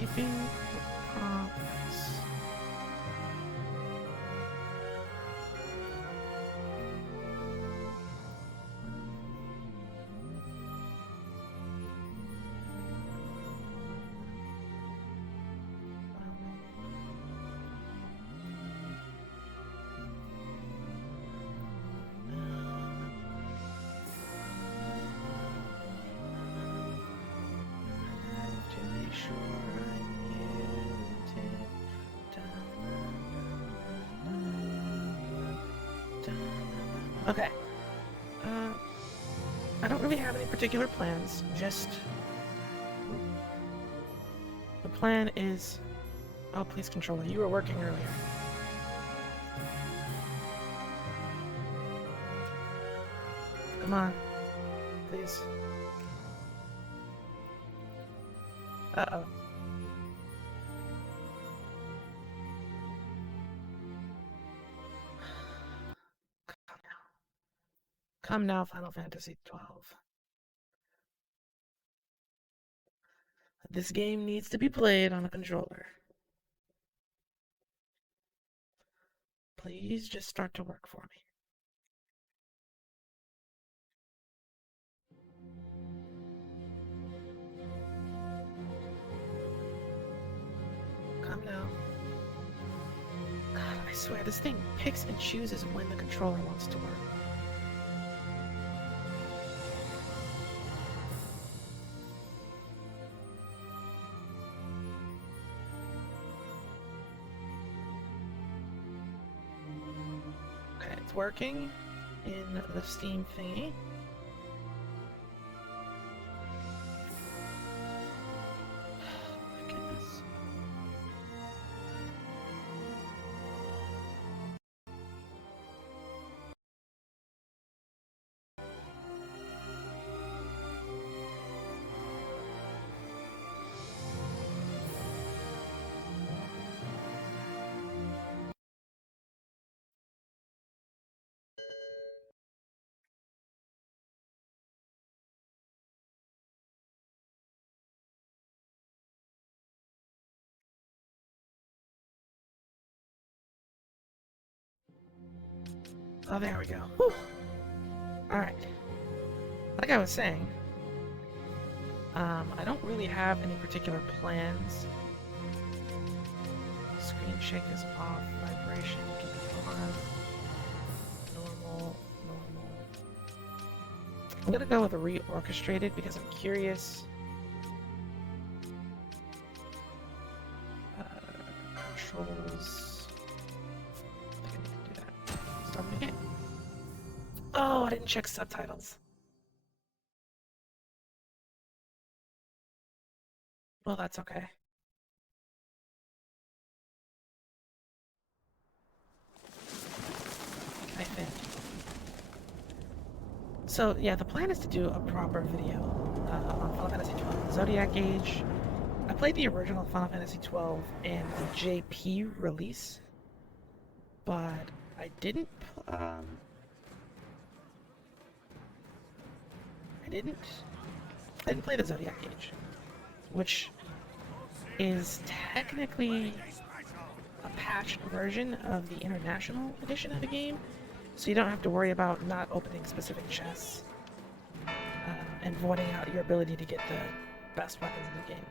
Keeping the promise. Okay. I don't really have any particular plans, just... The plan is... Oh, please, controller, you were working earlier. Come on. Please. Uh-oh. Come now, Final Fantasy XII. This game needs to be played on a controller. Please just start to work for me. Come now. God, I swear, this thing picks and chooses when the controller wants to work. Okay, it's working in the Steam thingy. Oh, there we go. Whew. Alright. Like I was saying, I don't really have any particular plans. Screen shake is off, vibration can be on. Normal. I'm gonna go with a reorchestrated because I'm curious. Controls. I think I need to do that. Start again. Oh, I didn't check subtitles. Well, that's okay. I think. So, yeah, the plan is to do a proper video on Final Fantasy XII Zodiac Age. I played the original Final Fantasy XII and the JP release, but I didn't play the Zodiac Age, which is technically a patched version of the international edition of the game, so you don't have to worry about not opening specific chests and voiding out your ability to get the best weapons in the game.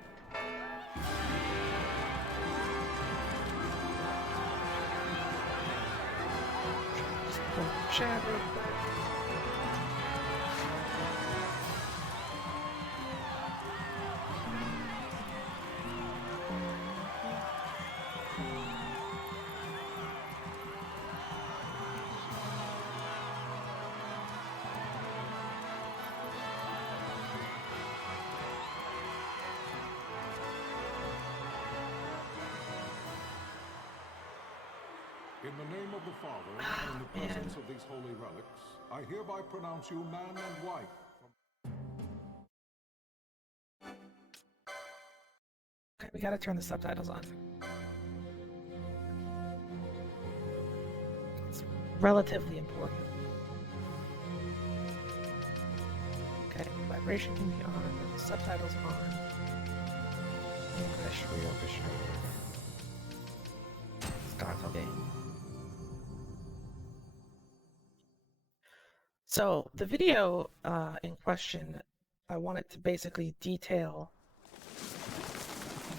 Just pull the chat real quick. In the name of the Father, and in the presence of these holy relics, I hereby pronounce you man and wife. Okay, we gotta turn the subtitles on. It's relatively important. Okay, vibration can be on, subtitles on. English reorchestrated. Start, okay. So the video in question, I wanted to basically detail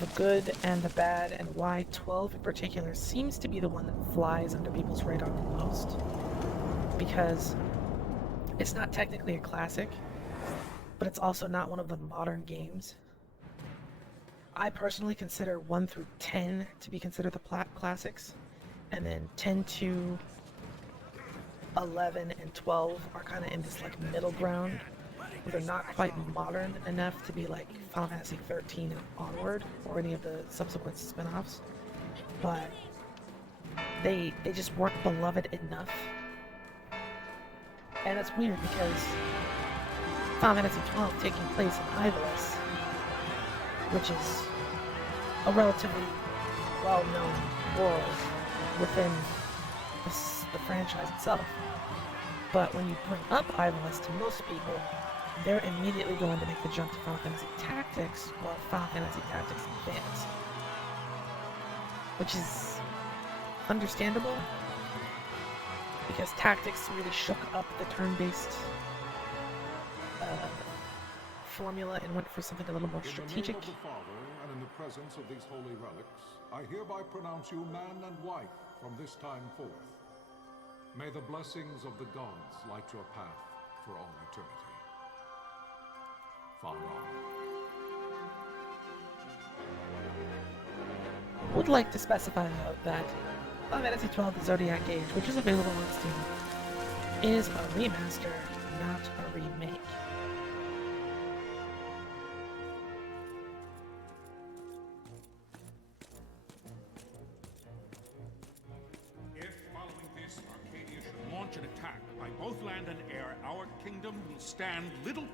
the good and the bad and why 12 in particular seems to be the one that flies under people's radar the most. Because it's not technically a classic, but it's also not one of the modern games. I personally consider 1 through 10 to be considered the classics, and then 10 to 11 and 12 are kind of in this like middle ground, where they're not quite modern enough to be like Final Fantasy 13 and onward, or any of the subsequent spin-offs, but they just weren't beloved enough. And that's weird because Final Fantasy 12 taking place in Ivalice, which is a relatively well-known world within the franchise itself. But when you bring up Ivalice to most people, they're immediately going to make the jump to Final Fantasy Tactics or Final Fantasy Tactics Advance, which is understandable because Tactics really shook up the turn-based formula and went for something a little more strategic. In the name of the Father, and in the presence of these holy relics, I hereby pronounce you man and wife from this time forth. May the blessings of the gods light your path for all eternity. Far on. Would like to specify though that Final Fantasy XII The Zodiac Age, which is available on Steam, is a remaster, not a remake. If following this, Arcadia should launch an attack by both land and air, our kingdom will stand little...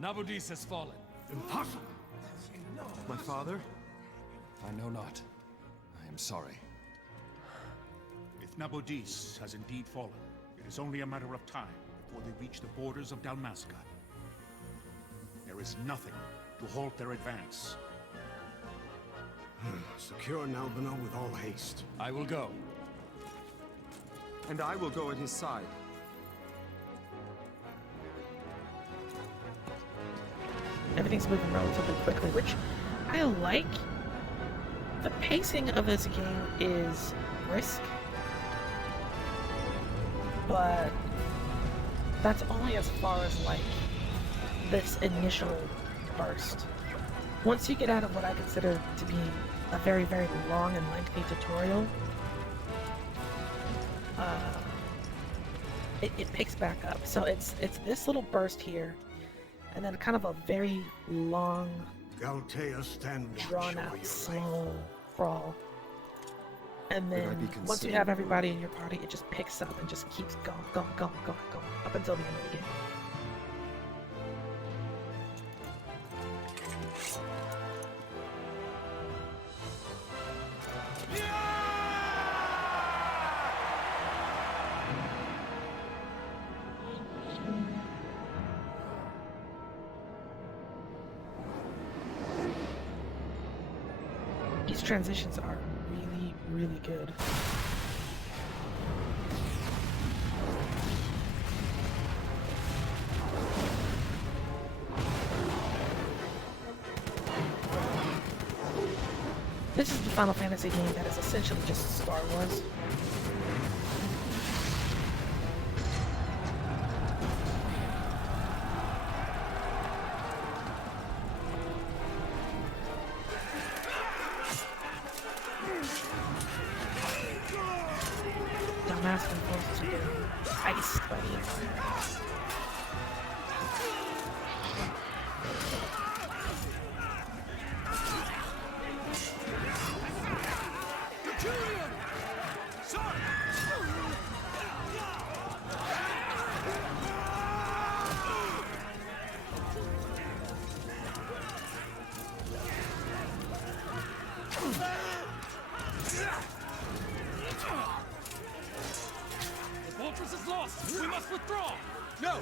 Nabudis has fallen. Impossible! My father? I know not. I am sorry. If Nabudis has indeed fallen, it is only a matter of time before they reach the borders of Dalmasca. There is nothing to halt their advance. Secure Nalbina with all haste. I will go. And I will go at his side. Everything's moving relatively quickly, which I like. The pacing of this game is brisk, but that's only as far as like this initial burst. Once you get out of what I consider to be a very, very long and lengthy tutorial, it picks back up. So it's this little burst here, and then kind of a very long, Galtea, stand watch drawn over out, your life. slow crawl. And Could I then be once you considered- have everybody in your party, it just picks up and just keeps going, up until the end of the game. These transitions are really, really good. This is the Final Fantasy game that is essentially just Star Wars. Dumbass and forces are getting iced by the Empire. The fortress is lost! We must withdraw! No!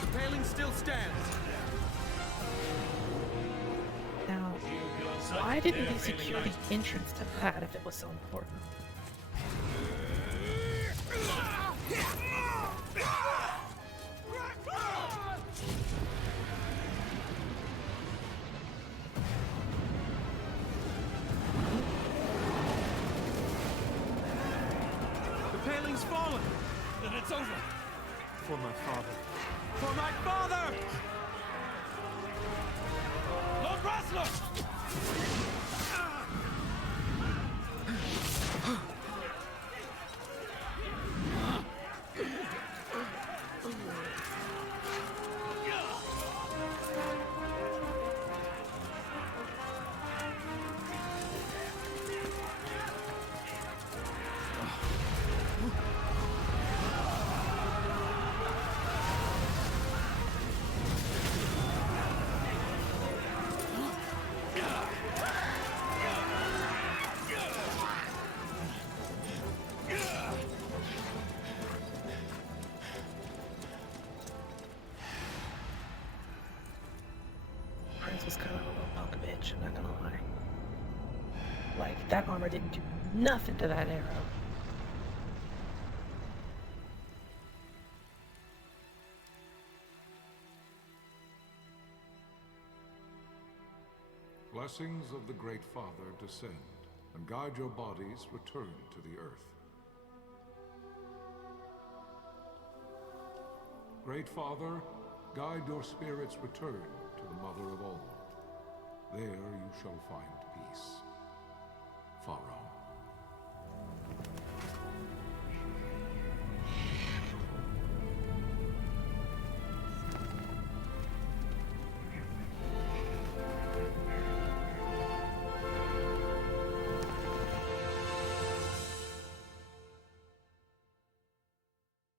The paling still stands. Now, why didn't they secure the entrance to that if it was so important? The paling's fallen! Then it's over! For my father. For my father! Lord Rasler! Prince was kind of a little punk bitch, I'm not gonna lie. Like, that armor didn't do nothing to that arrow. Blessings of the Great Father descend, and guide your bodies return to the earth. Great Father, guide your spirits return to the Mother of all. There you shall find peace. Pharaoh.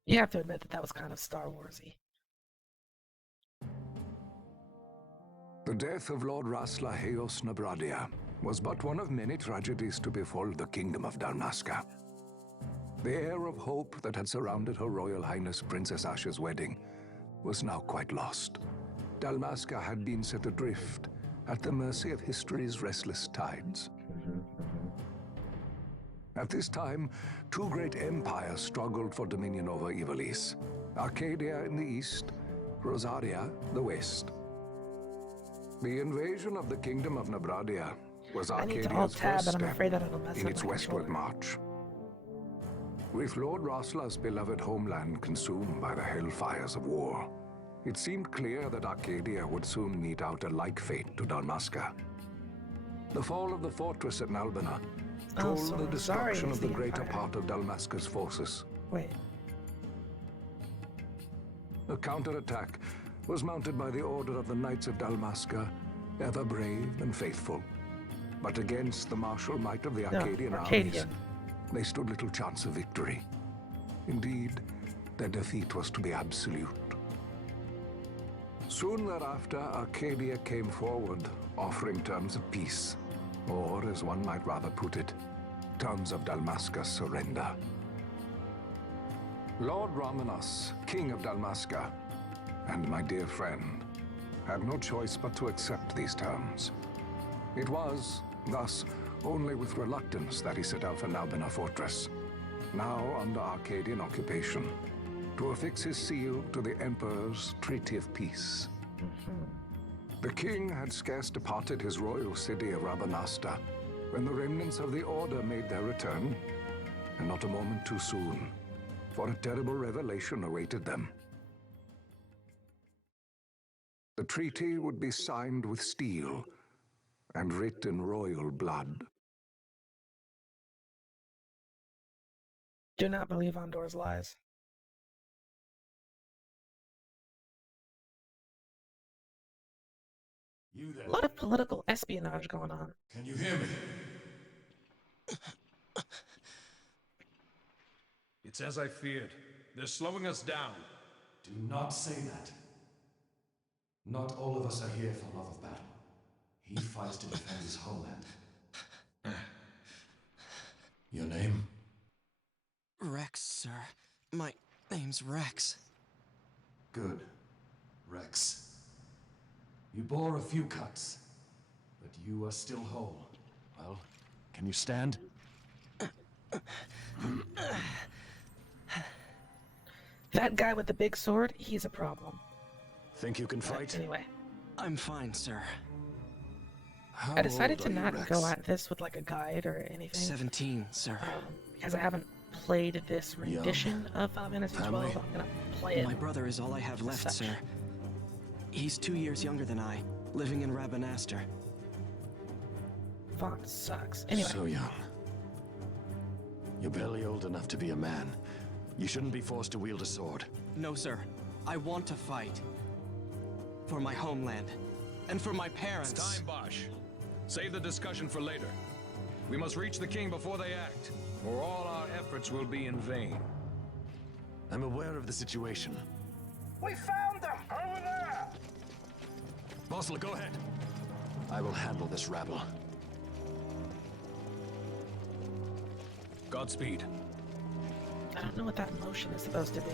You have to admit that that was kind of Star Warsy. The death of Lord Rasla Heos Nabradia was but one of many tragedies to befall the Kingdom of Dalmasca. The air of hope that had surrounded Her Royal Highness Princess Asha's wedding was now quite lost. Dalmasca had been set adrift at the mercy of history's restless tides. At this time, two great empires struggled for dominion over Ivalice. Arcadia in the east, Rosaria the west. The invasion of the Kingdom of Nabradia was I need to Arcadia's alt-tab, first but I'm step afraid that it'll mess in up its my westward controller. march. With Lord Rasla's beloved homeland consumed by the hellfires of war, it seemed clear that Arcadia would soon mete out a like fate to Dalmasca. The fall of the fortress at Nalbina told so the destruction Rosaria is of the the greater empire. part of Dalmasca's forces. Wait. A counterattack was mounted by the order of the Knights of Dalmasca, ever brave and faithful. But against the martial might of the Arcadian armies, they stood little chance of victory. Indeed, their defeat was to be absolute. Soon thereafter, Arcadia came forward, offering terms of peace, or, as one might rather put it, terms of Dalmasca's surrender. Lord Ramenas, King of Dalmasca, and my dear friend, had no choice but to accept these terms. It was, thus, only with reluctance that he set out for Nalbina Fortress, now under Arcadian occupation, to affix his seal to the Emperor's Treaty of Peace. The king had scarce departed his royal city of Rabanasta when the remnants of the Order made their return, and not a moment too soon, for a terrible revelation awaited them. The treaty would be signed with steel and writ in royal blood. Do not believe Andor's lies. You there? A lot of political espionage going on. Can you hear me? It's as I feared. They're slowing us down. Do not say that. Not all of us are here for love of battle. He fights to defend his homeland. Your name? Rex, sir. My name's Rex. Good. Rex. You bore a few cuts, but you are still whole. Well, can you stand? That guy with the big sword, he's a problem. Think you can fight? Anyway, I'm fine, sir. How I decided old to are you, not Rex? go at this with like a guide or anything. 17, sir. Because I haven't played this rendition of Final Fantasy XII. Family? I'm gonna play it. My brother is all I have left, such. sir. He's 2 years younger than I, living in Rabanastre. Font sucks. Anyway, So young. You're barely old enough to be a man. You shouldn't be forced to wield a sword. No, sir. I want to fight. For my homeland. And for my parents. It's time, Bosch. Save the discussion for later. We must reach the king before they act, or all our efforts will be in vain. I'm aware of the situation. We found them! Over there! Bossler, go ahead. I will handle this rabble. Godspeed. I don't know what that motion is supposed to be.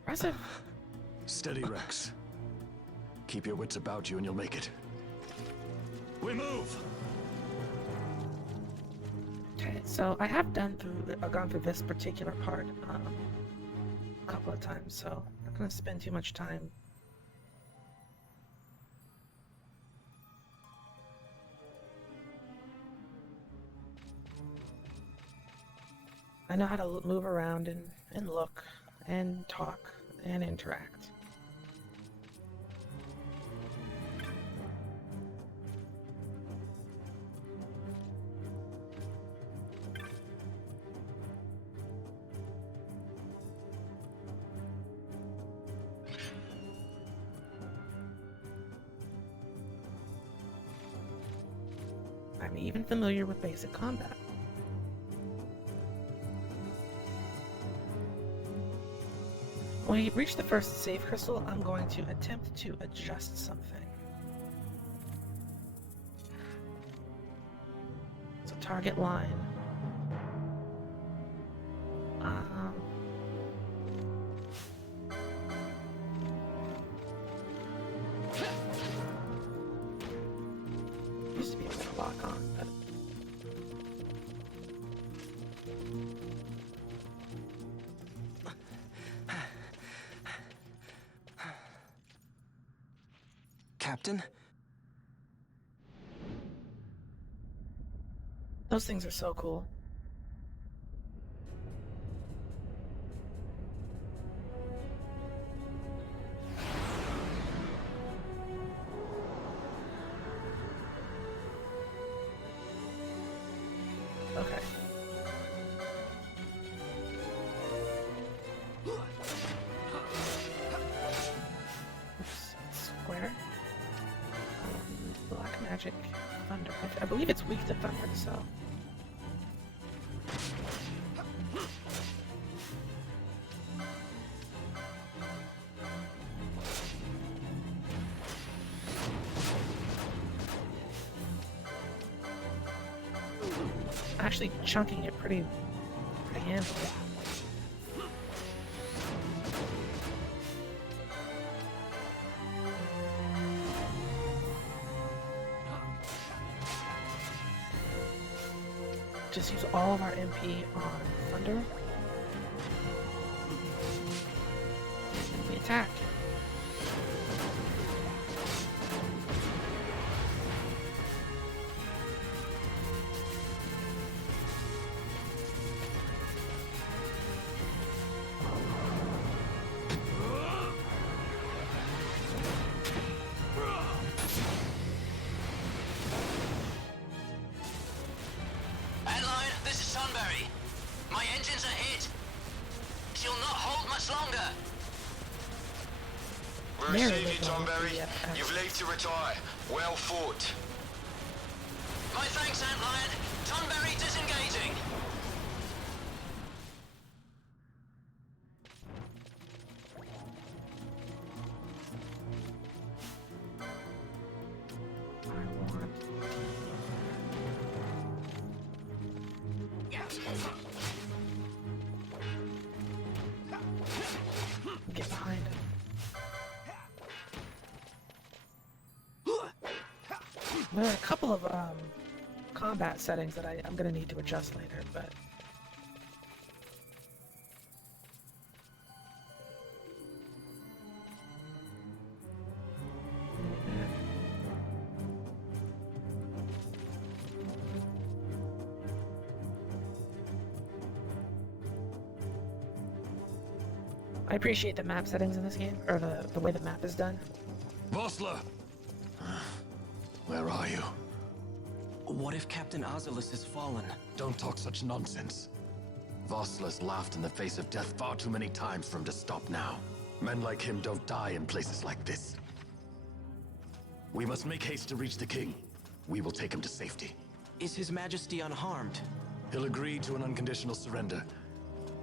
Impressive. Steady, Rex. Keep your wits about you and you'll make it. We move! Okay, so I have gone through this particular part a couple of times, so I'm not gonna spend too much time. I know how to move around and look and talk and interact. I'm even familiar with basic combat. When we reach the first save crystal, I'm going to attempt to adjust something. So target line. Used to be able to lock on, but Captain? those things are so cool. Okay. Oops, square. Black magic, thunder. I believe it's weak to thunder, so. Actually chunking it pretty handily. Just use all of our MP on thunder. And we attack. My engines are hit. She'll not hold much longer. We receive you, Tonberry. You've leave to retire. Well fought. My thanks, Antlion. Tonberry disengaging. There are a couple of combat settings that I'm gonna need to adjust later, but I appreciate the map settings in this game, or the way the map is done. Vossler! Where are you? What if Captain Azelus has fallen? Don't talk such nonsense. Vossler's laughed in the face of death far too many times for him to stop now. Men like him don't die in places like this. We must make haste to reach the king. We will take him to safety. Is His Majesty unharmed? He'll agree to an unconditional surrender.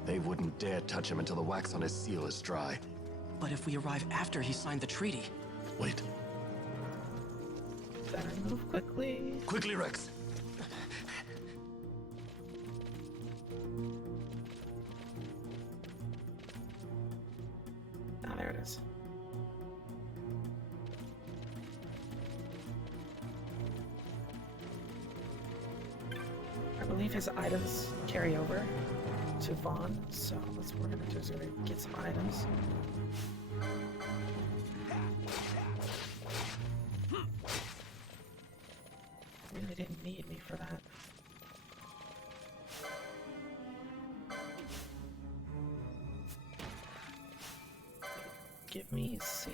They wouldn't dare touch him until the wax on his seal is dry. But if we arrive after he signed the treaty... Wait. Better move quickly. Quickly, Rex! Ah, there it is. I believe his items carry over to Vaughn, so let's we're gonna do is gonna get some items. Really didn't need me for that. Give me a C.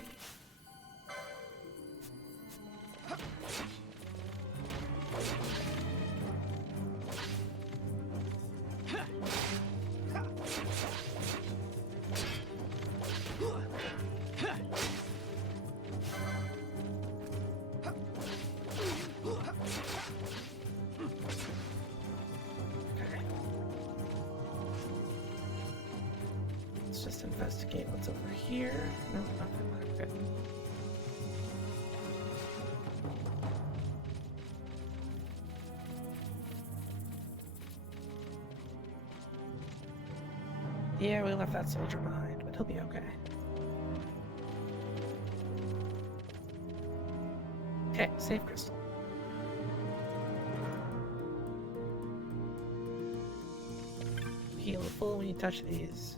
Let's just investigate what's over here. No, nothing. We're good. Yeah, we left that soldier behind, but he'll be okay. Okay, save crystal. Heal full when you touch these.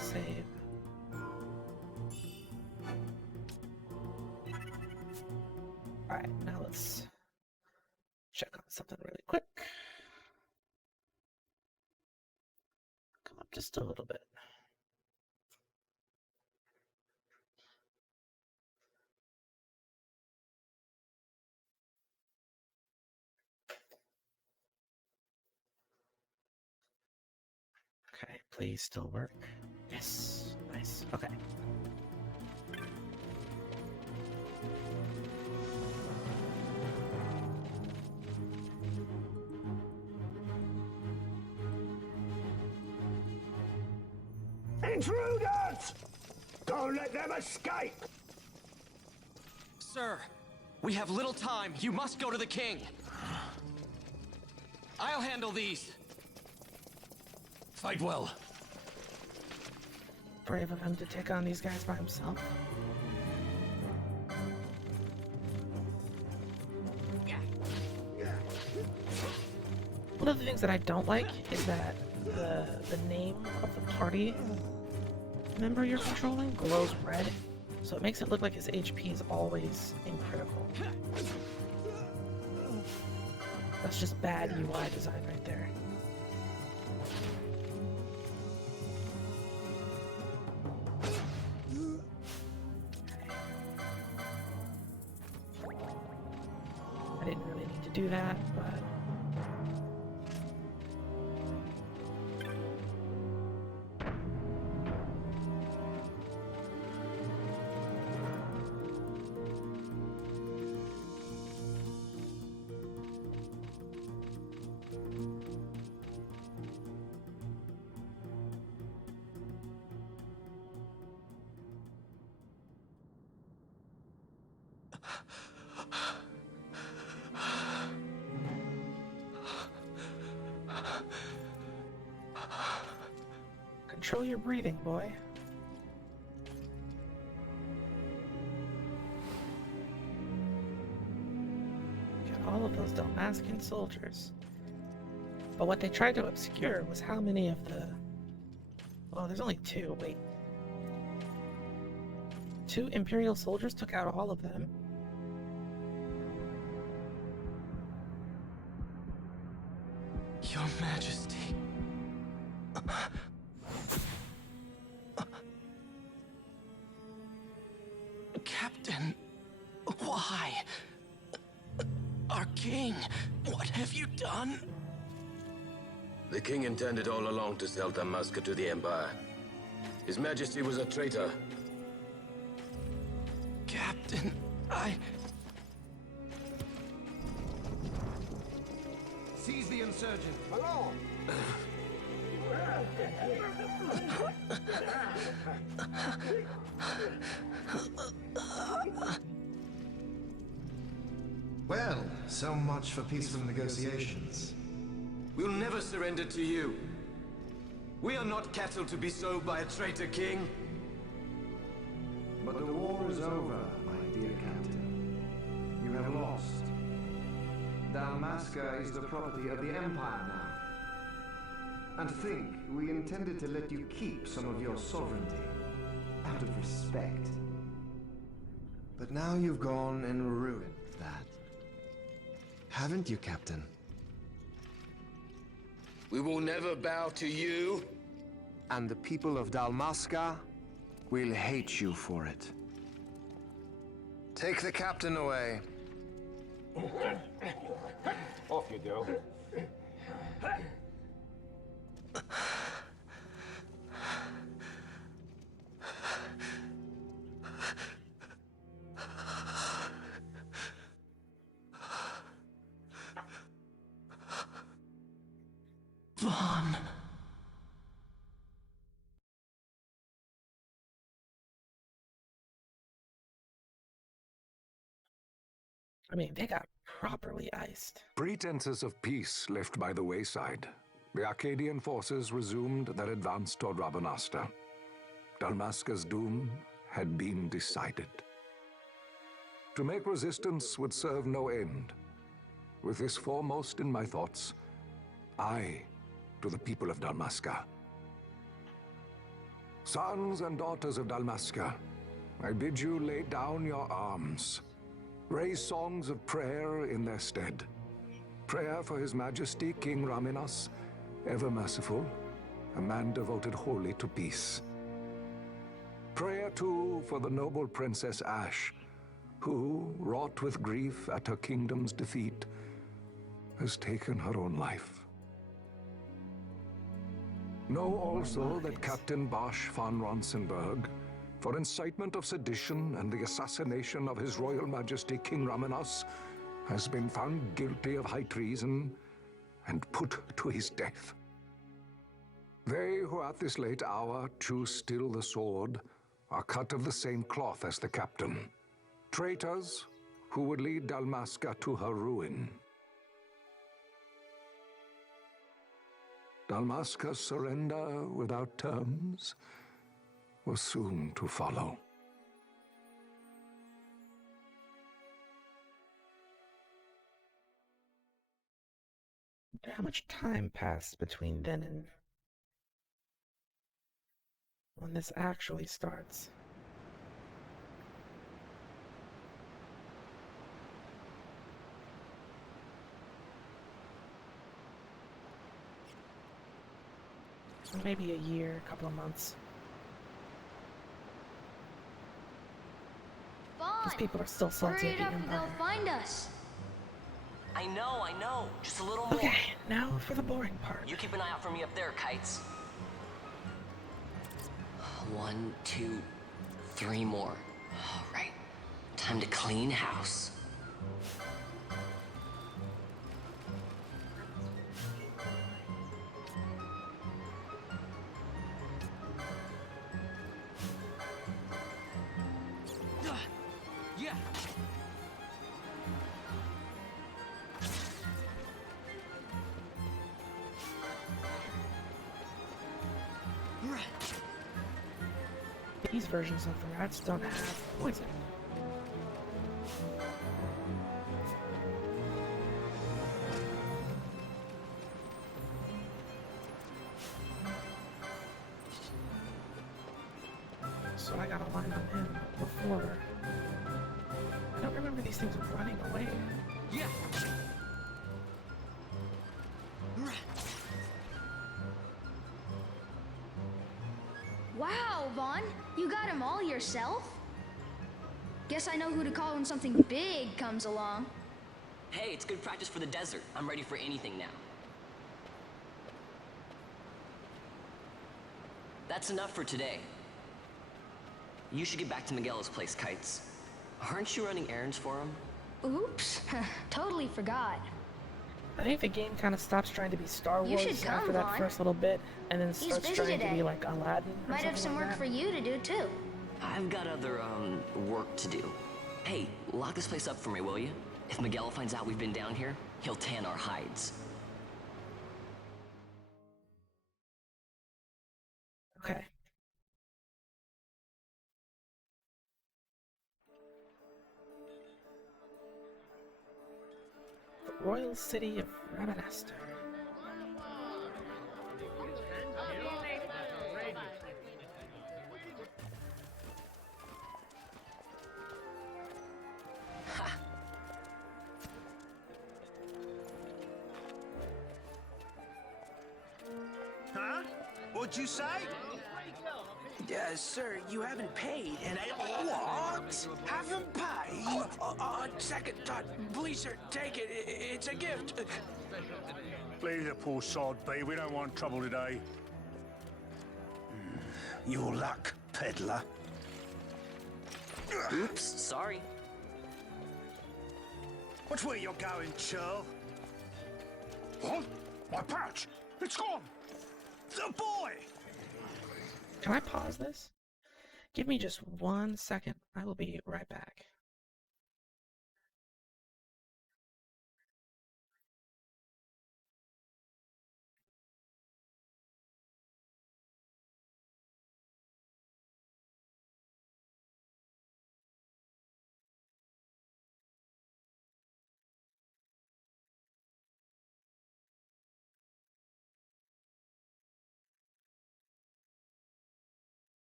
Save. Alright, now let's check on something really quick. Come up just a little bit. Okay, please still work. Yes, nice. Okay. Intruders! Don't let them escape! Sir, we have little time. You must go to the king. I'll handle these. Fight well. Brave of him to take on these guys by himself. One of the things that I don't like is that the name of the party member you're controlling glows red, so it makes it look like his HP is always in critical. That's just bad UI design right there. I didn't really need to do that, but... Control your breathing, boy. Dalmascan soldiers. But what they tried to obscure was how many of the... Well, there's only two, wait. 2 Imperial soldiers took out all of them. Your Majesty. Captain, why? Our king, what have you done? The king intended all along to sell Dalmasca to the Empire. His Majesty was a traitor. Captain, Seize the insurgent. Along! Well, so much for peaceful negotiations. We'll never surrender to you. We are not cattle to be sold by a traitor king. But the war is over, my dear Captain. You have lost. Dalmasca is the property of the Empire now. And think, we intended to let you keep some of your sovereignty, out of respect. But now you've gone and ruined that. Haven't you, Captain? We will never bow to you. And the people of Dalmasca will hate you for it. Take the captain away. Off you go. Vaughn. I mean, they got properly iced. Pretenses of peace left by the wayside, the Arcadian forces resumed their advance toward Rabanasta. Dalmasca's doom had been decided. To make resistance would serve no end. With this foremost in my thoughts, I to the people of Dalmasca. Sons and daughters of Dalmasca, I bid you lay down your arms. Raise songs of prayer in their stead. Prayer for His Majesty King Raminas, ever merciful, a man devoted wholly to peace. Prayer, too, for the noble Princess Ash, who, wrought with grief at her kingdom's defeat, has taken her own life. Know also that Captain Bosch von Ronsenberg, for incitement of sedition and the assassination of His Royal Majesty King Raminas, has been found guilty of high treason and put to his death. They who at this late hour choose still the sword are cut of the same cloth as the captain. Traitors who would lead Dalmasca to her ruin. Dalmasca's surrender without terms was soon to follow. How much time passed between then and when this actually starts? Maybe a year, a couple of months. These people are still salty at the Empire. They'll find us. I know. Just a little more. Okay, now for the boring part. You keep an eye out for me up there, Kites. 1, 2, 3 more. All right. Time to clean house. Yeah. These versions of the rats don't have poison. so I gotta line on him before. I don't remember these things running away. Yeah. Wow, Vaughn, you got him all yourself? Guess I know who to call when something big comes along. Hey, it's good practice for the desert. I'm ready for anything now. That's enough for today. You should get back to Miguel's place, Kites. Aren't you running errands for him? Oops, totally forgot. I think the game kind of stops trying to be Star You Wars should come, after that Vaughn. first little bit, and then He's starts busy trying to today. be like Aladdin. Or Might have some something work like for you to do too. I've got other, work to do. Hey, lock this place up for me, will you? If Miguel finds out we've been down here, he'll tan our hides. Okay. The Royal City of Rabanastre. Huh? What'd you say? Sir, you haven't paid, and I... What? Haven't paid? On second thought, please, sir, take it. It's a gift. Leave the poor sod be. We don't want trouble today. Your luck, peddler. Oops, sorry. Watch where you're going, churl. What? My pouch! It's gone! The boy! Can I pause this? Give me just 1 second. I will be right back.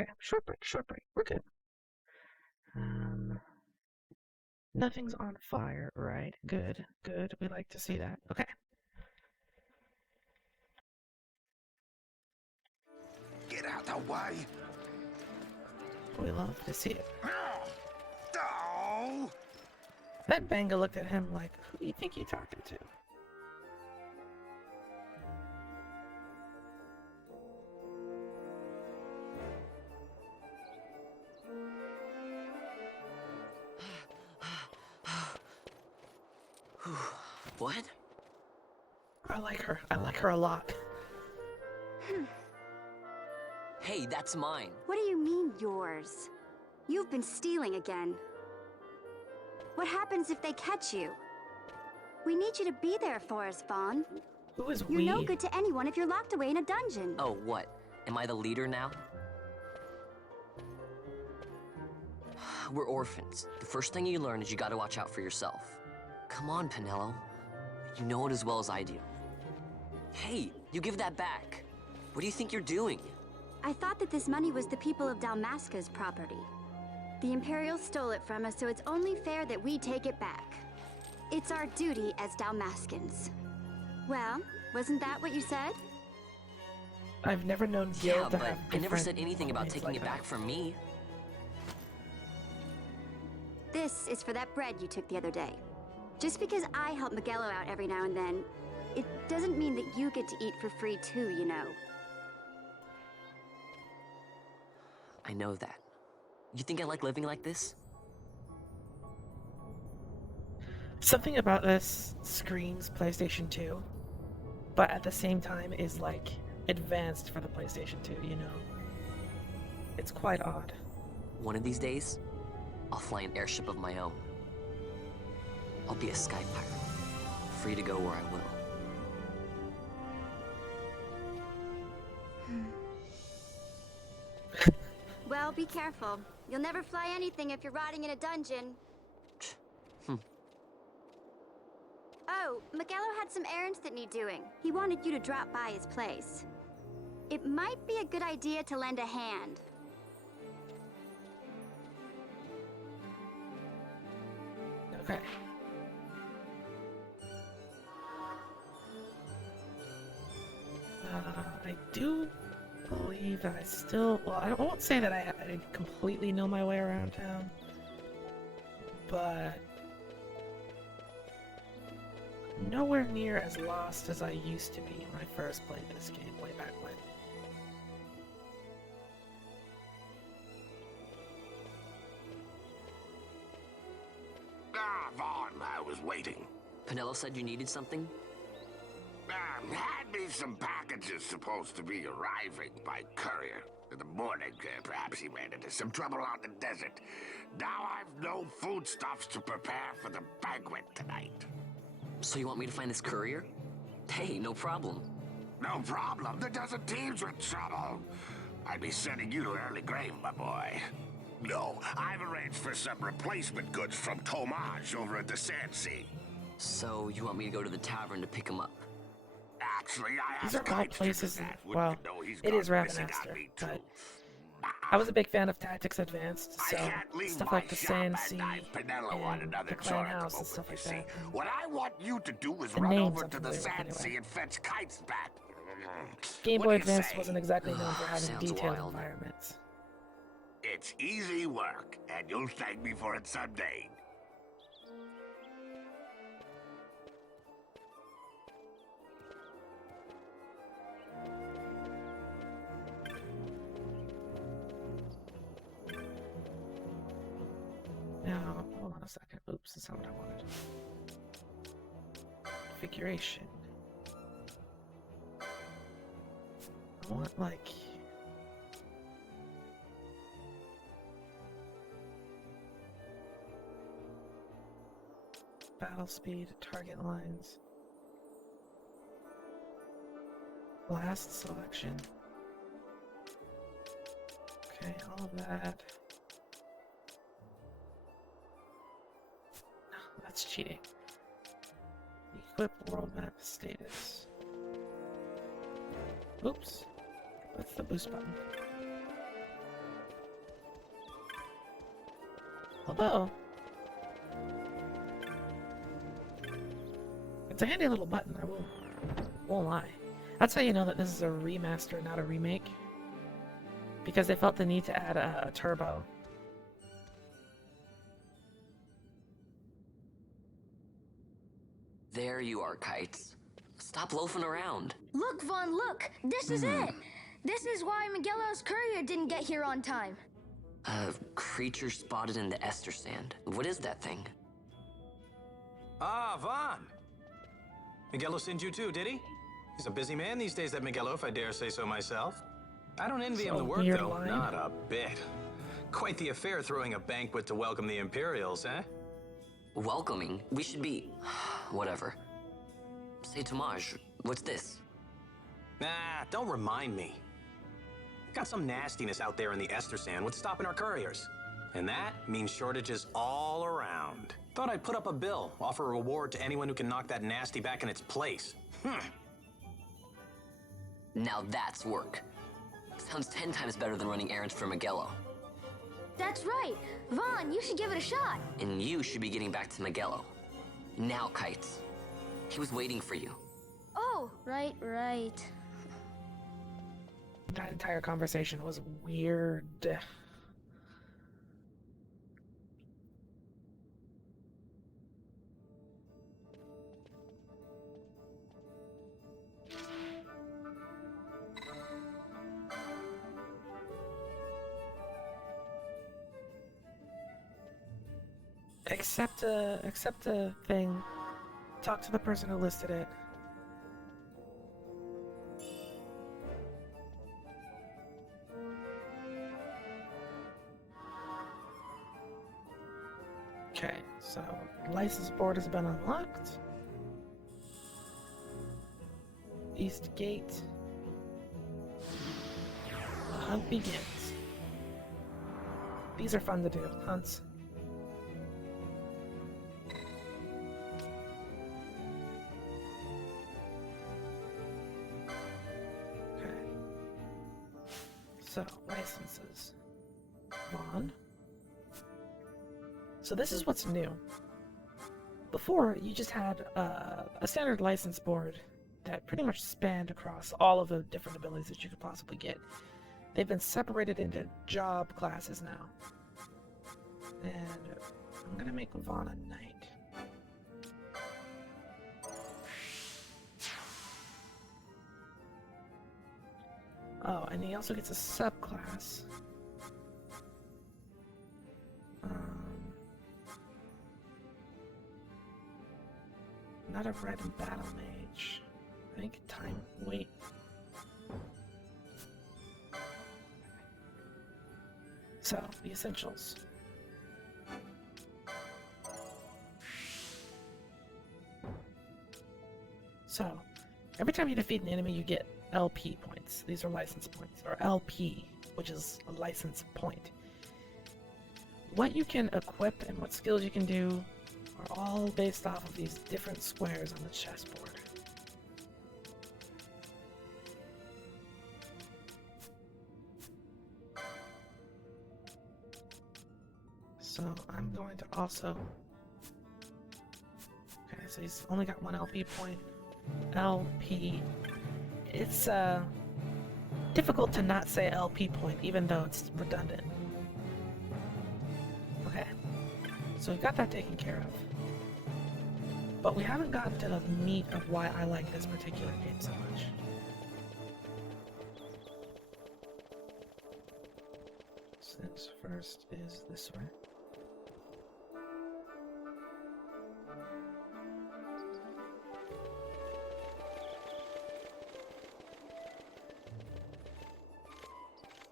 Okay, short break, short break. We're good. Nothing's on fire, right? Good, good. We like to see that. Okay. Get out the way. We love to see it. Oh! That Benga looked at him like, who do you think you're talking to? What? I like her. I like her a lot. Hey, that's mine. What do you mean, yours? You've been stealing again. What happens if they catch you? We need you to be there for us, Vaughn. Who is You're no good to anyone if you're locked away in a dungeon. Oh, what? Am I the leader now? We're orphans. The first thing you learn is you gotta watch out for yourself. Come on, Pinello. You know it as well as I do. Hey, you give that back. What do you think you're doing? I thought that this money was the people of Dalmasca's property. The Imperials stole it from us, so it's only fair that we take it back. It's our duty as Dalmascans. Well, wasn't that what you said? I've never known Gil Yeah, to but have I never different said anything about points taking like it that. back from me. This is for that bread you took the other day. Just because I help Miguelo out every now and then, it doesn't mean that you get to eat for free too, you know. I know that. You think I like living like this? Something about this screams PlayStation 2, but at the same time is like advanced for the PlayStation 2, you know? It's quite odd. One of these days, I'll fly an airship of my own. I'll be a sky pirate, free to go where I will. Well, be careful. You'll never fly anything if you're rotting in a dungeon. Oh, Miguelo had some errands that need doing. He wanted you to drop by his place. It might be a good idea to lend a hand. Okay. I do believe that I still... Well, I won't say that I completely know my way around town, but... nowhere near as lost as I used to be when I first played this game way back when. Ah, Vaughn, I was waiting. Pinello said you needed something? Had me some packages supposed to be arriving by courier. In the morning, perhaps he ran into some trouble out in the desert. Now I've no foodstuffs to prepare for the banquet tonight. So you want me to find this courier? Hey, no problem. No problem. The desert teems with trouble. I'd be sending you to early grave, my boy. No, I've arranged for some replacement goods from Tomage over at the Sand Sea. So you want me to go to the tavern to pick him up? Actually, I These are asked all Kites to do places, that. well, Wouldn't you know he's it is gone missing on Ravenmaster, me, but too. I was a big fan of Tactics Advanced, so I can't leave stuff my like the shop Sand at Sea night. Pinello on and another the Clan chart House and open, stuff you like see. that. What I want you to do is The run names over I'm to the familiar with, Sand Sea anyway. and fetch Kites back. Game What Boy do you Advance say? wasn't exactly known for having Sounds detailed wild. environments. It's easy work, and you'll thank me for it someday. Now, hold on a second. Oops, that's not what I wanted. Configuration. I want, like... battle speed, target lines. Blast selection. Okay, all of that. No, that's cheating. Equip world map status. Oops. That's the boost button. Although, it's a handy little button, I won't lie. That's how you know that this is a remaster, not a remake. because they felt the need to add a turbo. There you are, Kites. Stop loafing around. Look, Vaughn, look! This is it! This is why Miguelo's courier didn't get here on time. A creature spotted in the Ester Sand. What is that thing? Ah, Vaughn. Miguelo sent you too, did he? He's a busy man these days, that Miguelo, if I dare say so myself. I don't envy him the work, though. Line. Not a bit. Quite the affair throwing a banquet to welcome the Imperials, eh? Welcoming? We should be... whatever. Say, Tomaj, what's this? Nah, don't remind me. Got some nastiness out there in the Ester Sand. What's stopping our couriers? And that means shortages all around. Thought I'd put up a bill, offer a reward to anyone who can knock that nasty back in its place. Now that's work. Sounds 10 times better than running errands for Miguelo. That's right. Vaughn, you should give it a shot. And you should be getting back to Miguelo. Now, Kites. He was waiting for you. Oh, right. That entire conversation was weird. Accept a thing. Talk to the person who listed it. Okay, so license board has been unlocked. East Gate. The hunt begins. These are fun to do, hunts. So, licenses. Vaughn. So this is what's new. Before, you just had a standard license board that pretty much spanned across all of the different abilities that you could possibly get. They've been separated into job classes now. And I'm gonna make Vaughn a knight. Oh, and he also gets a subclass. Not a red battle mage. I think time. Wait. So, the essentials. So, every time you defeat an enemy, you get LP points. These are license points, or LP, which is a license point. What you can equip and what skills you can do are all based off of these different squares on the chessboard. So I'm going to also... Okay, so he's only got one LP point. LP. It's difficult to not say LP point, even though it's redundant. Okay, so we got that taken care of. But we haven't gotten to the meat of why I like this particular game so much. Since first is this way.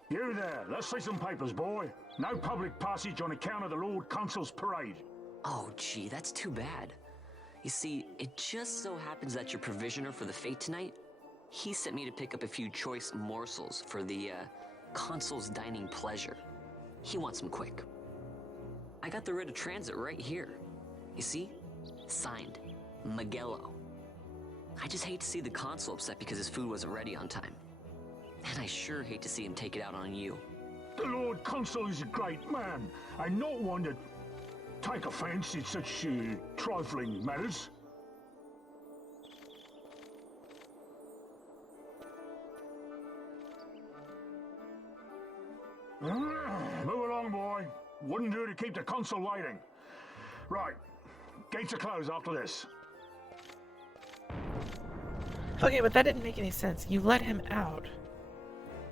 You there, let's see some papers, boy. No public passage on account of the Lord Consul's parade. Oh, gee, that's too bad. You see, it just so happens that your provisioner for the fete tonight, he sent me to pick up a few choice morsels for the, Consul's dining pleasure. He wants them quick. I got the writ of transit right here. You see? Signed, Miguelo. I just hate to see the Consul upset because his food wasn't ready on time. And I sure hate to see him take it out on you. The Lord Consul is a great man, and not one to take offense in such trifling matters. Move along, boy. Wouldn't do to keep the console waiting. Right. Gates are closed after this. Okay, but that didn't make any sense. You let him out.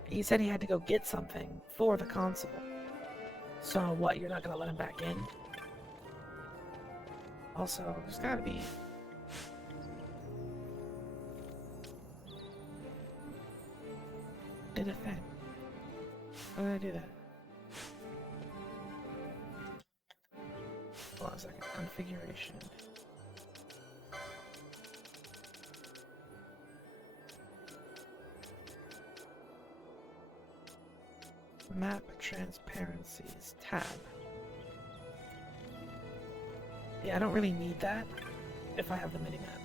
He said he had to go get something for the console. So what, you're not gonna let him back in? Also, there's gotta be... did a thing. Why did I do that? Hold on a second. Configuration. Map transparencies tab. Yeah, I don't really need that if I have the minimap.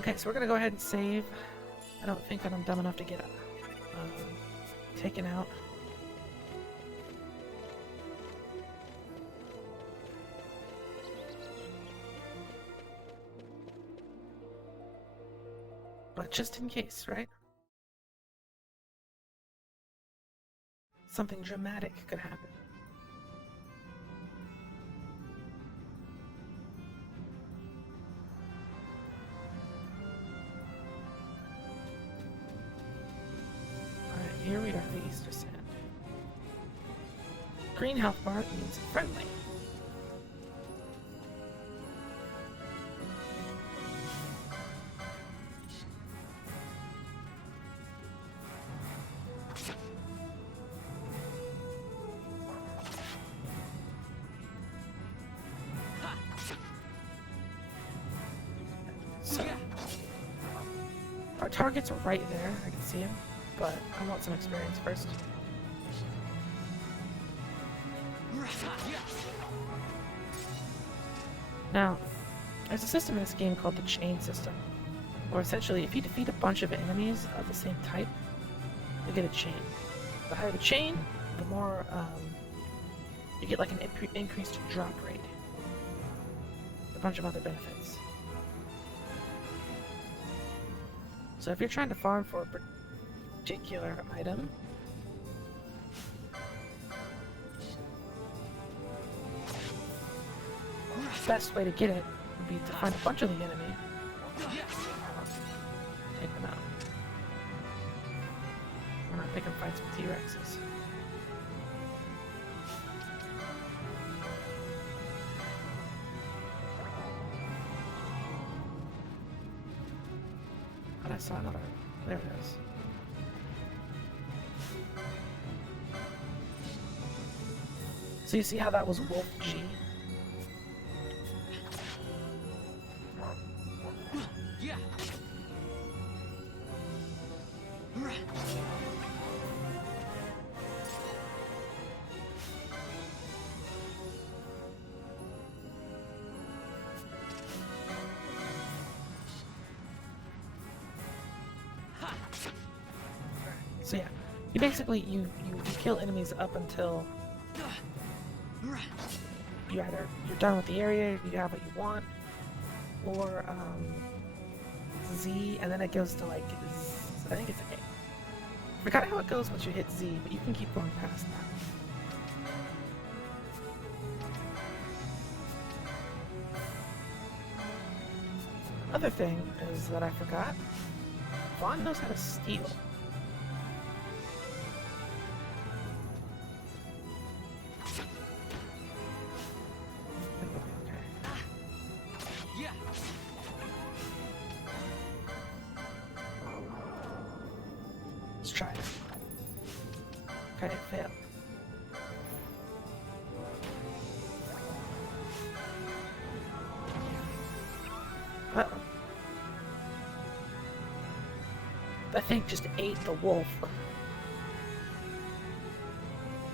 Okay, so we're gonna go ahead and save. I don't think that I'm dumb enough to get taken out. But just in case, right? Something dramatic could happen. Alright, here we are, the Easter Sand. Green health bar means friendly. So, our targets are right there, I can see them, but I want some experience first. Now, there's a system in this game called the chain system, where essentially if you defeat a bunch of enemies of the same type, you get a chain. The higher the chain, the more you get like an increased drop rate. A bunch of other benefits. So if you're trying to farm for a particular item, the best way to get it would be to find a bunch of the enemy, take them out. We're not picking fights with T-Rexes. But I saw another. There it is. So you see how that was Wolf G? Yeah. So yeah, you basically you kill enemies up until you're done with the area, you have what you want, or Z, and then it goes to like I think it's A. Forgot how it goes once you hit Z, but you can keep going past that. Another thing is that I forgot. Vaughn knows how to steal. Let's try it. Okay, it failed. Uh-oh. That thing just ate the wolf.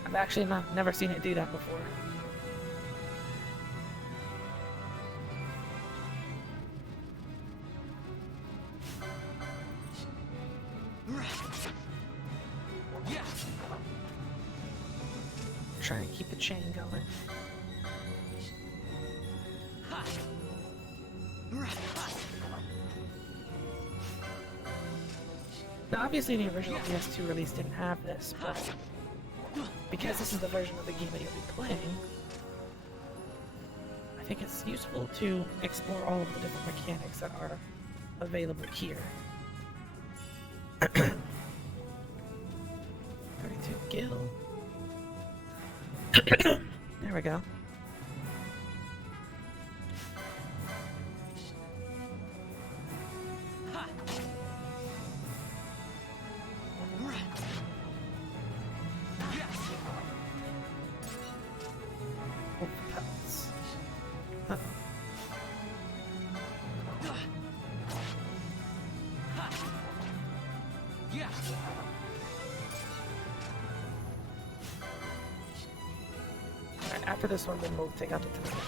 I've actually never seen it do that before. Trying to keep the chain going. Now, obviously, the original PS2 release didn't have this, but because this is the version of the game that you'll be playing, I think it's useful to explore all of the different mechanics that are available here. 32 gil. There we go. After this one, then we'll take out the tentacle.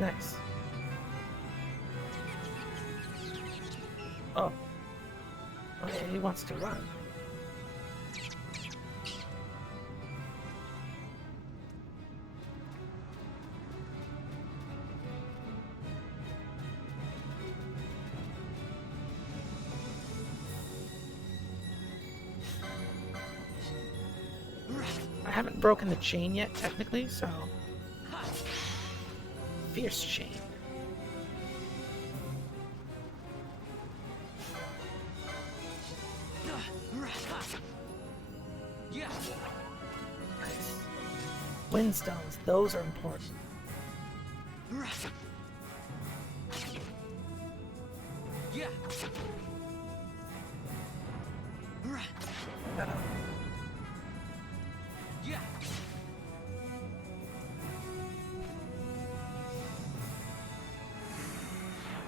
Nice. Oh. Okay, he wants to run. I haven't broken the chain yet, technically, so... Fierce chain. Nice. Windstones, those are important.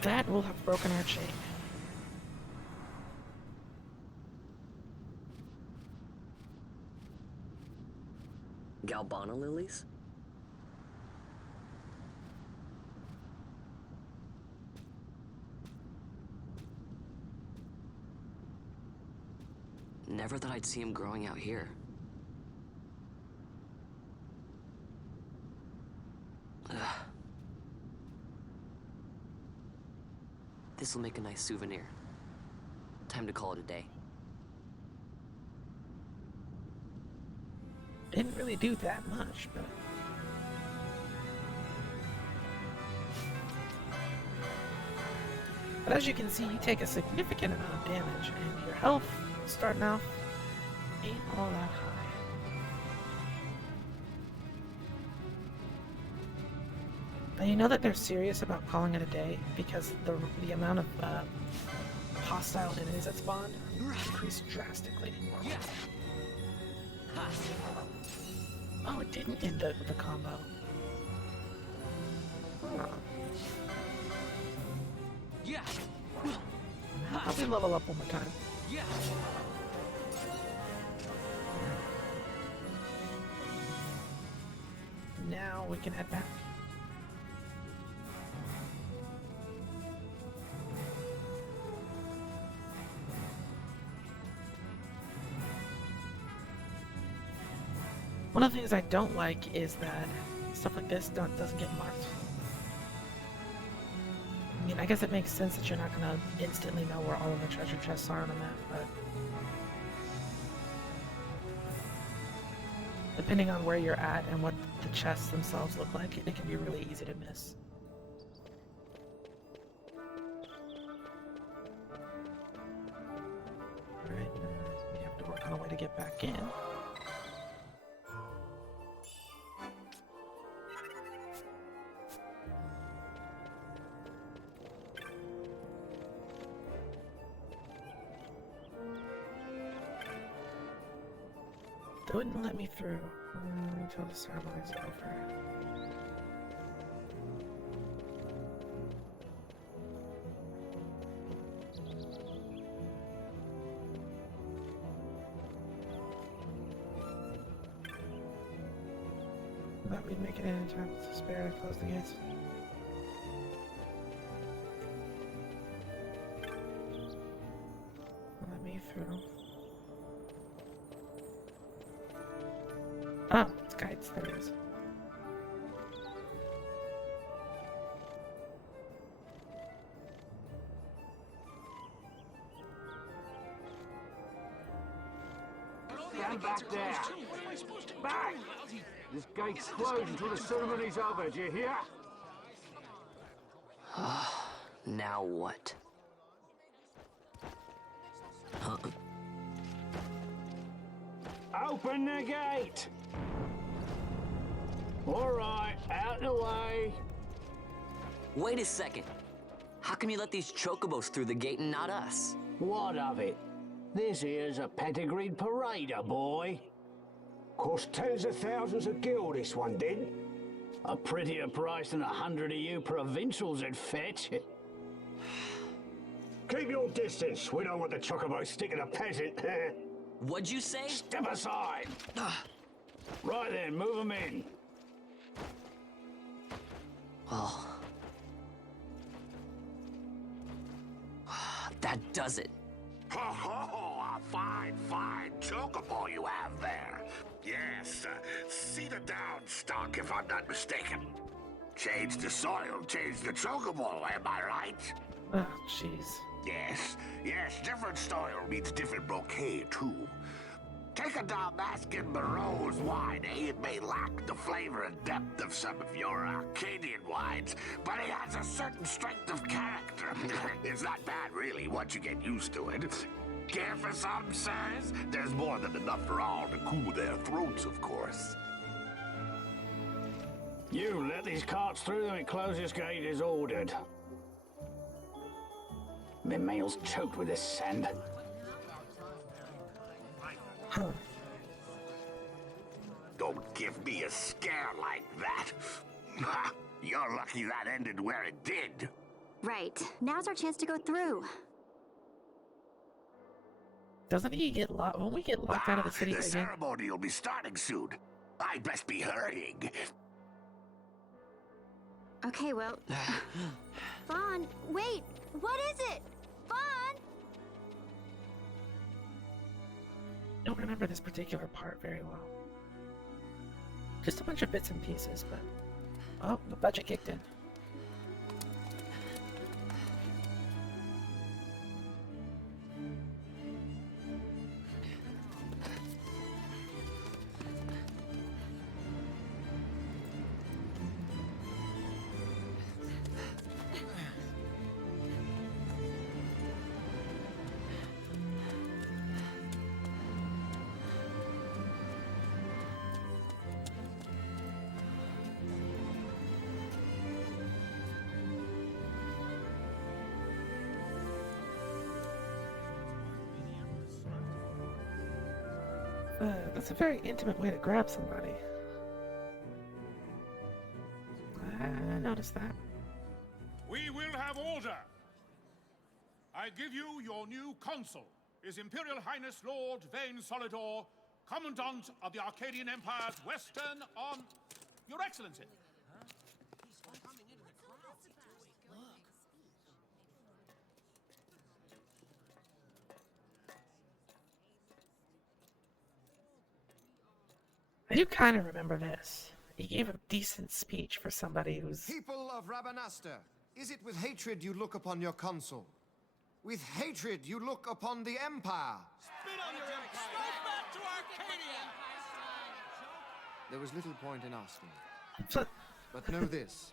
That will have broken our chain. Galbana lilies? Never thought I'd see him growing out here. Ugh. This'll make a nice souvenir. Time to call it a day. Didn't really do that much, but... But as you can see, you take a significant amount of damage, and your health, starting off, ain't all that high. And you know that they're serious about calling it a day because the amount of hostile enemies that spawn increased drastically. Oh, it didn't end the combo. Huh. I'll probably level up one more time. Now we can head back. One of the things I don't like is that stuff like this doesn't get marked. I mean, I guess it makes sense that you're not gonna instantly know where all of the treasure chests are on a map, but... depending on where you're at and what the chests themselves look like, it can be really easy to miss. Alright, we have to work on a way to get back in. They wouldn't let me through until the ceremony's over. Thought we'd make it in time to spare to close the gates. through. Oh, it's guides. There it is. Stand back there. Back! This gate's closed until the ceremony's over, do you hear? Now what? Huh? Open the gate! Alright, out the way. Wait a second. How come you let these chocobos through the gate and not us? What of it? This here's a pedigreed parader, boy. Cost tens of thousands of gil, this one did. A prettier price than 100 of you provincials would fetch. Keep your distance. We don't want the chocobo sticking a peasant. What'd you say? Step aside. Right then, move them in. Well... that does it. Ho ho! A fine, fine chocobo you have there. Yes, cedar down stock if I'm not mistaken. Change the soil, change the chocobo, am I right? Oh, jeez. Yes, different soil means different bouquet, too. Take a Dalmascan Barreau's wine, eh? It may lack the flavor and depth of some of your Arcadian wines, but it has a certain strength of character. It's not bad, really, once you get used to it. Care for some, sirs? There's more than enough for all to cool their throats, of course. You let these carts through and closest gate is ordered. My mail's choked with this sand. Don't give me a scare like that. You're lucky that ended where it did. Right. Now's our chance to go through. Doesn't he get locked? Won't we get locked out of the city The again? ceremony will be starting soon. I'd best be hurrying. Okay, well... Vaughn, wait! What is it? Vaughn! I don't remember this particular part very well. Just a bunch of bits and pieces, but... Oh, the budget kicked in. That's a very intimate way to grab somebody. I noticed that. We will have order. I give you your new consul, His Imperial Highness Lord Vane Solidor, Commandant of the Arcadian Empire's Western on... Your Excellency. I do kind of remember this. He gave a decent speech for somebody who's... People of Rabanastre, is it with hatred you look upon your consul? With hatred you look upon the Empire? Spit on your empire! Straight back to Arcadia! There was little point in asking. But know this,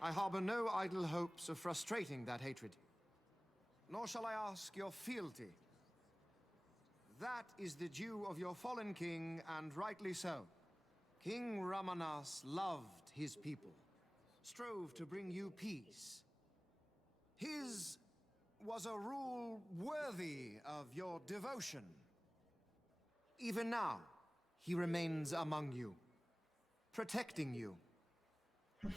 I harbor no idle hopes of frustrating that hatred. Nor shall I ask your fealty. That is the due of your fallen king, and rightly so. King Ramanas loved his people, strove to bring you peace. His was a rule worthy of your devotion. Even now, he remains among you, protecting you.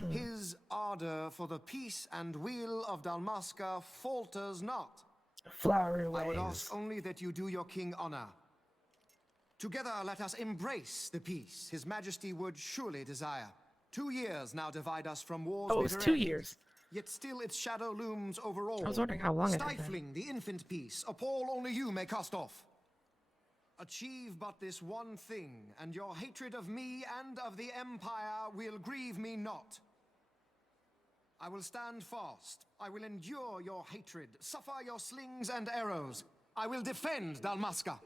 His ardor for the peace and weal of Dalmasca falters not. Flowery ways. I would ask only that you do your king honor. Together let us embrace the peace His Majesty would surely desire. 2 years now divide us from war's Oh, it's bitter 2 end. years. yet still its shadow looms over all. I was wondering how long it had been. Stifling the infant peace, a pall only you may cast off. Achieve but this one thing, and your hatred of me and of the Empire will grieve me not. I will stand fast. I will endure your hatred, suffer your slings and arrows. I will defend Dalmasca.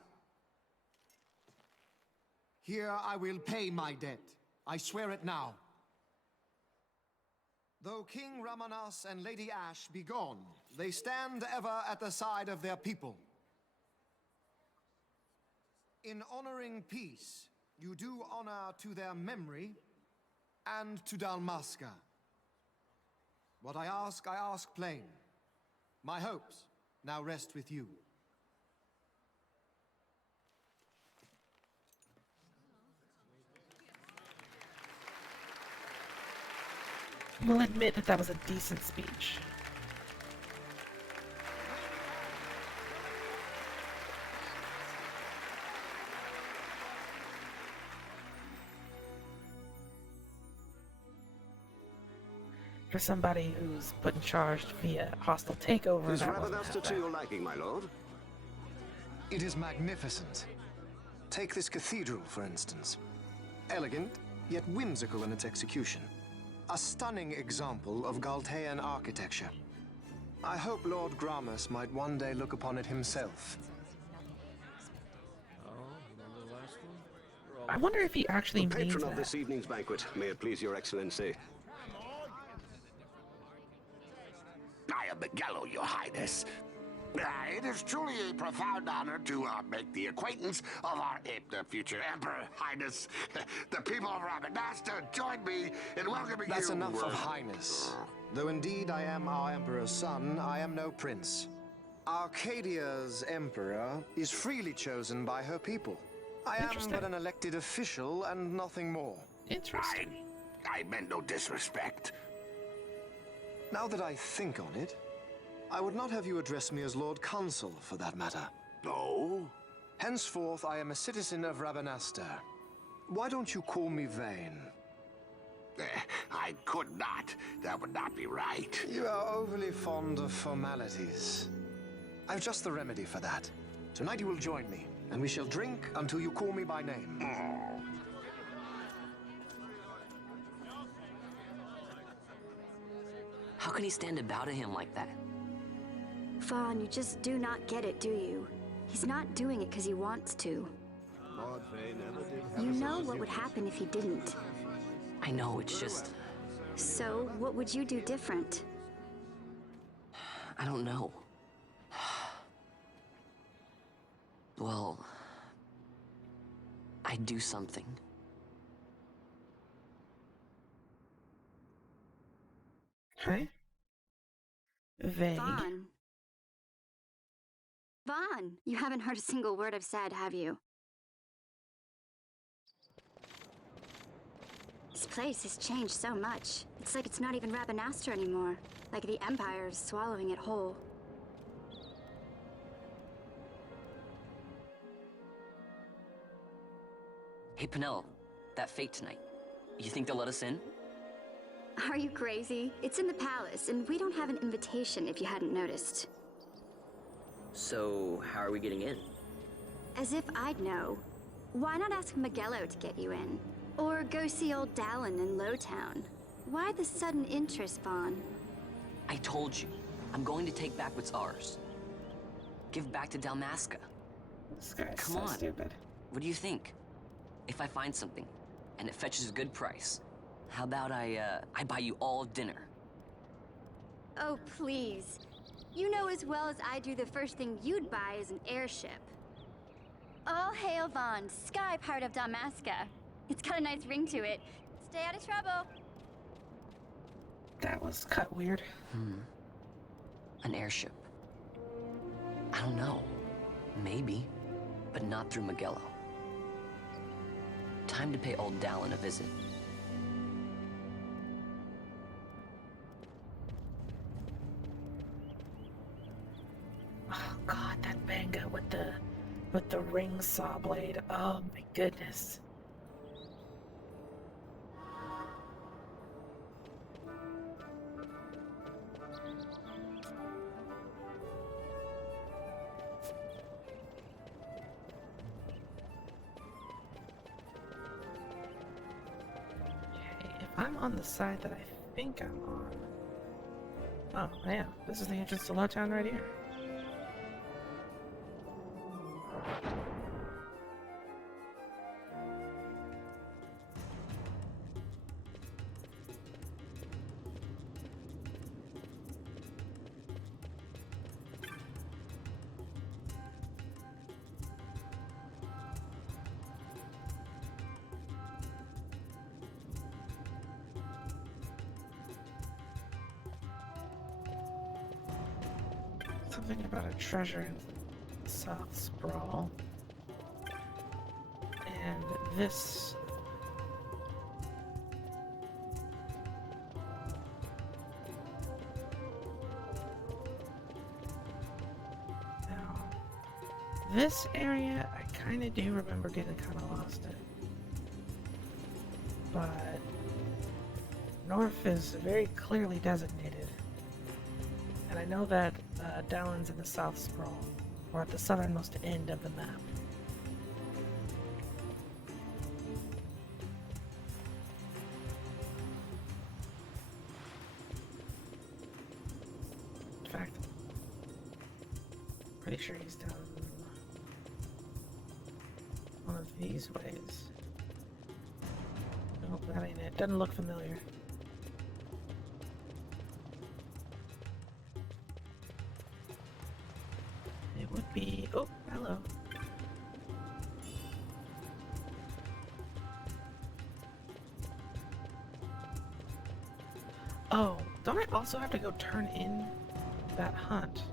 Here I will pay my debt. I swear it now. Though King Ramanas and Lady Ash be gone, they stand ever at the side of their people. In honoring peace, you do honor to their memory and to Dalmasca. What I ask plain. My hopes now rest with you. We'll admit that that was a decent speech. For somebody who's put in charge via hostile takeover. Is that wasn't Ravenasta that to bad. your liking, my lord? It is magnificent. Take this cathedral, for instance. Elegant, yet whimsical in its execution. A stunning example of Galtean architecture. I hope Lord Gramus might one day look upon it himself. I wonder if he actually The means patron of that. this evening's banquet, may it please your excellency. I am Miguelo, your highness. It is truly a profound honor to make the acquaintance of our future emperor, highness. The people of Ravenasta join me in welcoming you. That's enough of highness. Though indeed I am our emperor's son, I am no prince. Arcadia's emperor is freely chosen by her people. I am but an elected official and nothing more. Interesting. I meant no disrespect. Now that I think on it, I would not have you address me as Lord Consul, for that matter. No? Henceforth, I am a citizen of Ravenasta. Why don't you call me Vane? I could not. That would not be right. You are overly fond of formalities. I've just the remedy for that. Tonight you will join me, and we shall drink until you call me by name. How can he stand about to him like that? Vaughn, you just do not get it, do you? He's not doing it because he wants to. You know what would happen if he didn't. I know, it's just... So, what would you do different? I don't know. Well... I'd do something. Okay. Vague. Vaughn. Vaughn, you haven't heard a single word I've said, have you? This place has changed so much. It's like it's not even Ravenasta anymore. Like the Empire is swallowing it whole. Hey, Penelo, that fete tonight. You think they'll let us in? Are you crazy? It's in the palace, and we don't have an invitation if you hadn't noticed. So, how are we getting in? As if I'd know. Why not ask Miguelo to get you in? Or go see old Dallin in Lowtown? Why the sudden interest, Vaughn? I told you, I'm going to take back what's ours. Give back to Dalmasca. This guy's Come so on. stupid. What do you think? If I find something, and it fetches a good price, how about I buy you all dinner? Oh, please. You know as well as I do the first thing you'd buy is an airship. All hail Vaughn, sky part of Dalmasca. It's got a nice ring to it. Stay out of trouble. That was cut weird. An airship. I don't know. Maybe, but not through Miguelo. Time to pay old Dallin a visit. Oh god, that manga with the ring saw blade. Oh my goodness. I'm on the side that I think I'm on. Oh, I am. This is the entrance to Lowtown right here. Something about a treasure in South Sprawl. And this... Now, this area, I kind of do remember getting kind of lost in. But north is very clearly designated. And I know that Dowlin's in the South Sprawl, or at the southernmost end of the map. In fact, pretty sure he's down one of these ways. Nope, that ain't it. Doesn't look familiar. It would be... Oh, hello. Oh, don't I also have to go turn in that hunt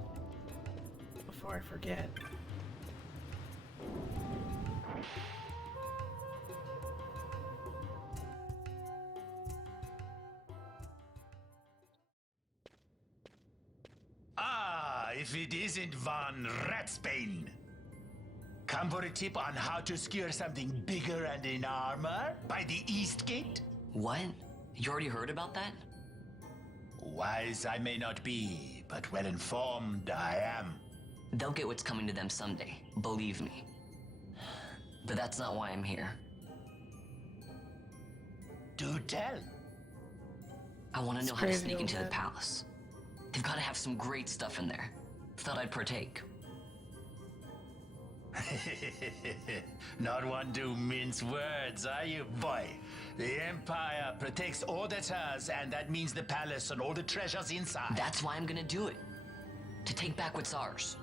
before I forget? If it isn't Von Ratsbane. Come for a tip on how to secure something bigger and in armor by the East Gate? What? You already heard about that? Wise I may not be, but well informed I am. They'll get what's coming to them someday, believe me. But that's not why I'm here. Do tell. I want to know how to sneak into the palace. They've got to have some great stuff in there. Thought I'd partake. Not one to mince words, are you, boy? The Empire protects all that's hers, and that means the palace and all the treasures inside. That's why I'm gonna do it. To take back what's ours.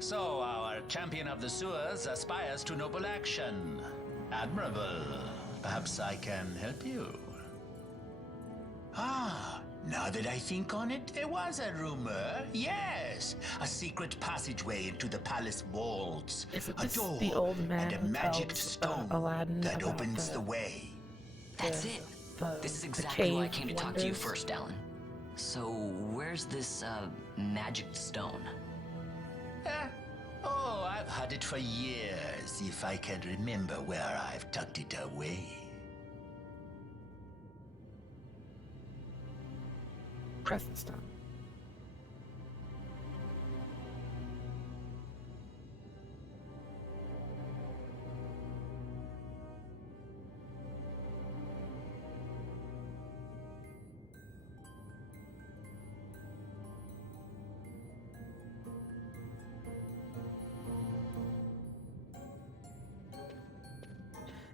So, our champion of the sewers aspires to noble action. Admirable. Perhaps I can help you. Ah, now that I think on it, there was a rumor. Yes, a secret passageway into the palace vaults. A door the old man and a magic tells, stone Aladdin that opens the way. That's it. This is exactly why I came to talk to you first, Alan. So, where's this, magic stone? Oh, I've had it for years, if I can remember where I've tucked it away. Press the stone.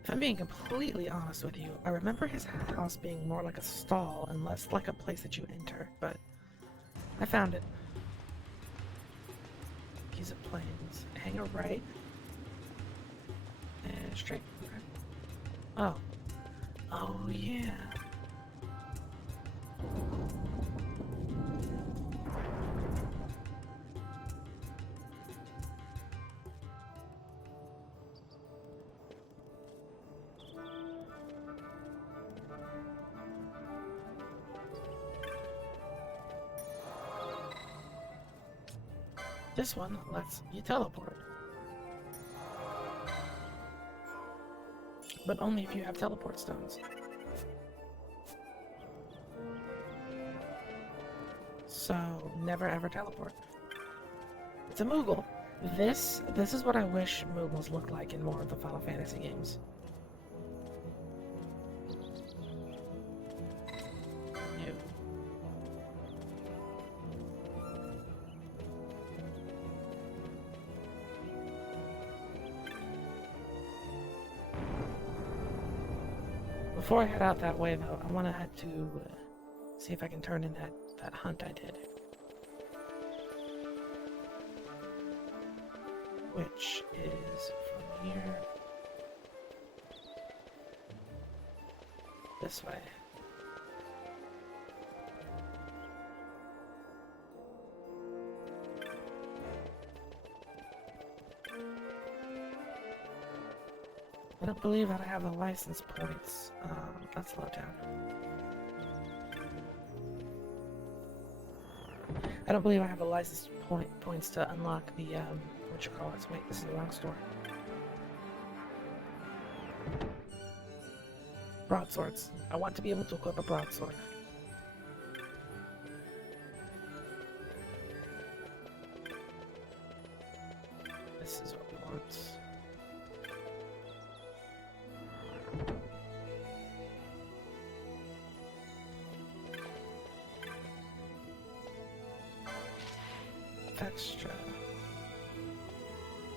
If I'm being completely honest with you, I remember his house being more like a stall and less like a place that you enter, but I found it. Keys of planes. Hang a right. And straight. Oh. Oh, yeah. This one lets you teleport. But only if you have teleport stones. So, never ever teleport. It's a Moogle. This is what I wish Moogles looked like in more of the Final Fantasy games. No. Before I head out that way, though, I want to head to see if I can turn in that hunt I did. Which is from here this way. I don't believe that I have the license points. Let's load down. I don't believe I have the license points to unlock the what you call it. Wait, this is the wrong store. Broadswords. I want to be able to equip a broadsword. This is what we want. Extra.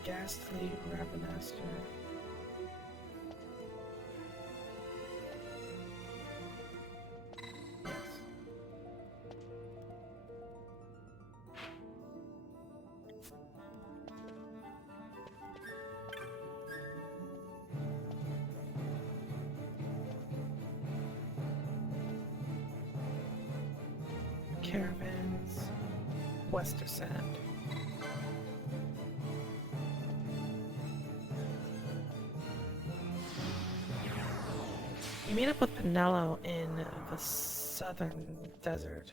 Ghastly Ravenaster. Yes. Caravans. Wester Sand. You meet up with Pinello in the southern desert.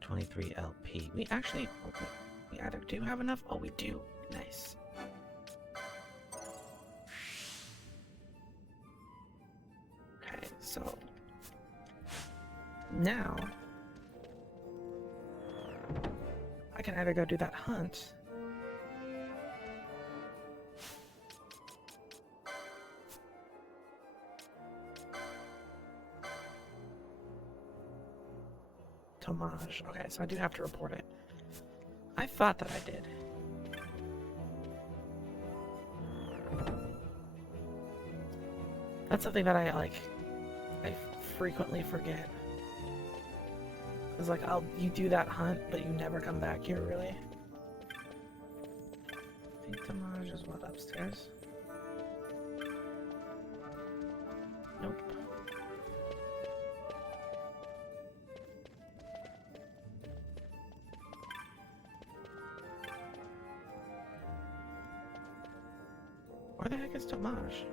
23 LP. We actually, we either do have enough. Oh, we do. Nice. Okay, so now I can either go do that hunt. Homage. Okay, so I do have to report it. I thought that I did. That's something that I frequently forget. It's like, you do that hunt, but you never come back here, really? I think Homage is what, upstairs? Nope. Where the heck is Tomage?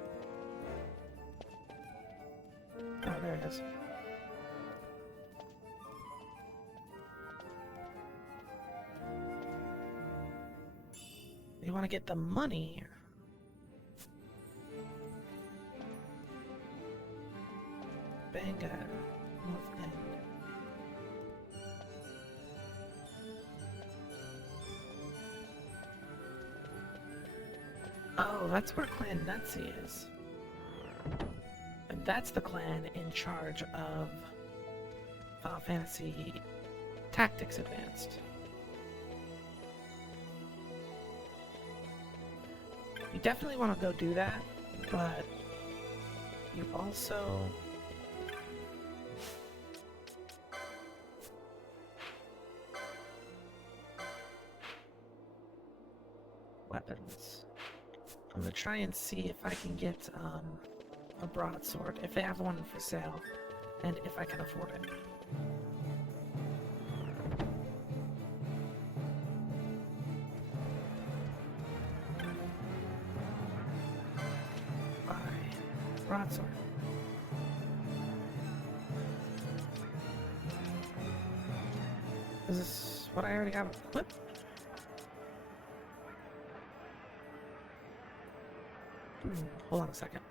Oh, there it is. You want to get the money? Banga. North End. Oh, that's where Clan Nutsy is. And that's the clan in charge of Final Fantasy Tactics Advanced. You definitely want to go do that, but you also weapons. I'm gonna try and see if I can get a broadsword, if they have one for sale, and if I can afford it. Buy broadsword. Is this what I already have equipped? Hold on a second.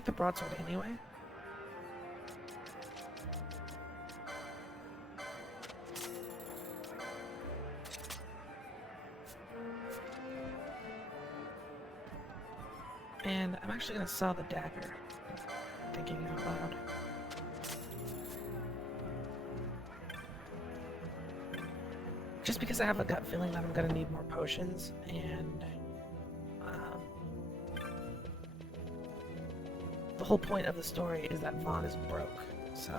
take the broadsword anyway. And I'm actually going to sell the dagger. Thinking out loud. Just because I have a gut feeling that I'm going to need more potions, and the whole point of the story is that Vaughn is broke, so...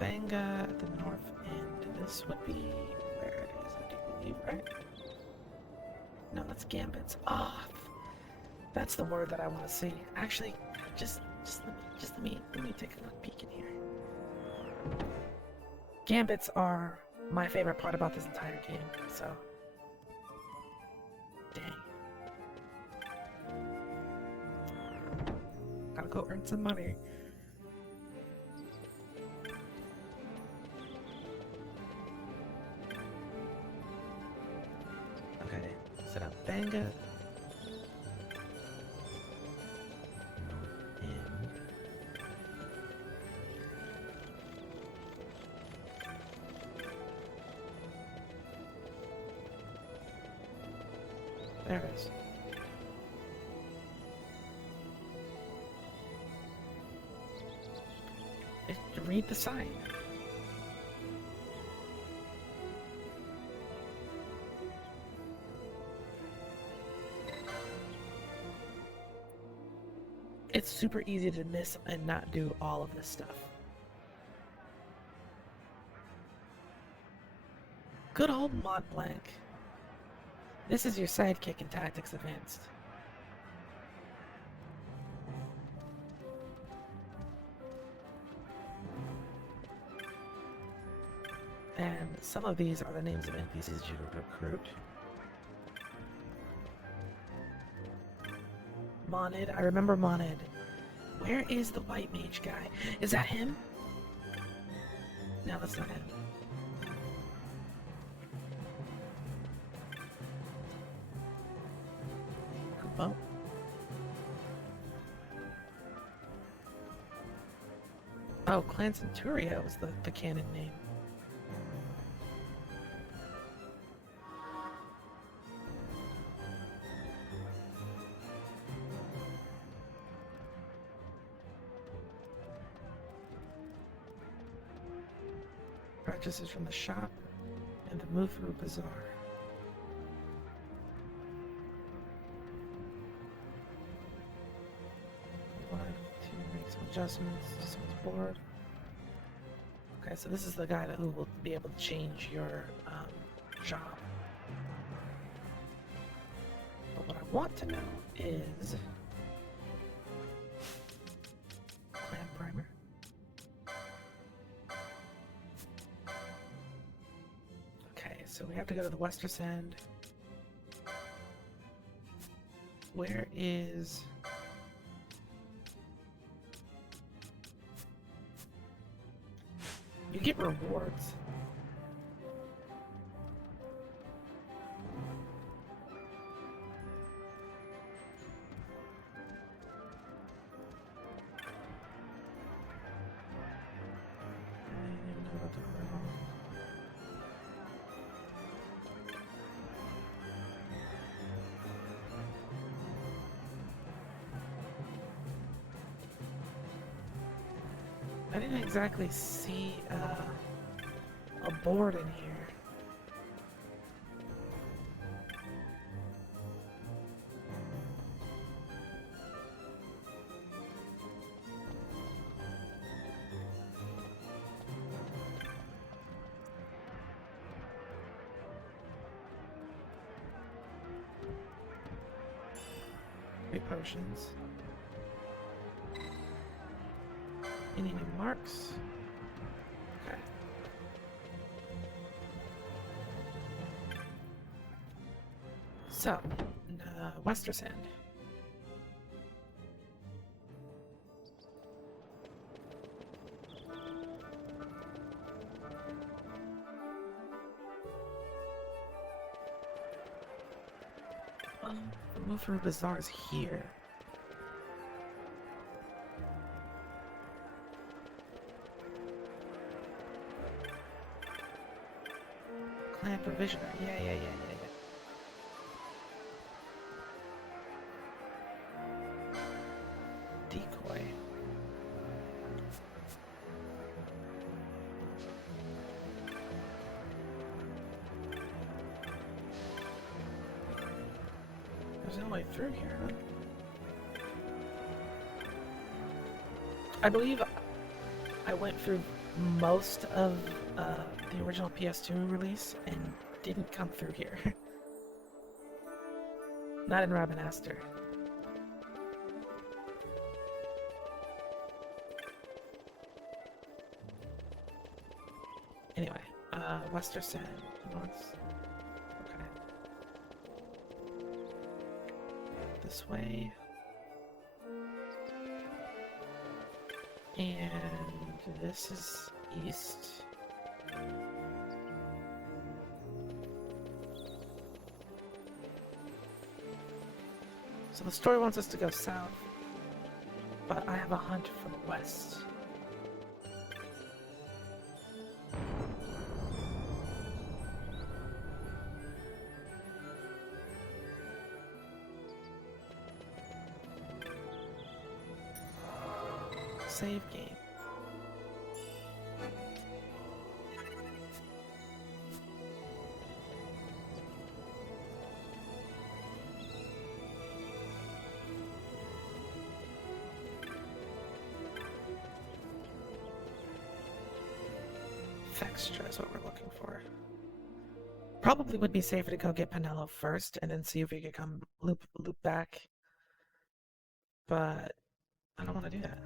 Banga at the north end. This would be where it is, I do believe, right? No, that's Gambits. Ah, that's the word that I want to see. Actually, just let me take a look peek in here. Gambits are my favorite part about this entire game, so... Dang. Gotta go earn some money. Okay, set up Banga. There it is. Read the sign. It's super easy to miss and not do all of this stuff. Good old Mont Blanc. This is your sidekick in Tactics Advanced. And some of these are the names of NPCs you recruit. Monid, I remember Monid. Where is the white mage guy? Is that him? No, that's not him. Kupo? Oh, Clan Centuria was the canon name. Purchases from the shop and the Mufu Bazaar. One, two, make some adjustments to someone's board. Okay, so this is the guy who will be able to change your shop. But what I want to know is clan primer. So we have to go to the Western Sand. Where is... You get rewards. I didn't exactly see a board in here. Three potions. Any new marks? Okay. So, Western Sand. Move through bazaars here. Clan provisioner. Yeah. Decoy. There's no way through here, huh? I believe I went through most of the original PS2 release and didn't come through here. Not in Rabanastre. Anyway, Wester Sand, north. Okay. This way. And this is east. So the story wants us to go south, but I have a hunt for the west. Save game. Extra is what we're looking for. Probably would be safer to go get Penello first and then see if we could come loop back. But I don't want to do that.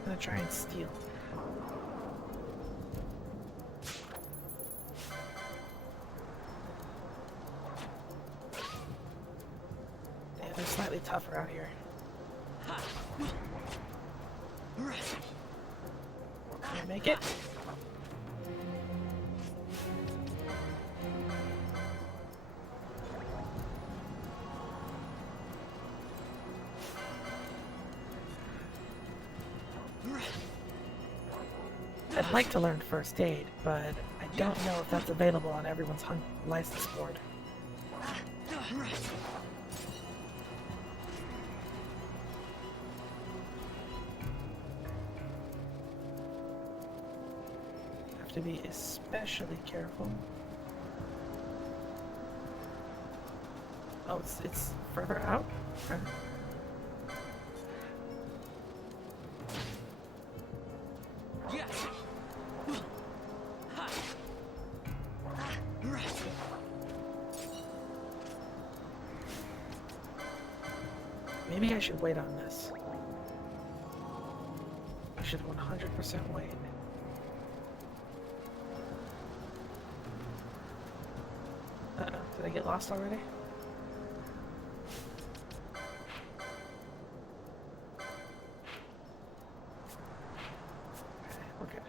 I'm gonna try and steal. Yeah, they're slightly tougher out here. Can I make it? I'd like to learn first aid, but I don't know if that's available on everyone's license board. Have to be especially careful. Oh, it's further out? Okay. Maybe I should wait on this. I should 100% wait. Uh-oh, did I get lost already? We're good.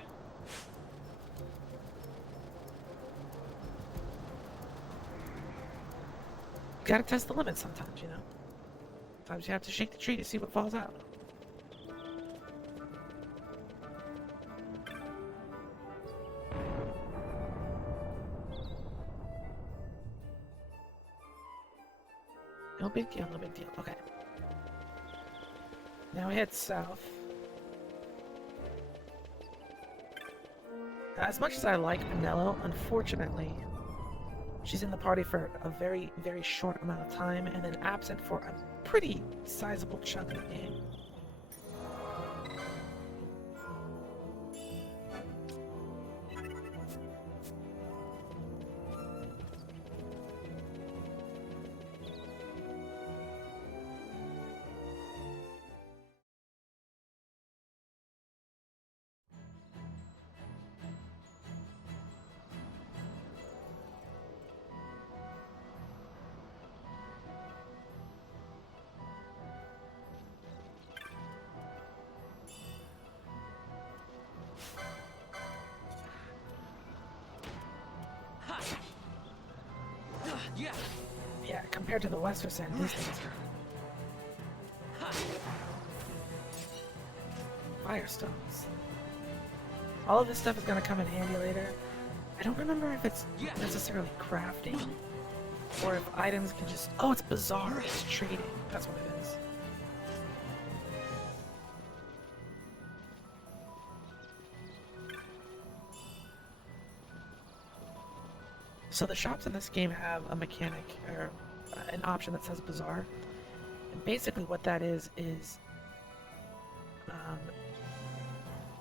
Gotta test the limits sometimes, you know? Sometimes you have to shake the tree to see what falls out. No big deal, no big deal. Okay. Now we head south. As much as I like Penello, unfortunately, she's in the party for a very, very short amount of time and then absent for a pretty sizable chunk of the game. compared to the Western Sand, these things are firestones. All of this stuff is going to come in handy later. I don't remember if it's necessarily crafting or if items can just... Oh, it's bazaar. It's trading. That's what it is. So the shops in this game have a mechanic, or an option that says bazaar. And basically what that is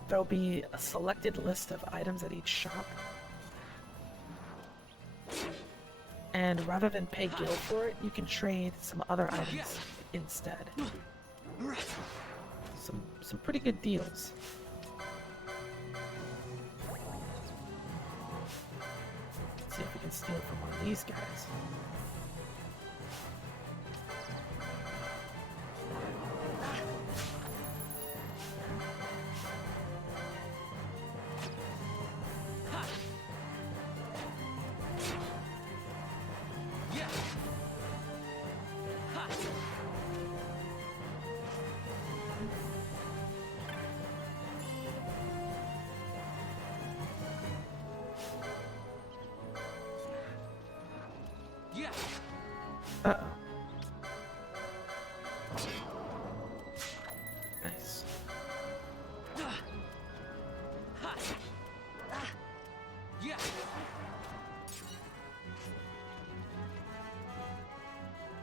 there'll be a selected list of items at each shop. And rather than pay guild for it, you can trade some other items instead. Some pretty good deals. Let's see if we can steal from one of these guys. Uh-oh. Nice.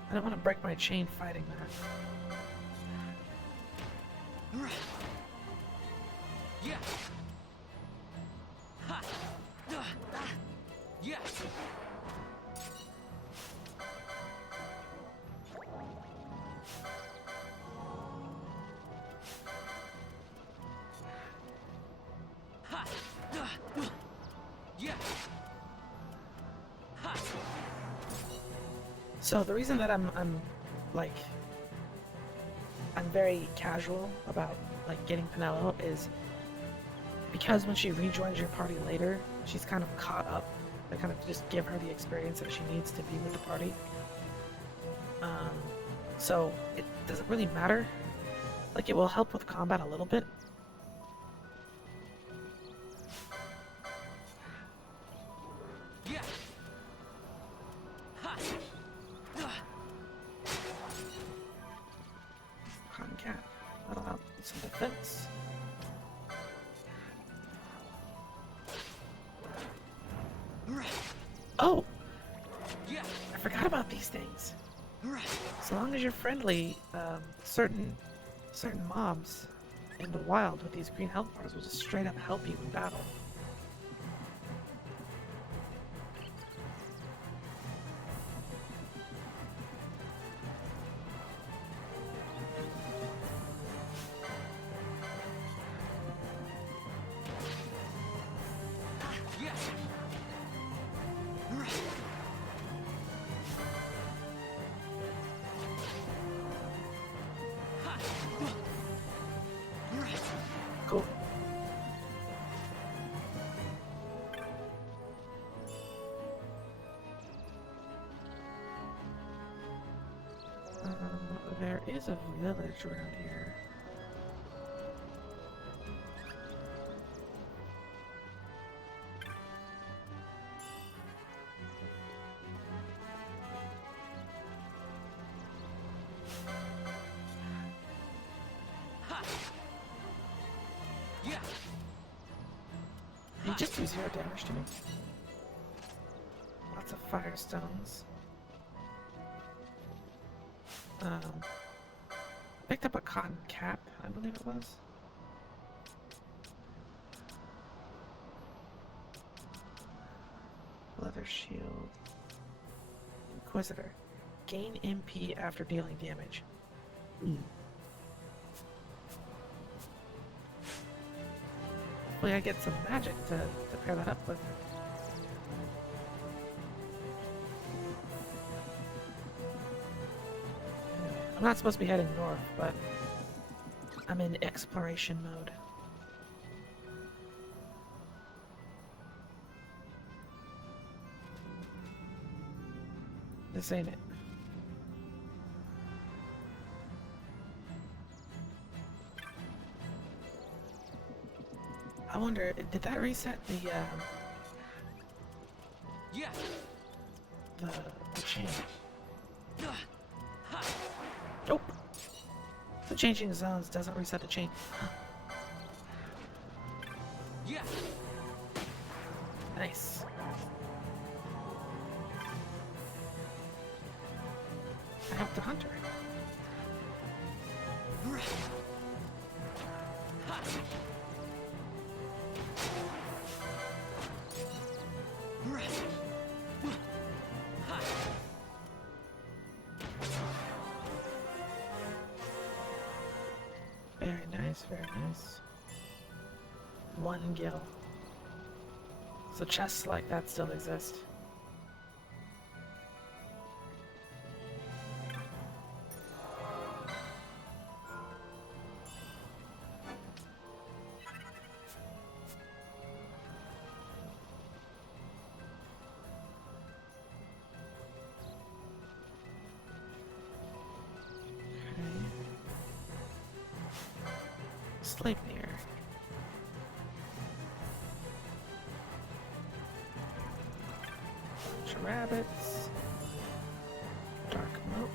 I don't want to break my chain fighting that. So the reason that I'm very casual about like getting Penelo is because when she rejoins your party later, she's kind of caught up. I kind of just give her the experience that she needs to be with the party. So it doesn't really matter. Like, it will help with combat a little bit. Cotton cat. That'll help with some defense. Oh! I forgot about these things. So long as you're friendly, certain mobs in the wild with these green health bars will just straight up help you in battle. Cool. There is a village around here. You just do 0 damage to me. Lots of firestones. Picked up a cotton cap, I believe it was. Leather shield. Inquisitor. Gain MP after dealing damage. Hopefully I get some magic to pair that up with. I'm not supposed to be heading north, but I'm in exploration mode. This ain't it. I wonder, did that reset the chain? Nope. The changing zones doesn't reset the chain. Nice. I helped the hunter. Very nice, very nice. One gil. So chests like that still exist. Sleipnir. Bunch of rabbits. Dark moat.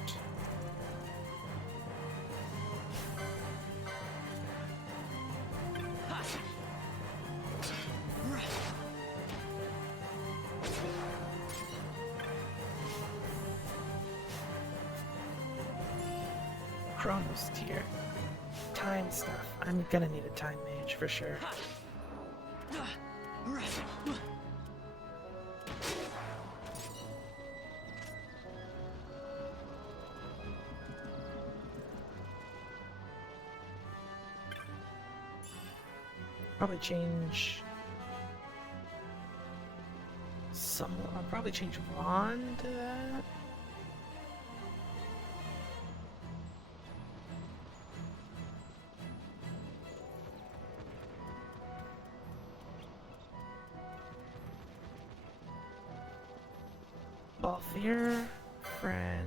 Chronos tier. Time stuff. I'm gonna need a time mage for sure. Probably change some. I'll probably change Vaughn to that. Balthier, Fran,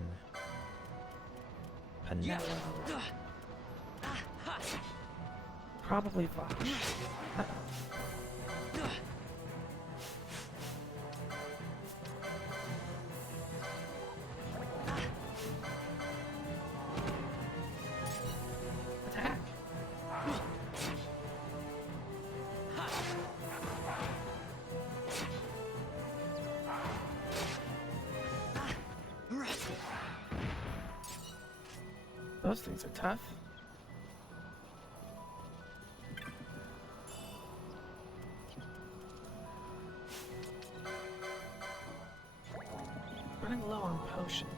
Penello. Probably Vosh. Attack. Those things are tough. Running low on potions.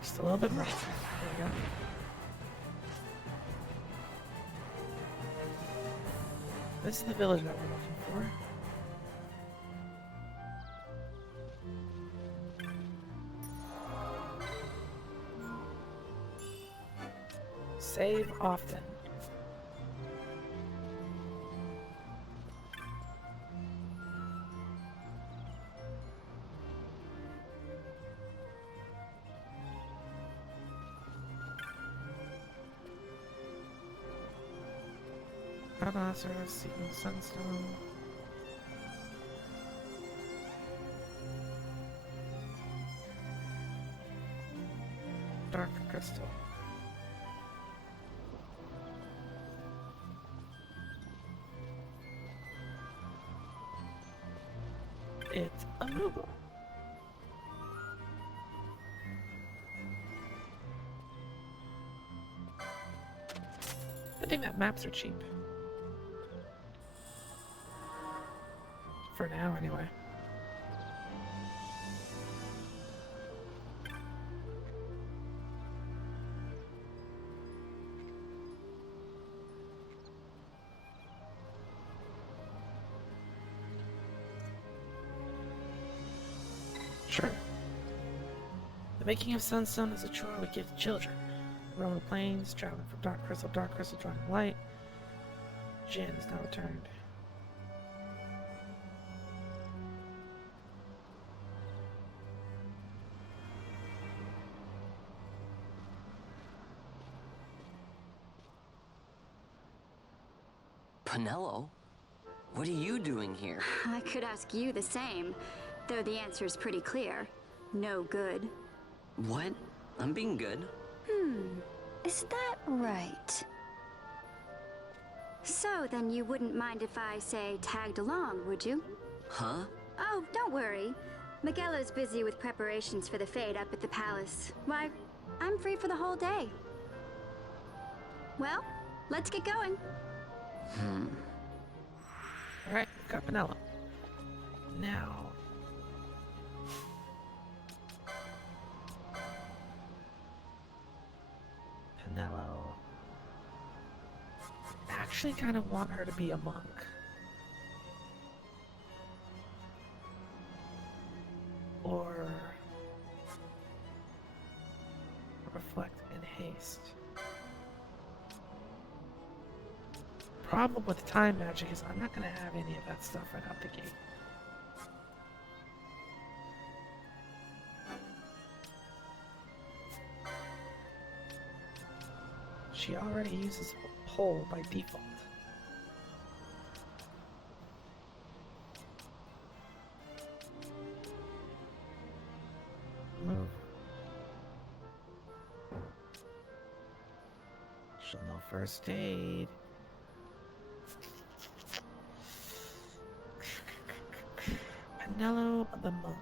Just a little bit more. There we go. This is the village that we're looking for. Save often. Rhinoceros, seeking sunstone. Dark crystal. It's a Moogle. I think that maps are cheap. For now, anyway. Sure. making of sunstone is a chore we give to children. Roam the plains, traveling from dark crystal, drawing light. Jin is now returned. Penelo? What are you doing here? I could ask you the same, though the answer is pretty clear. No good. What? I'm being good. Is that right? So then you wouldn't mind if I, say, tagged along, would you? Huh? Oh, don't worry. Miguelo's busy with preparations for the fete up at the palace. Why, I'm free for the whole day. Well, let's get going. Alright, we've got Penelo. Now... Penelo. I actually kind of want her to be a monk. Or... reflect and haste. Problem with time magic is I'm not going to have any of that stuff right out the gate. She already uses a pole by default. Move. She'll know first aid. Penelo the monk.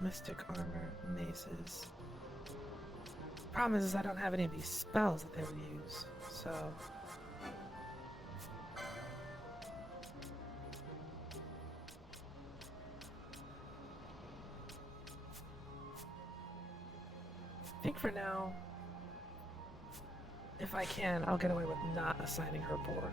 Mystic armor, maces. Problem is I don't have any of these spells that they would use, so... I think for now, if I can, I'll get away with not assigning her board.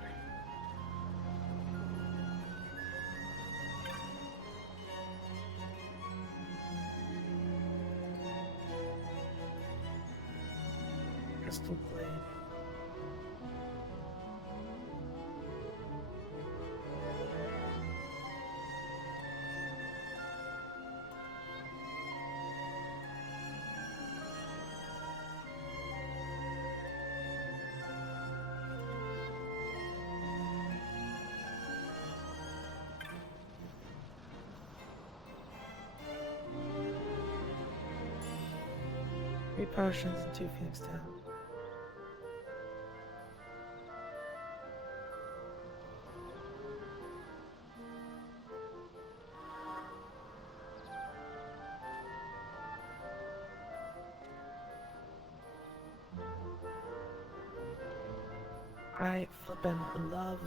Crystal blade. Three potions and 2 Phoenix Down. I flippin' love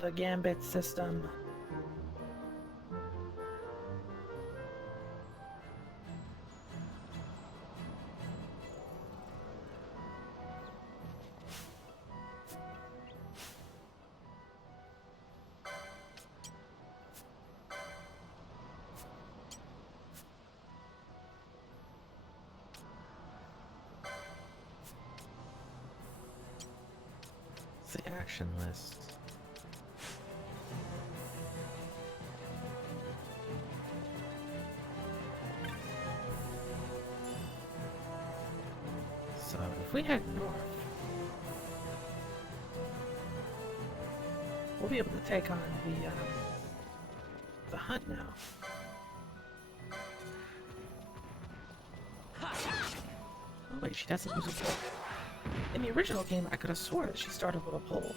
the Gambit system. The action list. So if we head north, we'll be able to take on the hunt now. Oh wait, she doesn't use a pole. In the original game, I could have sworn that she started with a pole.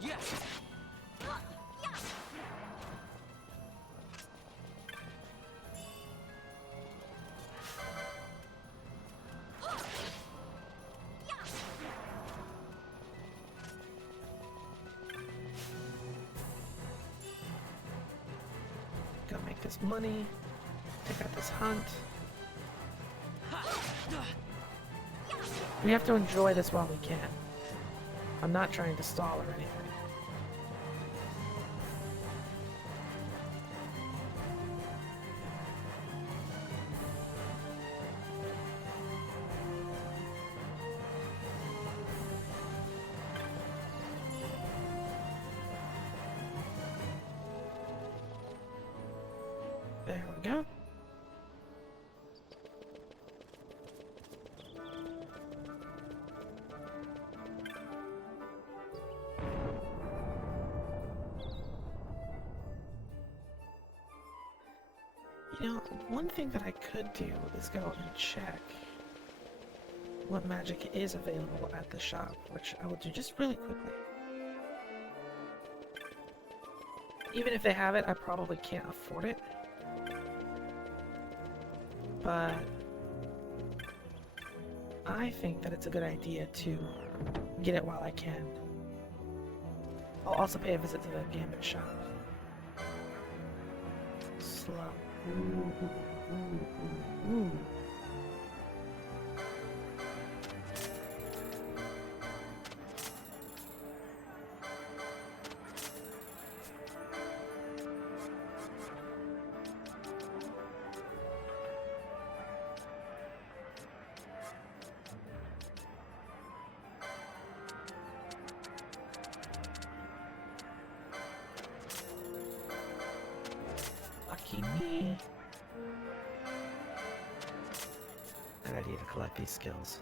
Yes. Gotta make this money. Take out this hunt. We have to enjoy this while we can. I'm not trying to stall or anything. There we go. You know, one thing that I could do is go and check what magic is available at the shop, which I will do just really quickly. Even if they have it, I probably can't afford it. But I think that it's a good idea to get it while I can. I'll also pay a visit to the gambit shop. Slow. Ooh, ooh, ooh, ooh. Lucky me. And I need to collect these skills.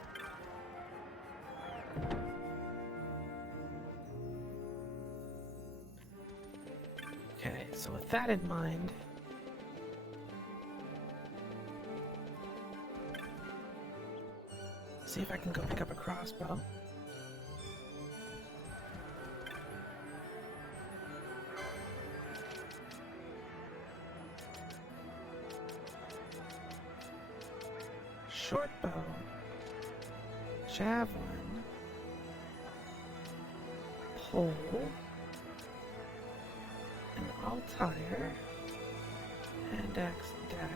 Okay, so with that in mind, see if I can go pick up a crossbow. Short bow, javelin, pole, an altair, and axe and dagger.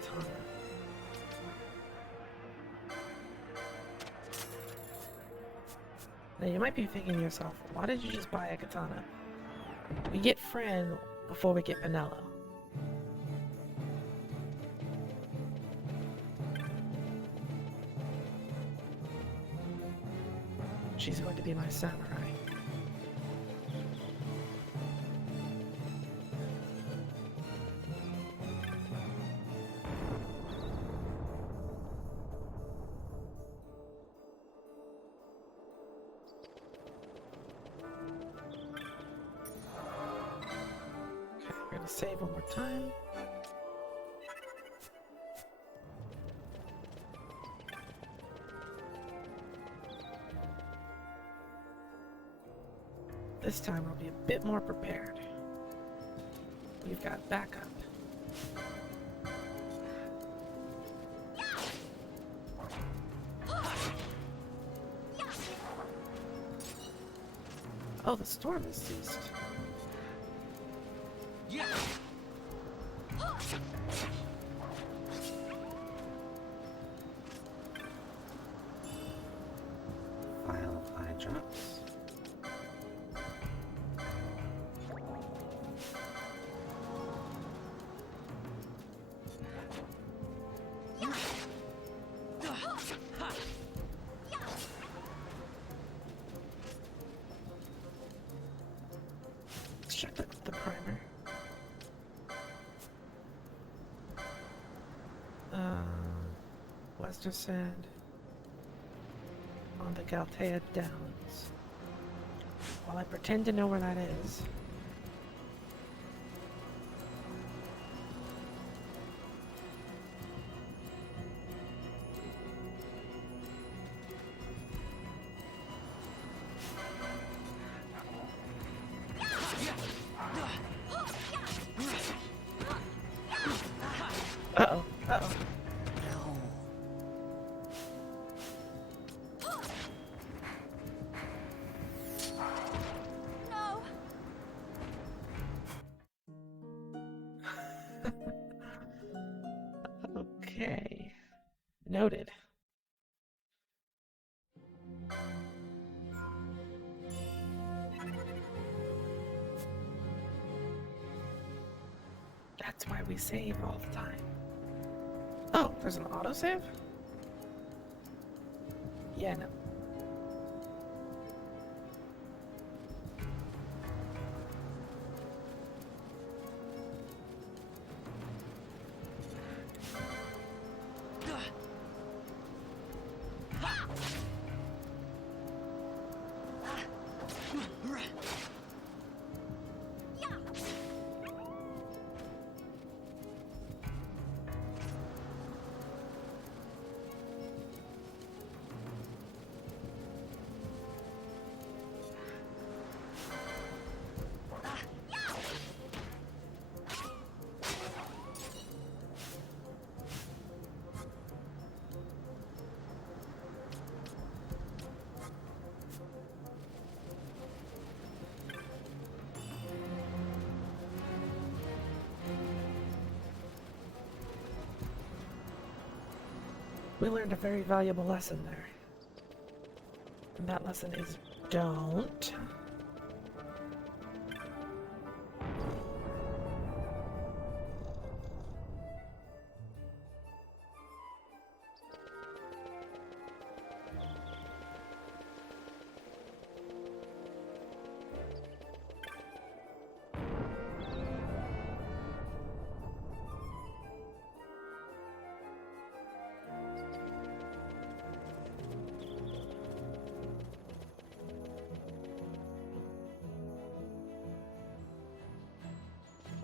Katana. Now you might be thinking to yourself, why did you just buy a katana? We get Fran before we get Penelo. She's going to be my samurai. Okay, we're gonna save one more time. This time I'll be a bit more prepared. We've got backup. Oh, the storm has ceased. File of eye drops. Let's check the primer. Western Sand on the Galtea Downs. While I pretend to know where that is, uh-oh, uh-oh. Noted. That's why we save all the time. Oh, there's an autosave? Yeah, no. We learned a very valuable lesson there. And that lesson is don't.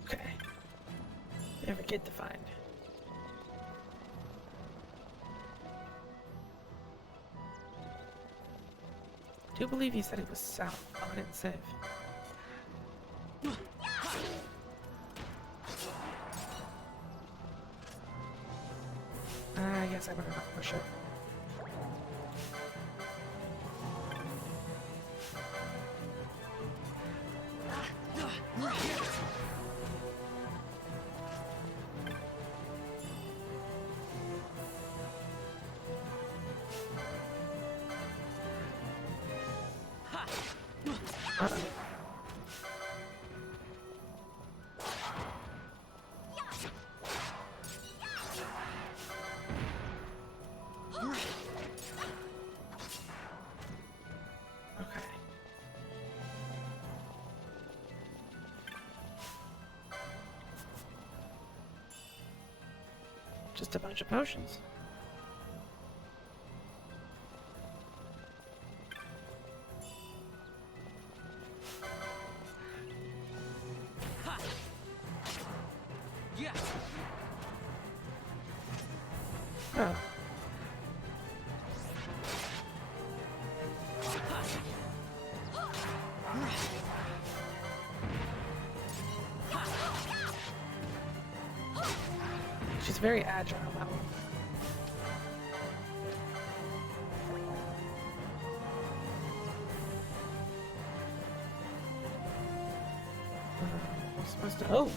Okay. Never get defined. I do believe he said it was south. Oh, I didn't save. I guess I better not push it. Okay. Just a bunch of potions. Oh. She's very agile, that one. I'm supposed to. Oh!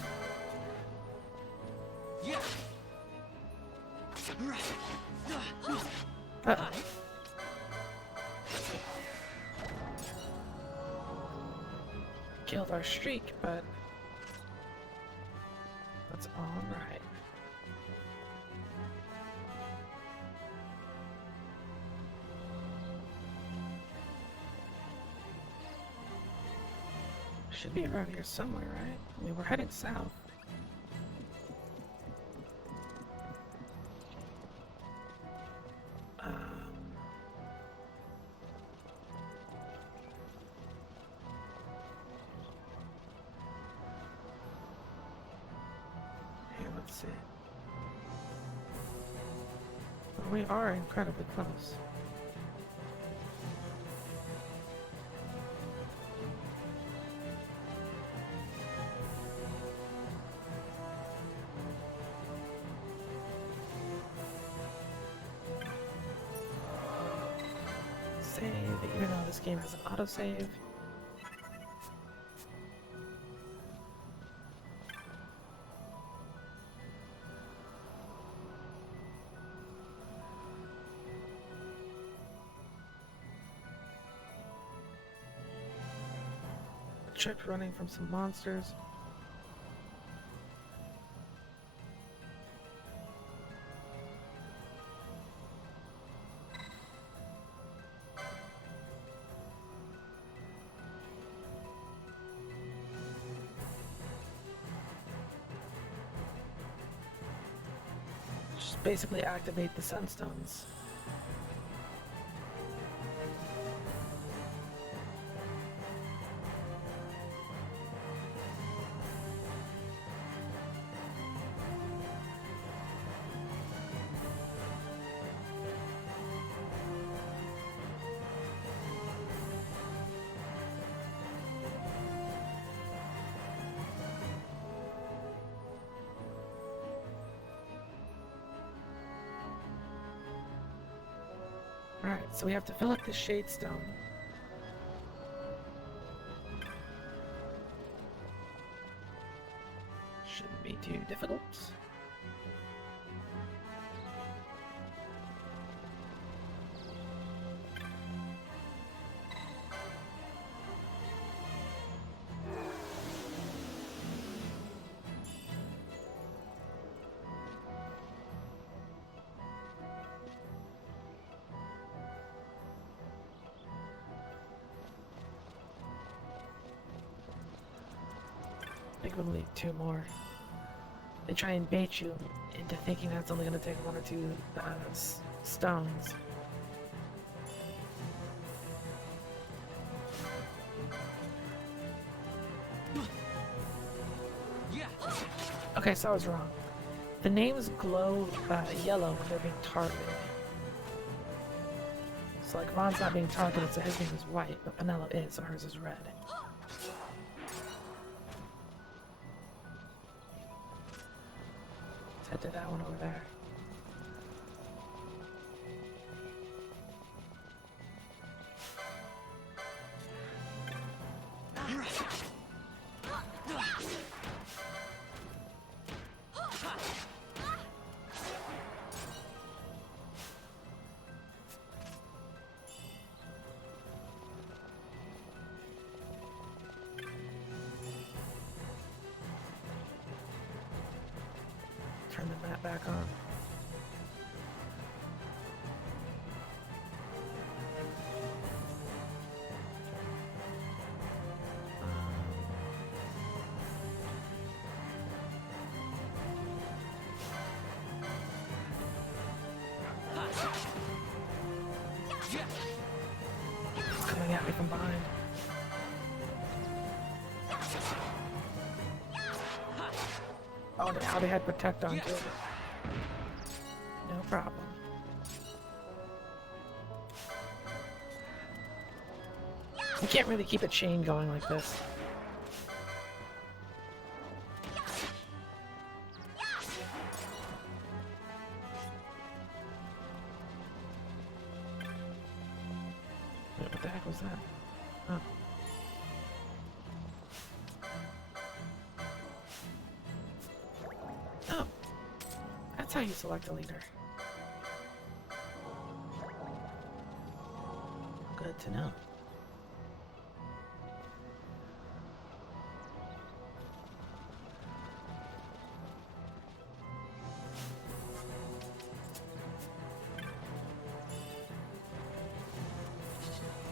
Uh-oh. Killed our streak, but that's alright. Should be around here somewhere, right? I mean, we're heading south. Here, let's see. Well, we are incredibly close. Save, even though this game has an autosave. tripped running from some monsters. Just basically activate the sunstones. Alright, so we have to fill up the Shade Stone. Shouldn't be too difficult. I think we'll need 2 more. They try and bait you into thinking that's only going to take 1 or 2 stones. Okay, so I was wrong. The names glow yellow when they're being targeted. So like Vaughn's not being targeted, so his name is white, but Penelo is, so hers is red. Let's head to that one over there. Turn the map back on. It's coming at me from behind. Oh, how they had protect on to it. No problem. You can't really keep a chain going like this. Wait, what the heck was that? Oh. Oh, that's how you select a leader. Good to know.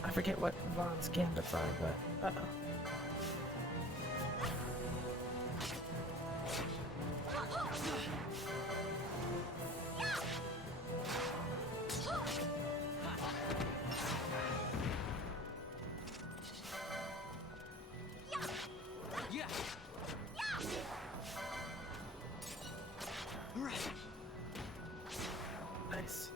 I forget what Vaughn's gambits are, but uh-oh. Nice.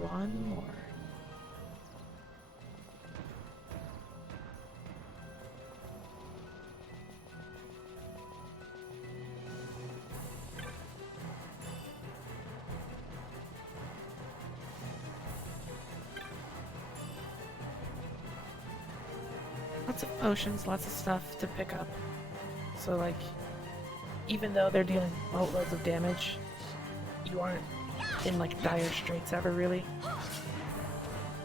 One more. Lots of potions, lots of stuff to pick up. So like, even though they're dealing boatloads of damage, you aren't in like dire straits ever really.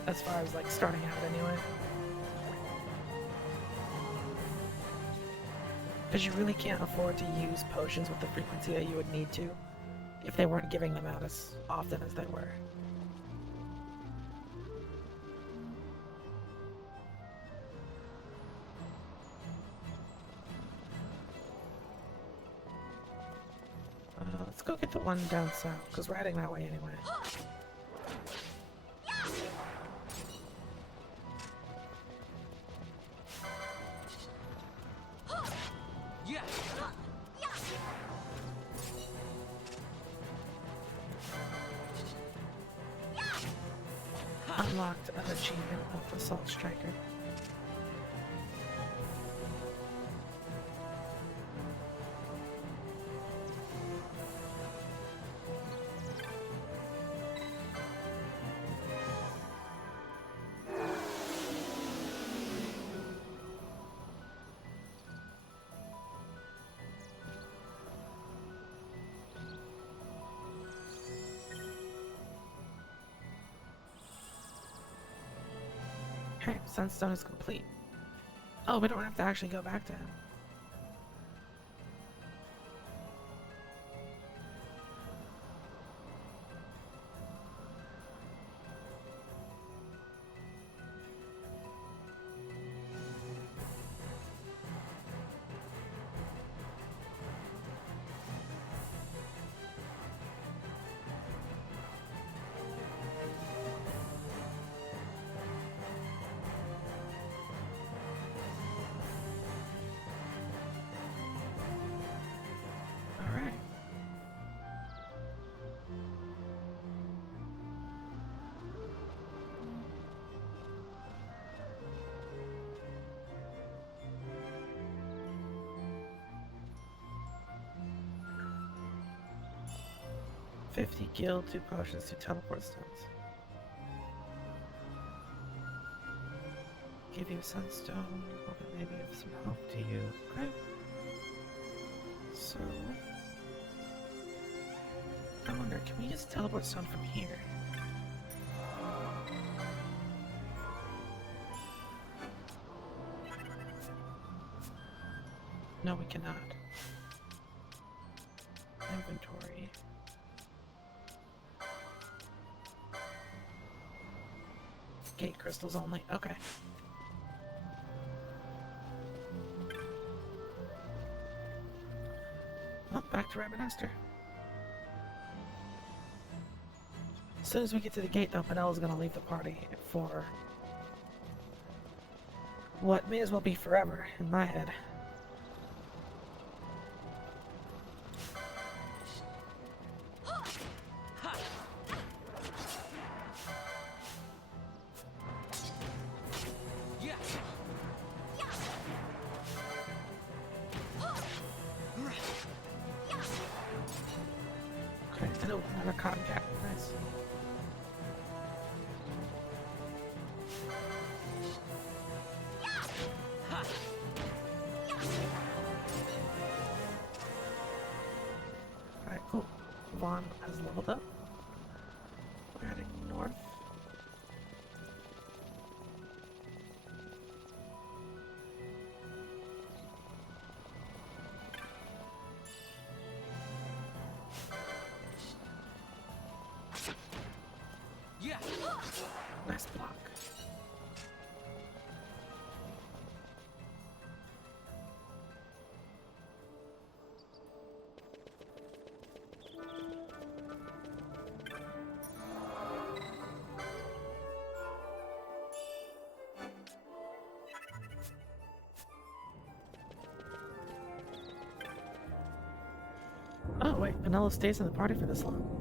As far as like starting out anyway. Because you really can't afford to use potions with the frequency that you would need to if they weren't giving them out as often as they were. Let's go get the one down south, because we're heading that way anyway. Unlocked an achievement of Assault Striker. Okay, Sunstone is complete. Oh, we don't have to actually go back to him. Alright. $50 gil, 2 potions, 2 teleport stones. Give you Sunstone, hoping maybe of some help to you. Okay. So I wonder, can we just teleport stone from here? No, we cannot. Inventory. Gate crystals only. Okay. Well, back to Rabanester. As soon as we get to the gate, though, Penelo's gonna leave the party for what may as well be forever in my head. Okay, I know another cotton cap. Nice. Alright, cool. Vaughn has leveled up. We're heading north. Nice block. Oh wait, Penelo stays in the party for this long.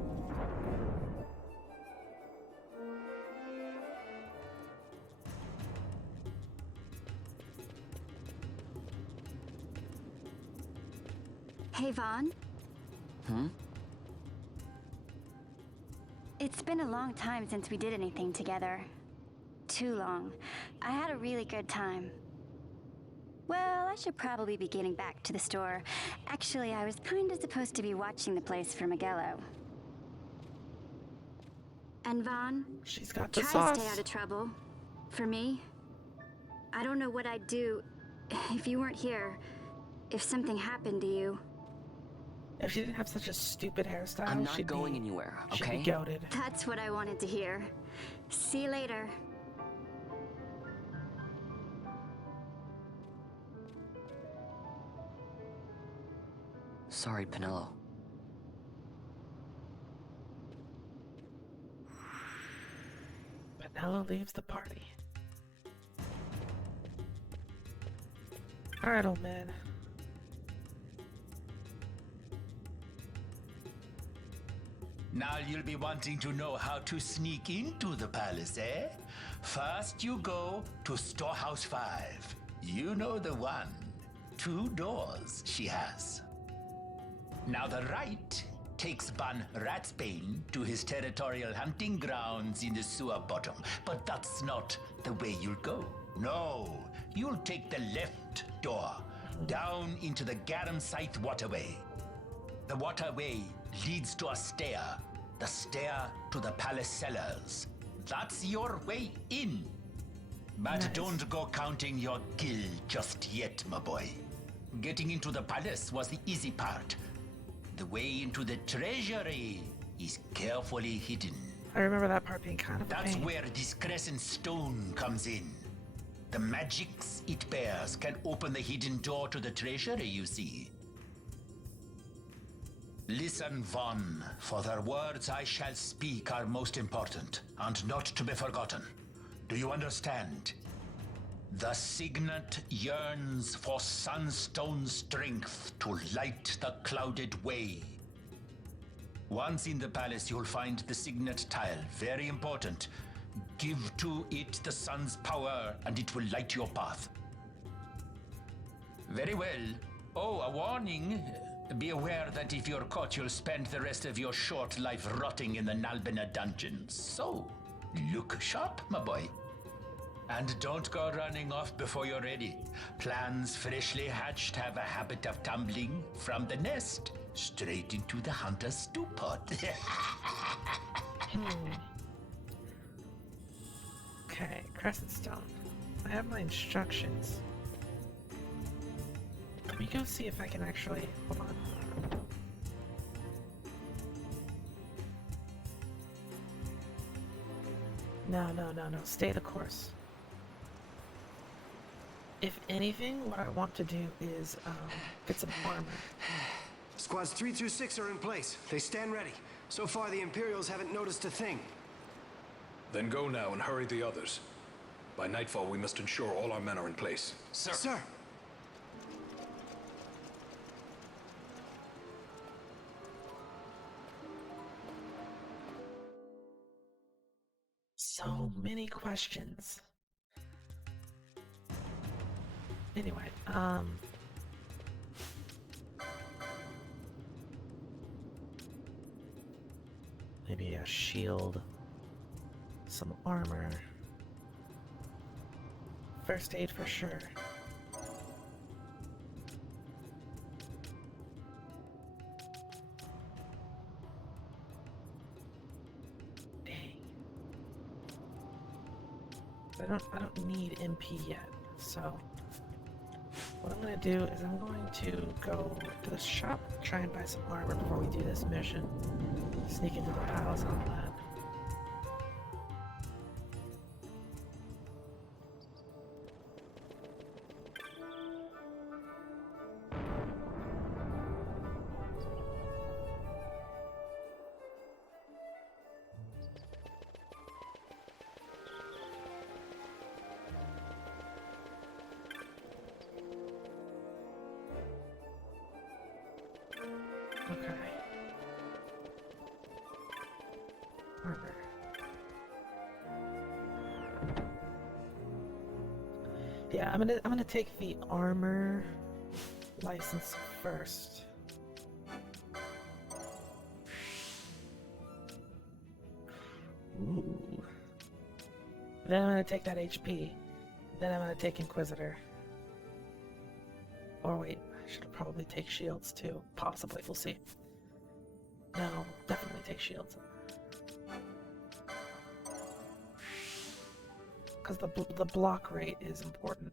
Hey, Vaughn. Hmm? It's been a long time since we did anything together. Too long. I had a really good time. Well, I should probably be getting back to the store. Actually, I was kinda supposed to be watching the place for Miguelo. And Vaughn, she's got the try sauce. to stay out of trouble. For me, I don't know what I'd do if you weren't here. If something happened to you. If she didn't have such a stupid hairstyle, I'm not she'd going be, anywhere, she'd okay? be goated. That's what I wanted to hear. See you later. Sorry, Penelo. Penelo leaves the party. Alright, old man. Now you'll be wanting to know how to sneak into the palace, eh? First you go to Storehouse 5. You know the one. 2 doors she has. Now the right takes Ban Ratsbane to his territorial hunting grounds in the sewer bottom. But that's not the way you'll go. No, you'll take the left door, down into the Garum Scythe waterway. The waterway leads to a stair. The stair to the palace cellars. That's your way in. But Nice. don't go counting your gil just yet, my boy. Getting into the palace was the easy part. The way into the treasury is carefully hidden. I remember that part being kind of a That's pain. where this crescent stone comes in. The magics it bears can open the hidden door to the treasury, you see. Listen, Vaughn, for the words I shall speak are most important, and not to be forgotten. Do you understand? The signet yearns for sunstone strength to light the clouded way. Once in the palace, you'll find the signet tile, very important. Give to it the sun's power, and it will light your path. Very well. Oh, a warning. Be aware that if you're caught, you'll spend the rest of your short life rotting in the Nalbina dungeons. So, look sharp, my boy. And don't go running off before you're ready. Plans freshly hatched have a habit of tumbling from the nest straight into the hunter's stew pot. Okay, Crescent Stone. I have my instructions. Let me go see if I can actually... Hold on. No. Stay the course. If anything, what I want to do is get some armor. Squads 3 through 6 are in place. They stand ready. So far, the Imperials haven't noticed a thing. Then go now and hurry the others. By nightfall, we must ensure all our men are in place. Sir. Sir! So many questions. Anyway, maybe a shield, some armor, first aid for sure. I don't need MP yet, so what I'm gonna do is I'm going to go to the shop, try and buy some armor before we do this mission. Sneak into the palace and all that. Okay. Armor. Yeah, I'm gonna take the armor license first. Ooh. Then I'm gonna take that HP. Then I'm gonna take Inquisitor. Or wait, I should probably take shields too. Possibly, we'll see. No, definitely take shields. Because the block rate is important.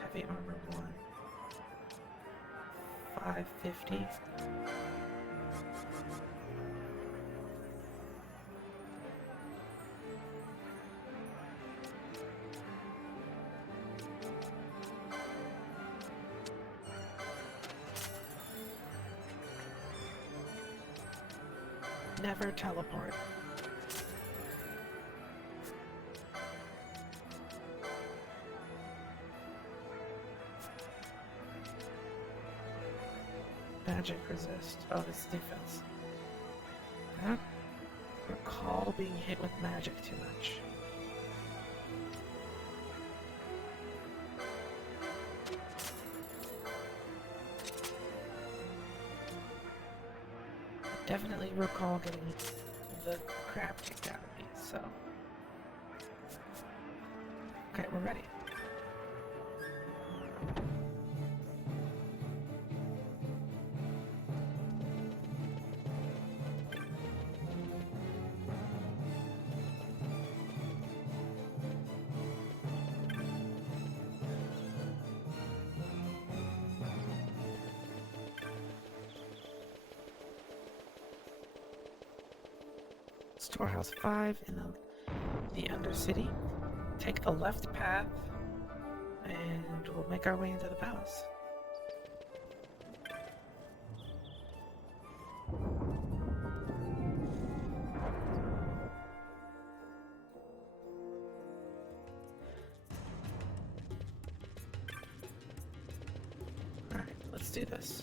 Heavy armor 1. 550. Never teleport. Magic resist. Oh, this is defense. I don't recall being hit with magic too much. I definitely recall getting the crap kicked out of me, so. Okay, we're ready. Storehouse 5 in the Undercity. Take the left path, and we'll make our way into the palace. Alright, let's do this.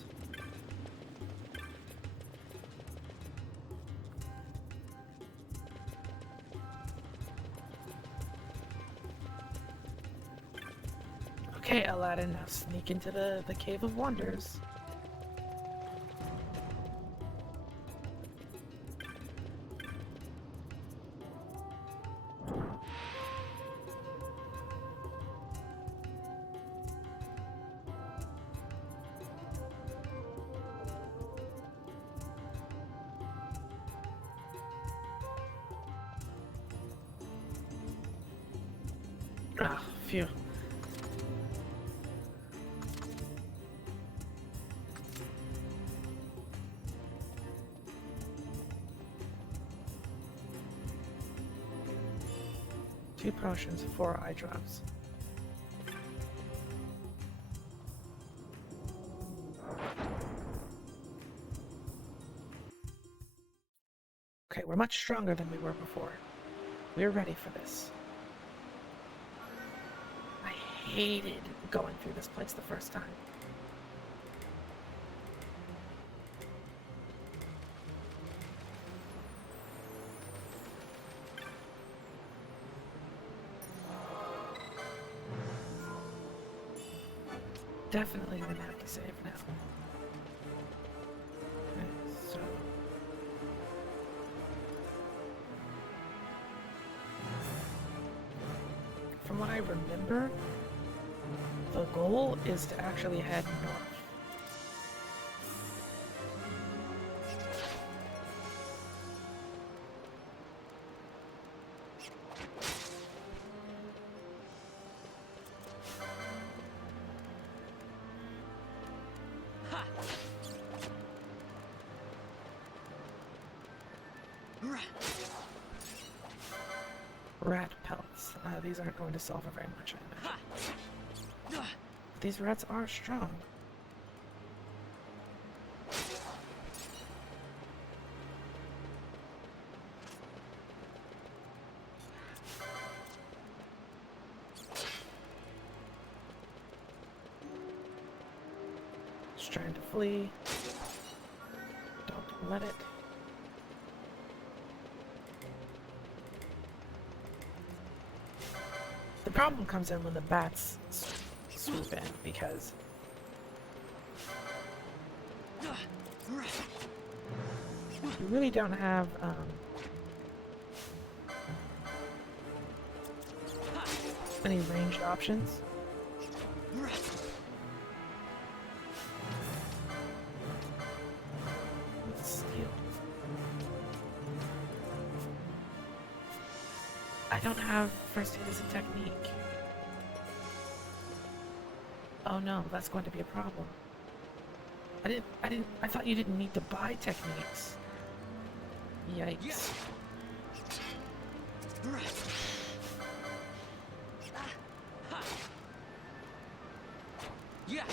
Okay, Aladdin, now sneak into the Cave of Wonders. Ah, phew. Two potions, 4 eye drops. Okay, we're much stronger than we were before. We're ready for this. I hated going through this place the first time. Definitely gonna have to save now. Okay, so from what I remember, the goal is to actually head north. Rat pelts. These aren't going to solve very much, I imagine. These rats are strong. Just trying to flee. Don't let it. The problem comes in when the bats swoop in, because You really don't have any ranged options. Let's steal. I don't have first aid as a technique. Oh no, that's going to be a problem. I thought you didn't need to buy techniques. Yikes. Yeah.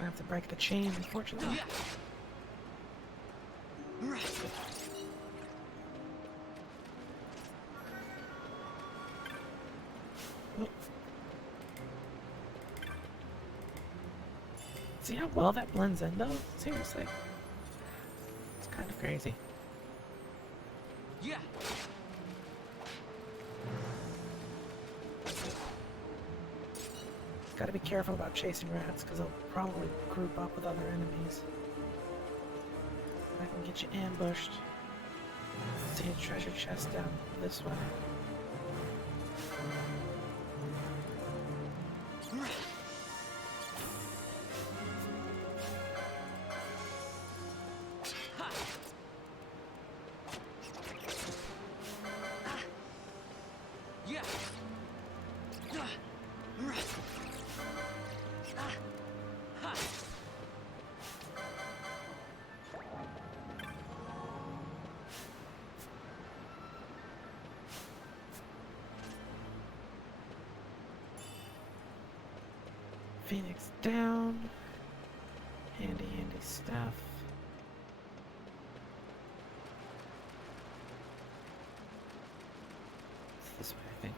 I have to break the chain, unfortunately. See how well that blends in, though? Seriously. It's kind of crazy. Yeah. Gotta be careful about chasing rats, because they'll probably group up with other enemies. I can get you ambushed. See a treasure chest down this way. Phoenix down. Handy stuff. It's this way, I think.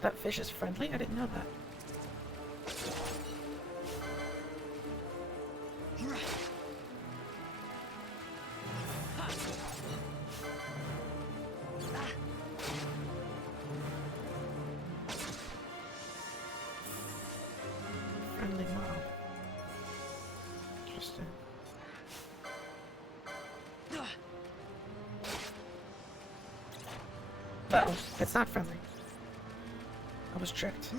That fish is friendly? I didn't know that. Friendly mob. Interesting. Uh-oh, it's not friendly. I was tricked.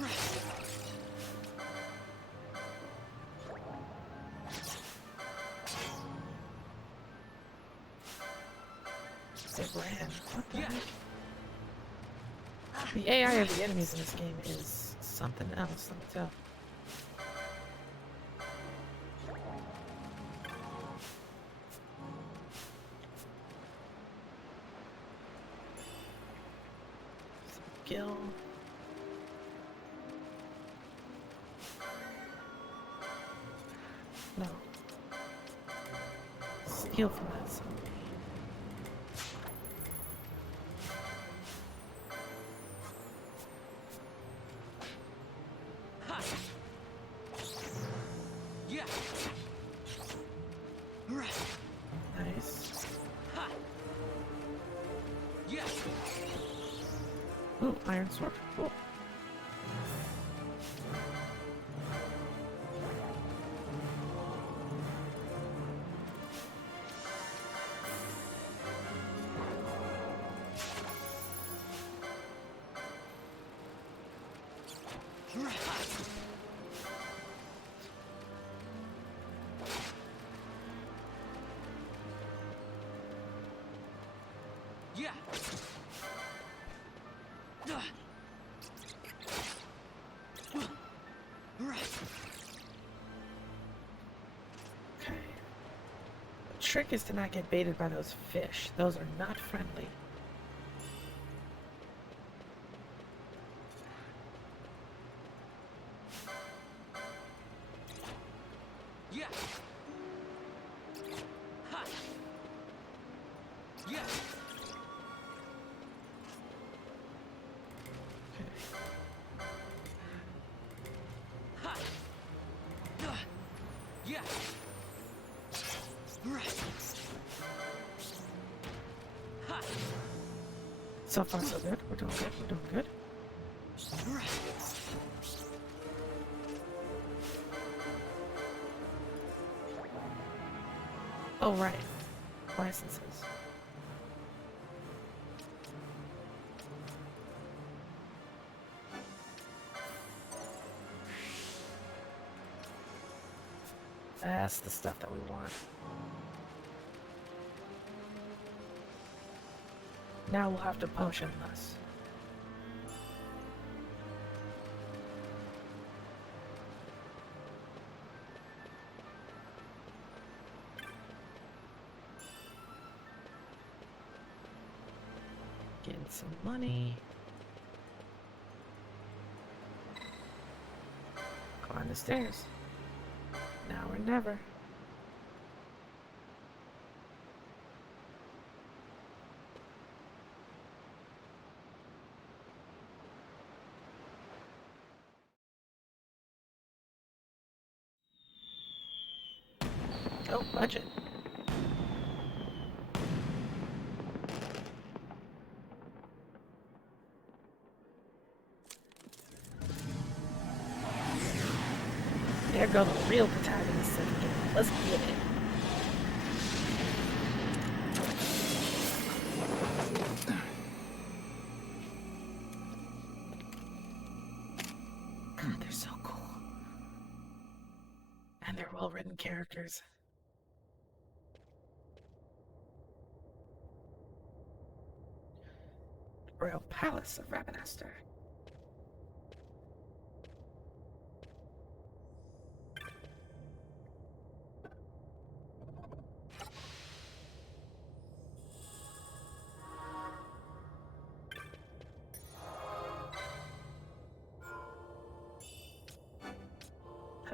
It ran. What the heck? The AI of the enemies in this game is something else, let me tell. Skill. No. Steal from that zombie. Yeah. Nice. Yeah. Ooh, iron sword. Cool. Yeah. trick is to not get baited by those fish. Those are not friendly. Yeah. Ha. Yeah. Ha. Yeah. Right. Ha. So far, so good. We're doing good. We're doing good. Right. Oh, right. Licenses. That's the stuff that we want. Now we'll have to potion less. Getting some money. Climb the stairs. Now or never. Oh, budget. There go the real protagonists of the game. Let's get it. God, they're so cool. And they're well-written characters. Royal Palace of Rabanastor.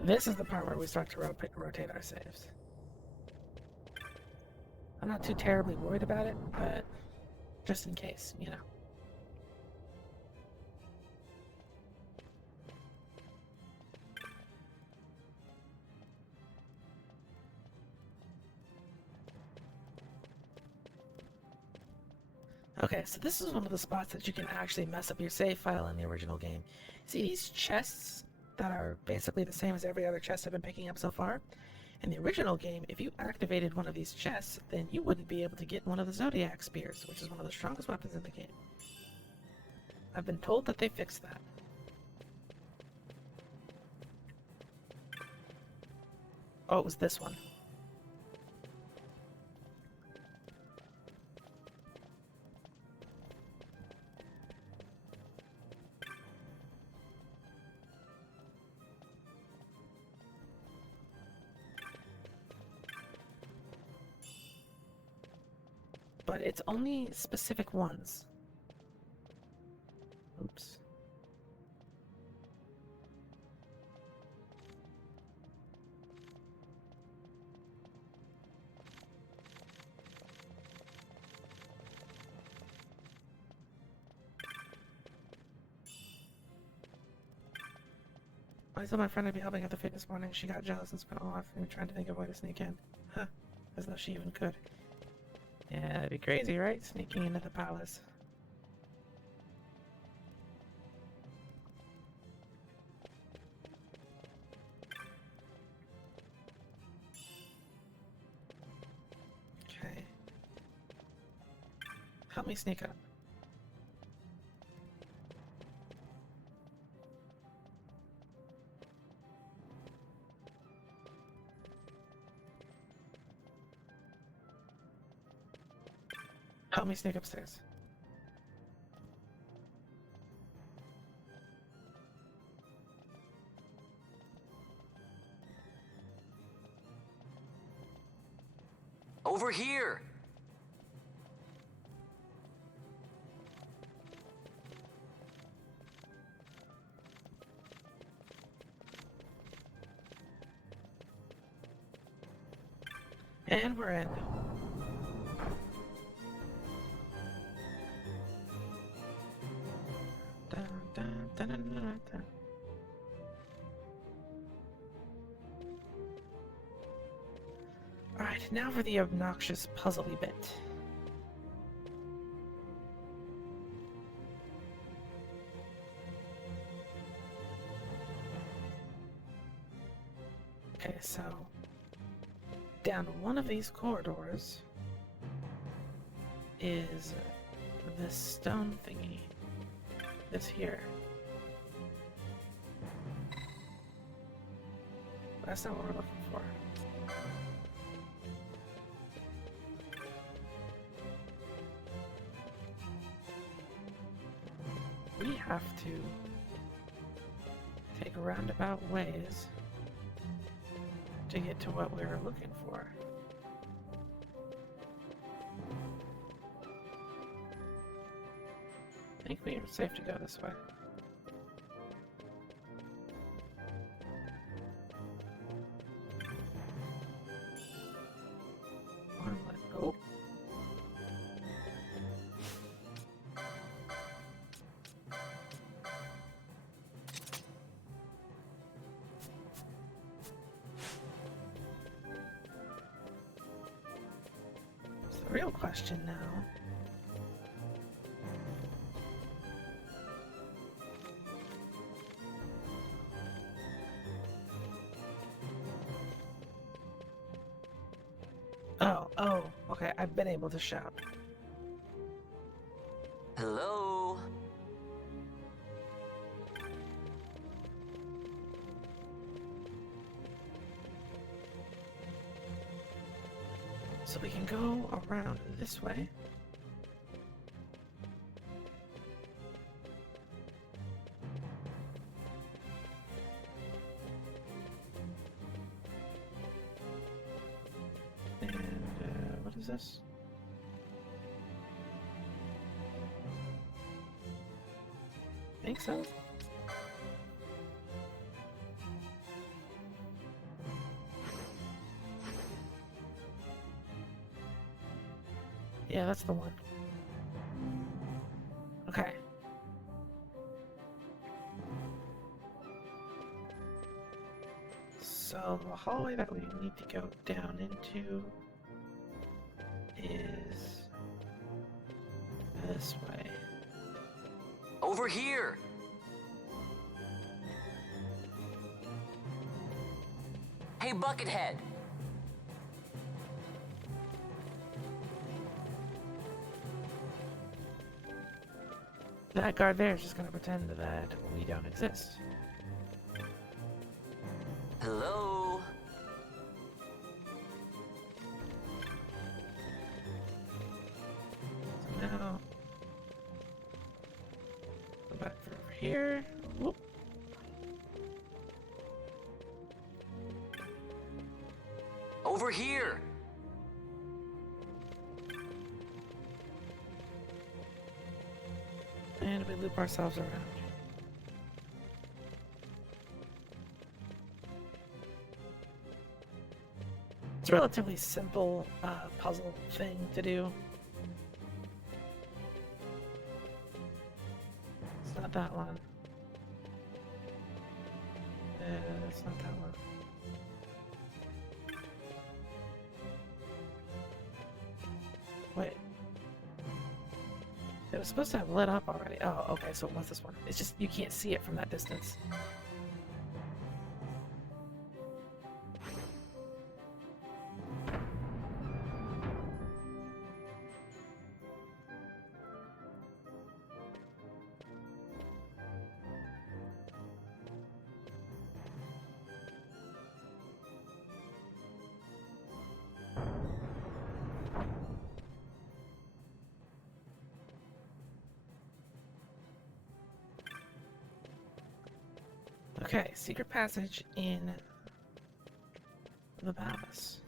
This is the part where we start to rotate our saves. I'm not too terribly worried about it, but just in case, you know. Okay, so this is one of the spots that you can actually mess up your save file in the original game. See these chests that are basically the same as every other chest I've been picking up so far? In the original game, if you activated one of these chests, then you wouldn't be able to get one of the Zodiac Spears, which is one of the strongest weapons in the game. I've been told that they fixed that. Oh, it was this one. But it's only specific ones. Oops. I told my friend I'd be helping at the fit this morning. She got jealous and spent off and trying to think of a way to sneak in. Huh. As though she even could. Yeah, that'd be crazy, right? Sneaking into the palace. Okay. Help me sneak up. Help me sneak upstairs. Over here! And we're in. Dun, dun, dun, dun, dun, dun. Alright, now for the obnoxious puzzly bit. Okay, so down one of these corridors is this stone thingy. This here. That's not what we're looking for. We have to take roundabout ways to get to what we were looking for. I think we are safe to go this way. Oh. So the real question now . Oh, okay, I've been able to shout. Hello? So we can go around this way. What is this? Think so? Yeah, that's the one. Okay. So the hallway that we need to go down into is this way. Over here! Hey, Buckethead! That guard there is just gonna pretend that we don't exist. Hello? So now, go back through over here. Whoop. Over here! And we loop ourselves around. It's a relatively simple puzzle thing to do. It's not that one. It's not that one. Wait. It was supposed to have lit up already. Oh, okay, so it was this one. It's just you can't see it from that distance. Okay, secret passage in the palace.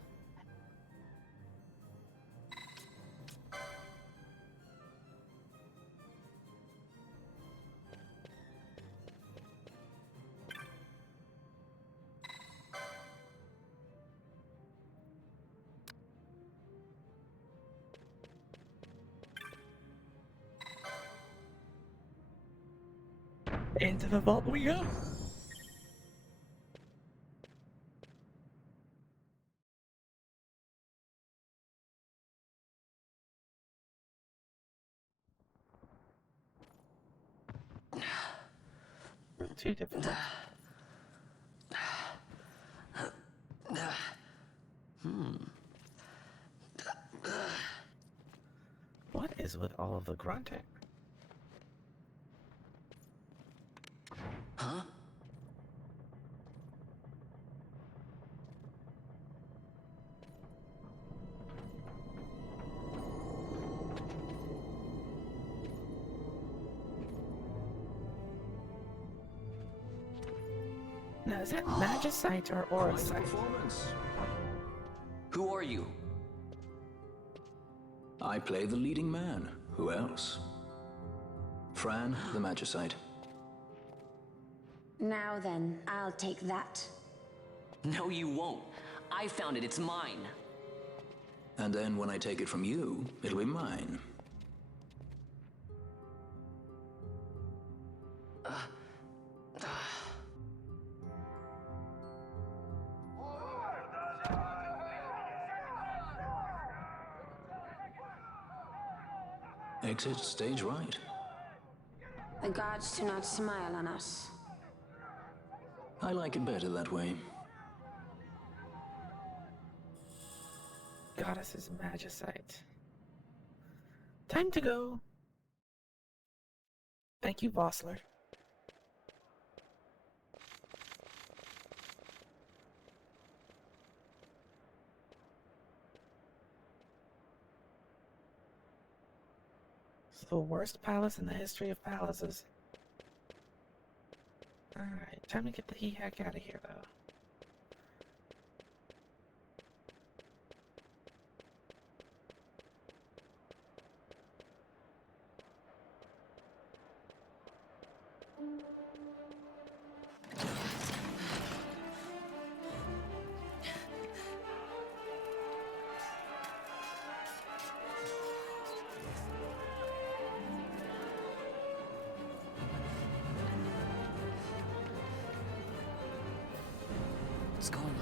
Into the vault we go. Too difficult. What is with all of the grunting? Huh? Now, is that magicite or auracite? Who are you? I play the leading man. Who else? Fran, the magicite. Now then, I'll take that. No, you won't. I found it. It's mine. And then when I take it from you, it'll be mine. Exit stage right. The gods do not smile on us. I like it better that way. Goddess's magicite. Time to go. Thank you, Vossler. It's the worst palace in the history of palaces. Alright, time to get the heck out of here, though. What's going on?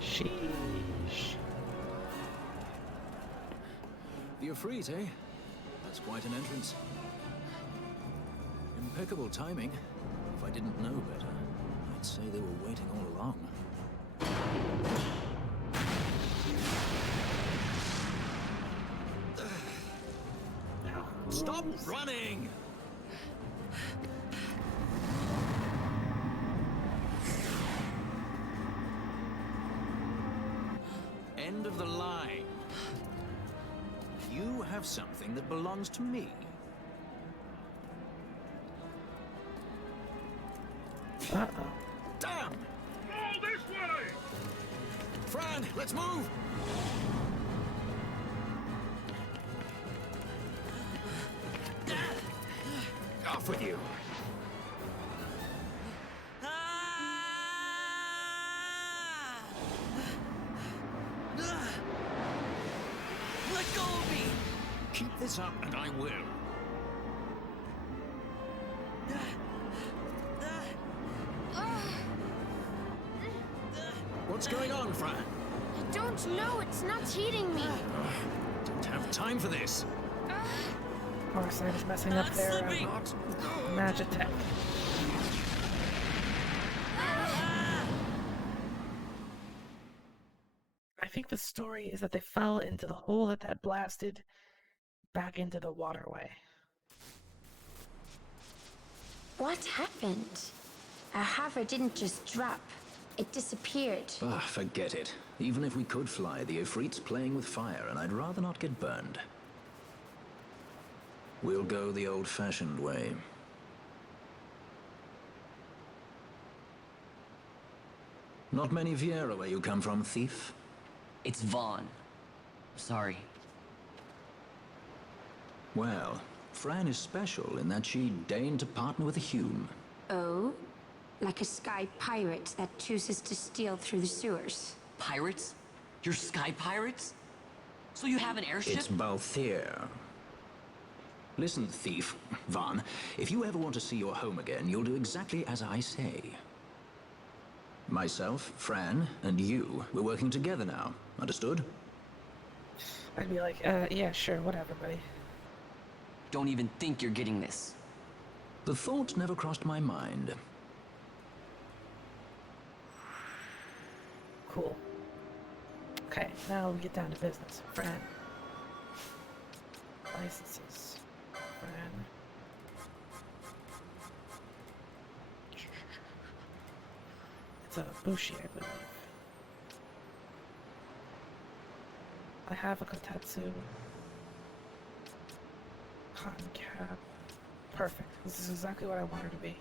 Sheesh. The Ifrit, eh? That's quite an entrance. Impeccable timing. If I didn't know better, I'd say they were waiting all along. Stop running! End of the line. You have something that belongs to me. Uh-oh. Damn! All this way! Fran, let's move! Off with you! Let go of me! Keep this up and I will. What's going on, Fran? I don't know, it's not heating me. Don't have time for this. Auracite is messing up their magitech. I think the story is that they fell into the hole that blasted back into the waterway. What happened? Our hover didn't just drop. It disappeared. Ah, forget it. Even if we could fly, the Ifrit's playing with fire, and I'd rather not get burned. We'll go the old-fashioned way. Not many Viera where you come from, thief? It's Vaughn. Sorry. Well, Fran is special in that she deigned to partner with a Hume. Oh? Like a sky pirate that chooses to steal through the sewers. Pirates? You're sky pirates? So you have an airship? It's Balthier. Listen, thief. Van, if you ever want to see your home again, you'll do exactly as I say. Myself, Fran, and you, we're working together now. Understood? I'd be like, yeah, sure, whatever, buddy. Don't even think you're getting this. The thought never crossed my mind. Cool. Okay, now we get down to business. Fran. Licenses. Fran. It's a Bushi, I believe. I have a Kotetsu. Cotton cap. Perfect. This is exactly what I want her to be.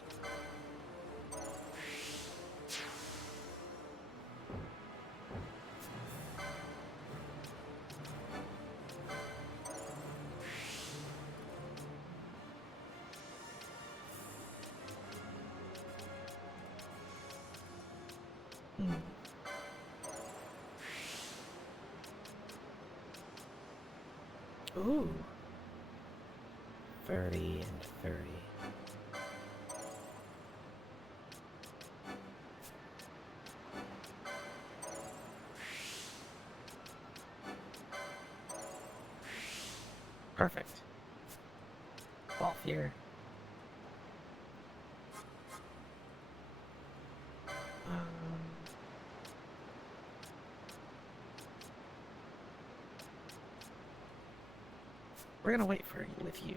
Ooh. 30 and 30. Perfect. Off here. We're gonna wait for you with you.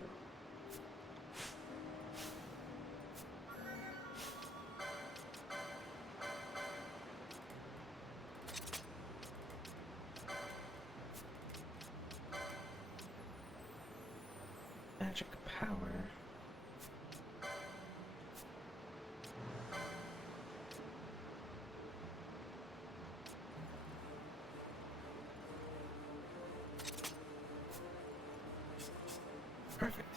Magic power. Perfect.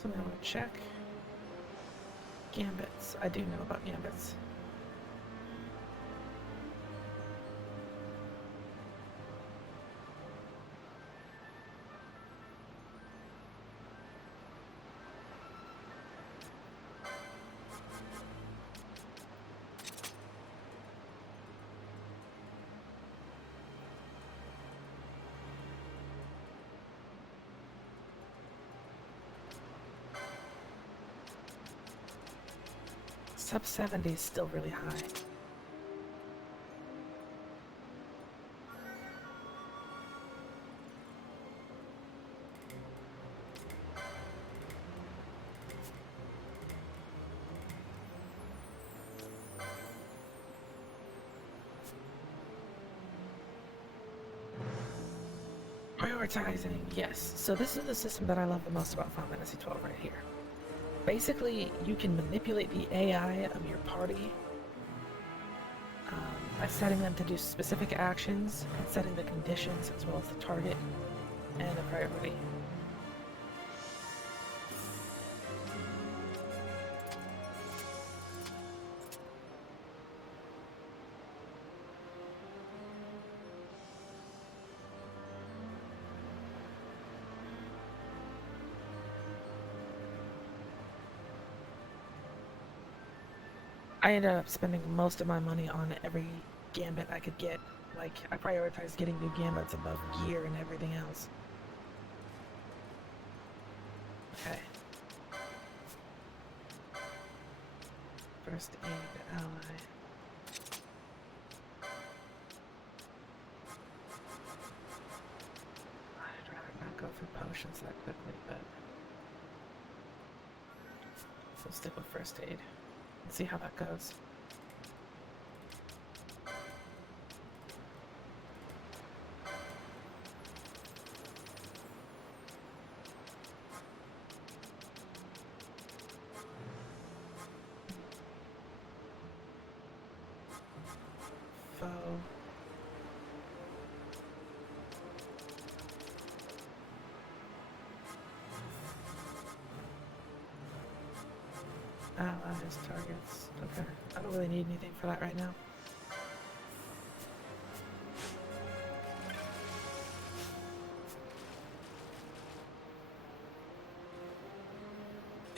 So now I want to check gambits. I do know about gambits. Sub 70 is still really high. Prioritizing, yes. So this is the system that I love the most about Final Fantasy XII right here. Basically, you can manipulate the AI of your party by setting them to do specific actions and setting the conditions as well as the target and the priority. I ended up spending most of my money on every gambit I could get. Like, I prioritized getting new gambits above gear and everything else. Okay. First aid ally. I'd rather not go through potions that quickly, but we'll stick with first aid. See how that goes. Foe. Allies, targets. Okay. I don't really need anything for that right now.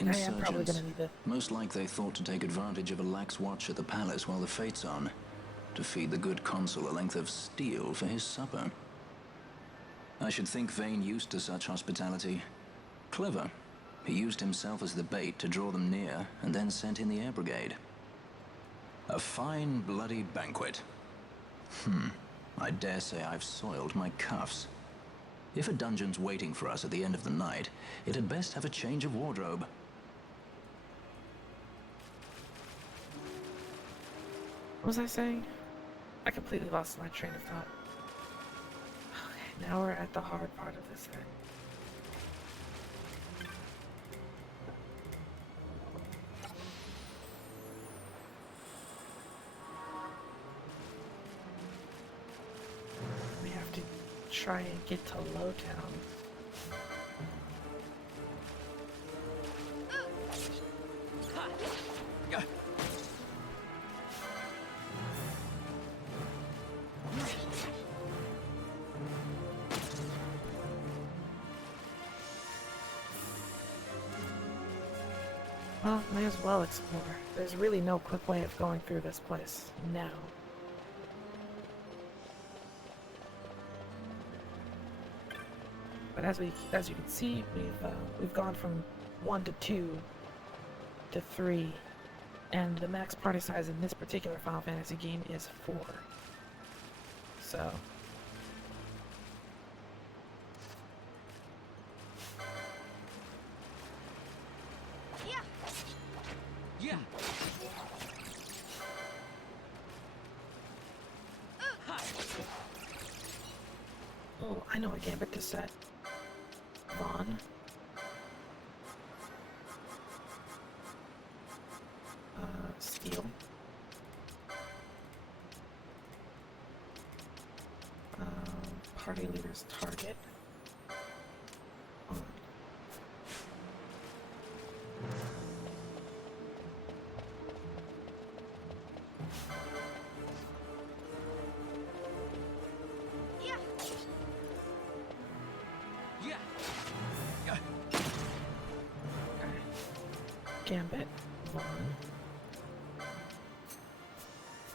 I am probably gonna need it. Most like they thought to take advantage of a lax watch at the palace while the fate's on, to feed the good consul a length of steel for his supper. I should think Vane used to such hospitality. Clever. He used himself as the bait to draw them near, and then sent in the air brigade. A fine, bloody banquet. I dare say I've soiled my cuffs. If a dungeon's waiting for us at the end of the night, it had best have a change of wardrobe. What was I saying? I completely lost my train of thought. Okay, now we're at the hard part of this thing. We have to try and get to Lowtown. Well, may as well explore. There's really no quick way of going through this place now. But as you can see, we've gone from 1 to 2 to 3, and the max party size in this particular Final Fantasy game is 4. So. Yeah. Oh, I know a gambit to set. Vaughn. Steel. Party leader's target. Gambit. Vaughn.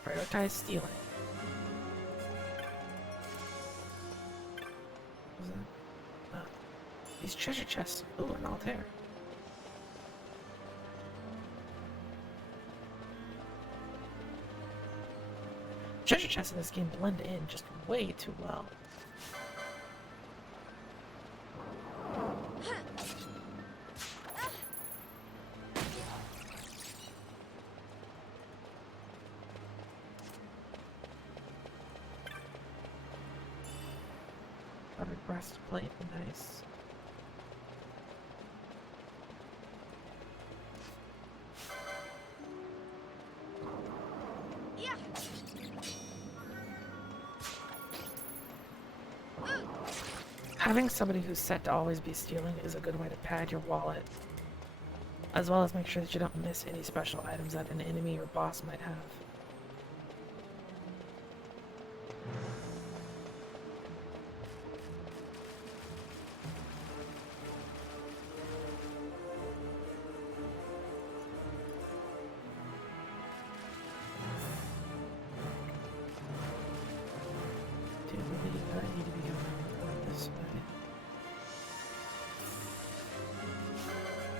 Prioritize stealing. What was that? These treasure chests. Ooh, an Altair. Treasure chests in this game blend in just way too well. Breastplate, nice. Having somebody who's set to always be stealing is a good way to pad your wallet, as well as make sure that you don't miss any special items that an enemy or boss might have.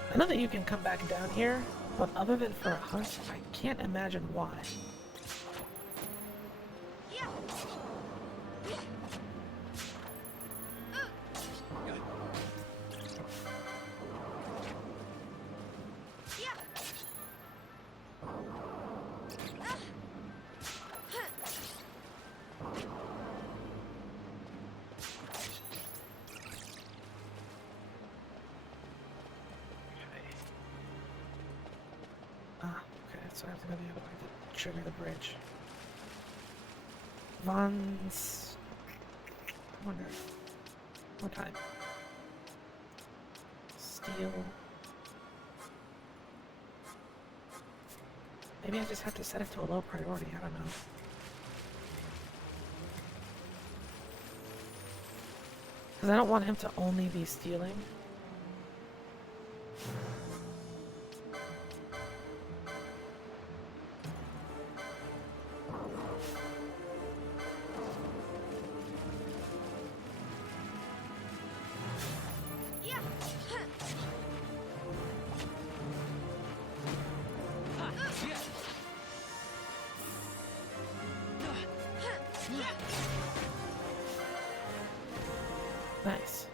I know that you can come back down here, but other than for a hunt, I can't imagine why. So I have to go the other way to trigger the bridge. Vaughn's... I wonder... What time? Steel... Maybe I just have to set it to a low priority, I don't know. Because I don't want him to only be stealing. Nice.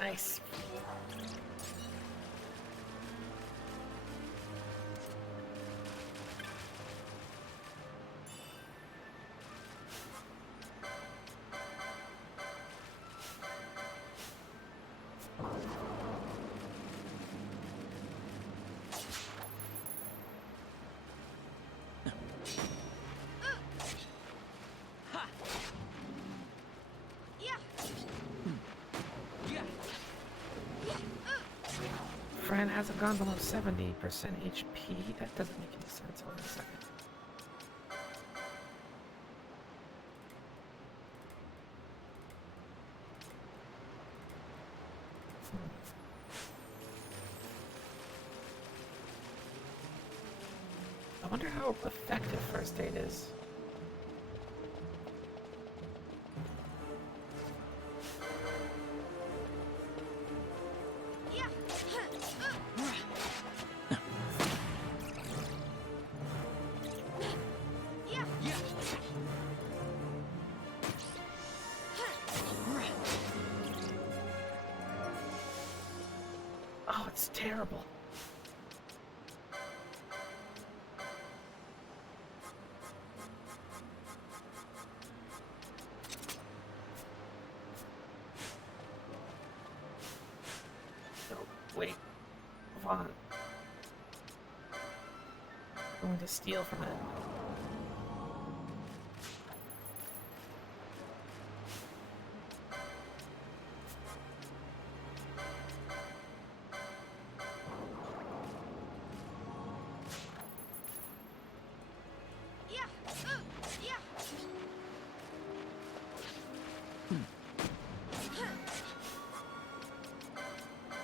Nice. Fran hasn't gone below 70% HP. That doesn't make any sense. Hold on a second. I wonder how effective first aid is. Oh, it's terrible. No, wait. Hold on. I'm going to steal from it.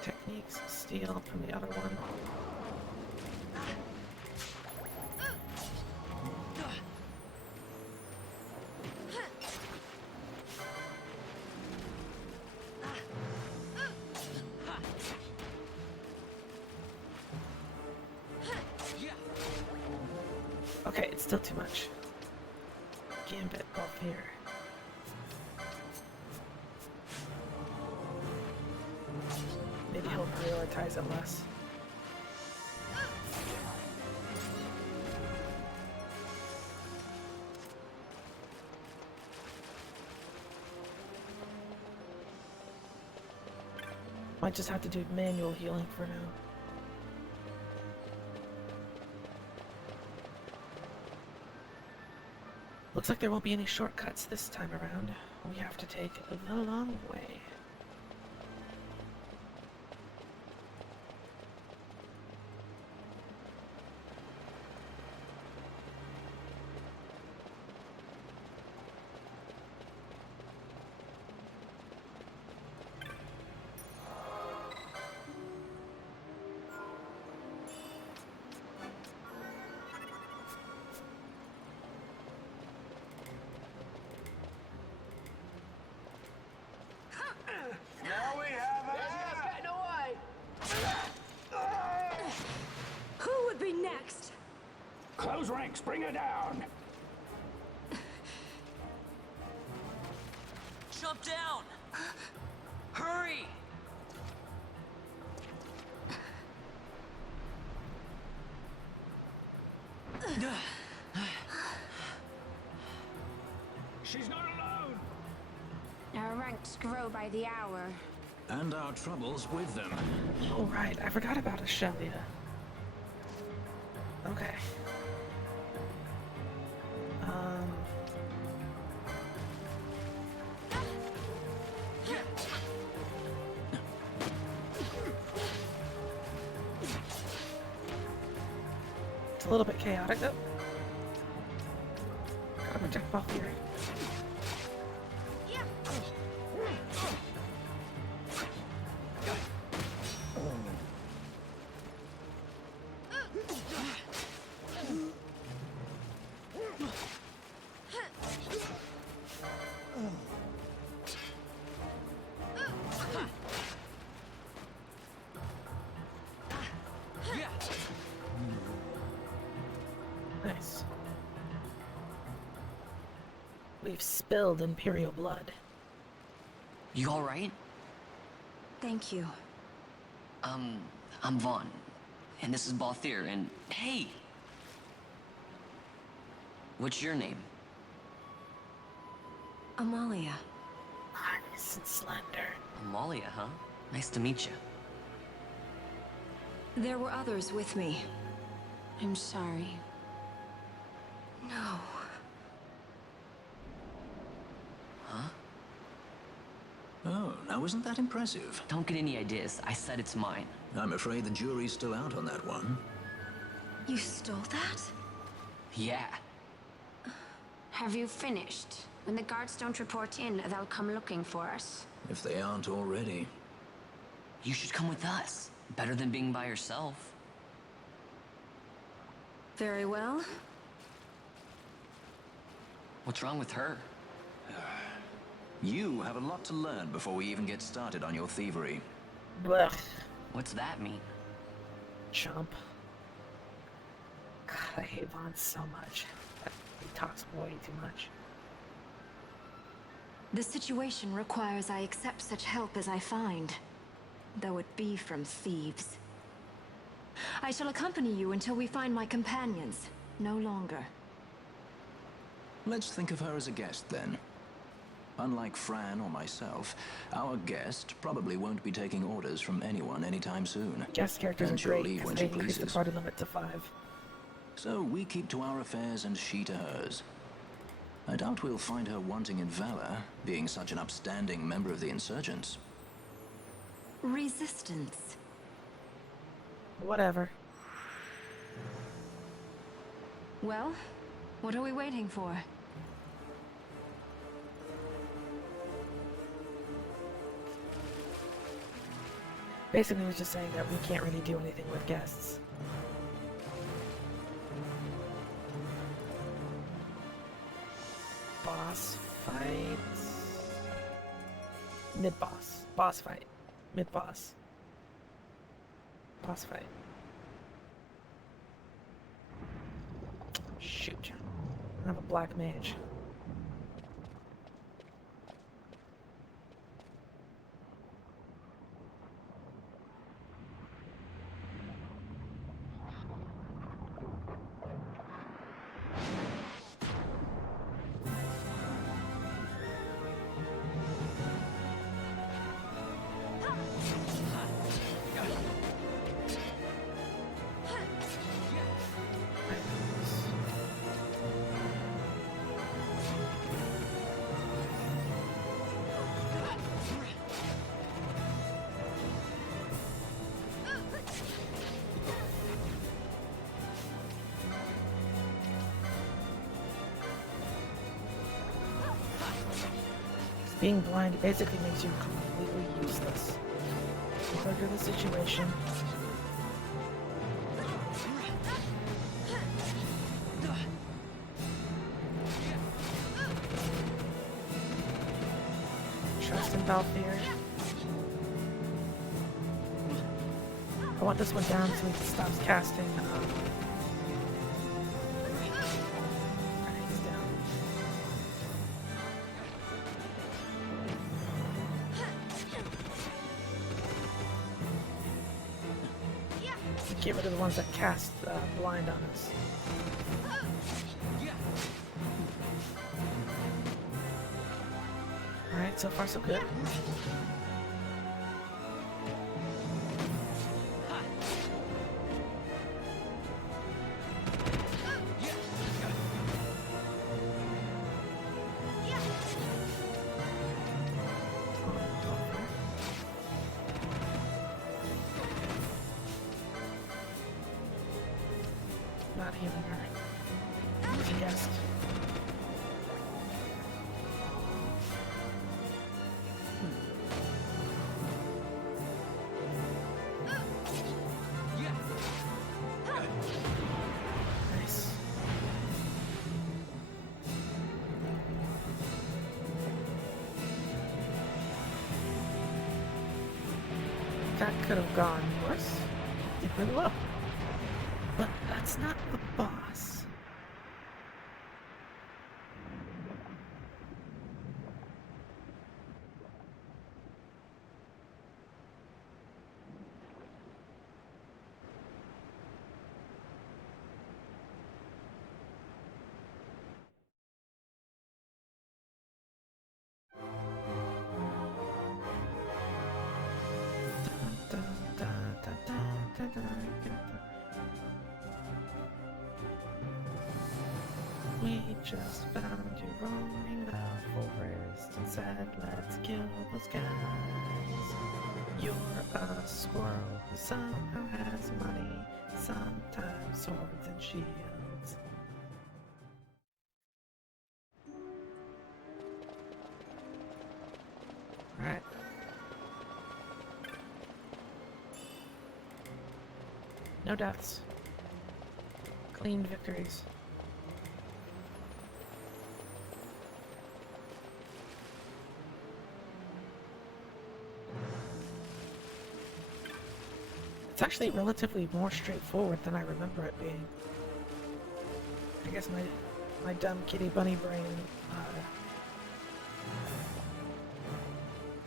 Techniques, steal from the other one. Okay, it's still too much. Gambit off here. Maybe he'll prioritize it less. Might just have to do manual healing for now. Looks like there won't be any shortcuts this time around. We have to take the long way. Now we have it! Getting away! Who would be next? Close ranks, bring her down! Jump down! Hurry! She's not alone! Our ranks grow by the hour. And our troubles with them. Oh, right. I forgot about Ashelia. Okay. little bit chaotic though. Gotta protect Buff here. Nice. We've spilled Imperial blood. You alright? Thank you. I'm Vaughn. And this is Balthier, and hey! What's your name? Amalia. Nice and slender. Amalia, huh? Nice to meet you. There were others with me. I'm sorry. No. Huh? Oh, now isn't that impressive? Don't get any ideas. I said it's mine. I'm afraid the jury's still out on that one. You stole that? Yeah. Have you finished? When the guards don't report in, they'll come looking for us. If they aren't already. You should come with us. Better than being by yourself. Very well. What's wrong with her? You have a lot to learn before we even get started on your thievery. Blech. What's that mean? Chump. God, I hate Vaughn so much. He talks way too much. The situation requires I accept such help as I find, though it be from thieves. I shall accompany you until we find my companions, no longer. Let's think of her as a guest, then. Unlike Fran or myself, our guest probably won't be taking orders from anyone anytime soon. Guest characters And are she'll great leave because when they she increase the pleases. party limit to 5. So we keep to our affairs and she to hers. I doubt we'll find her wanting in valor, being such an upstanding member of the insurgents. Resistance. Whatever. Well, what are we waiting for? Basically, it was just saying that we can't really do anything with guests. Boss fight. Mid-boss. Boss fight. Mid-boss. Boss fight. Shoot. I have a black mage. Being blind basically makes you completely useless. Consider the situation. Trust in Balthier. I want this one down so he stops casting. He's down. Get rid of the ones that cast blind on us. Alright, so far so good. not healing her. As a guest. Nice. That could have gone worse. Did really well. But that's not the boss. We just found you roaming the forest and said, let's kill those guys. You're a squirrel who somehow has money, sometimes swords and shields. Alright. No deaths. Clean victories. It's actually relatively more straightforward than I remember it being. I guess my dumb kitty bunny brain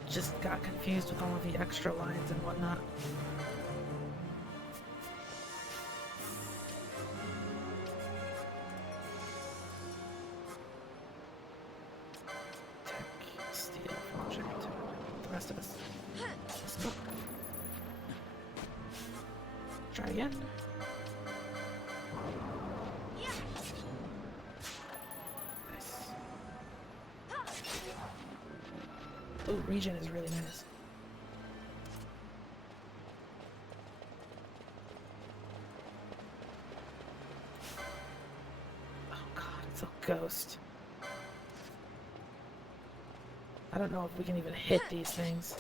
just got confused with all of the extra lines and whatnot. Tech, steel, project, the rest of us. Let's go. Try again. Nice. Ooh, regen is really nice. Oh god, it's a ghost. I don't know if we can even hit these things.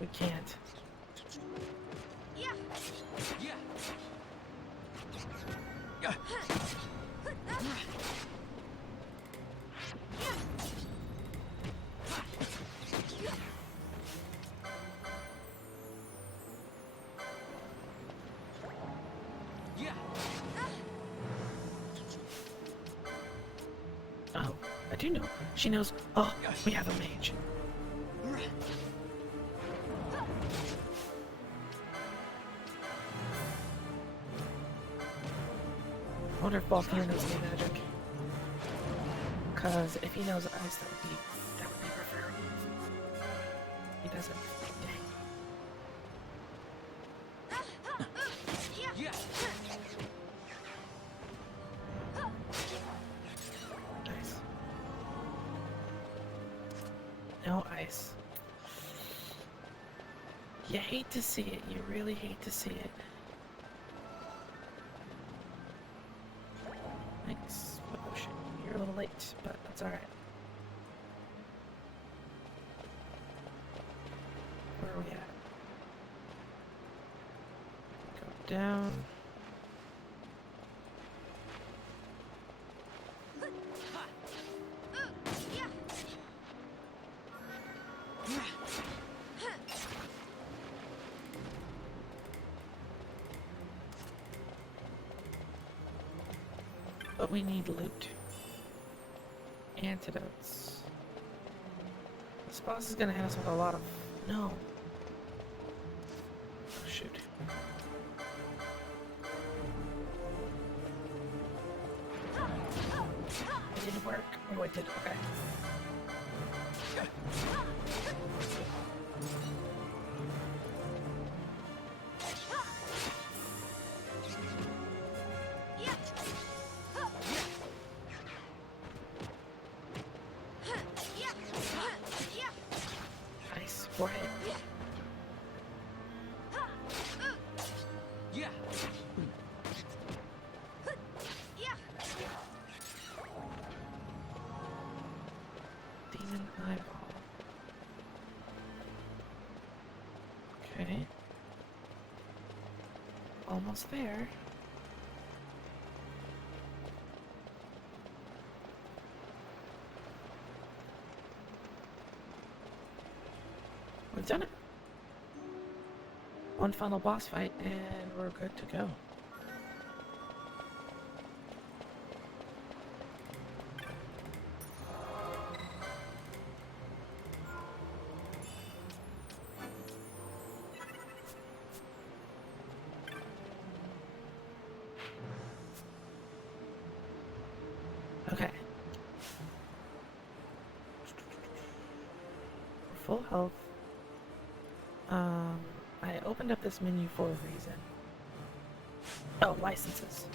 We can't. Oh, I do know. She knows. Oh, we have a mage. I wonder if Balthier knows any magic. Cause if he knows ice, that would be preferable. He doesn't. Nice. No ice. You hate to see it. You really hate to see it. Thanks. Oh shit. You're a little late, but that's alright. Where are we at? Go down. But we need loot. Antidotes. This boss is gonna hit us with a lot of... No. Oh shoot. It didn't work. Oh, it did. Okay. Nice. Forehead. Eyeball. Okay. Almost there. We've done it. One final boss fight and we're good to go. Okay. Full health. I opened up this menu for a reason. Oh, licenses.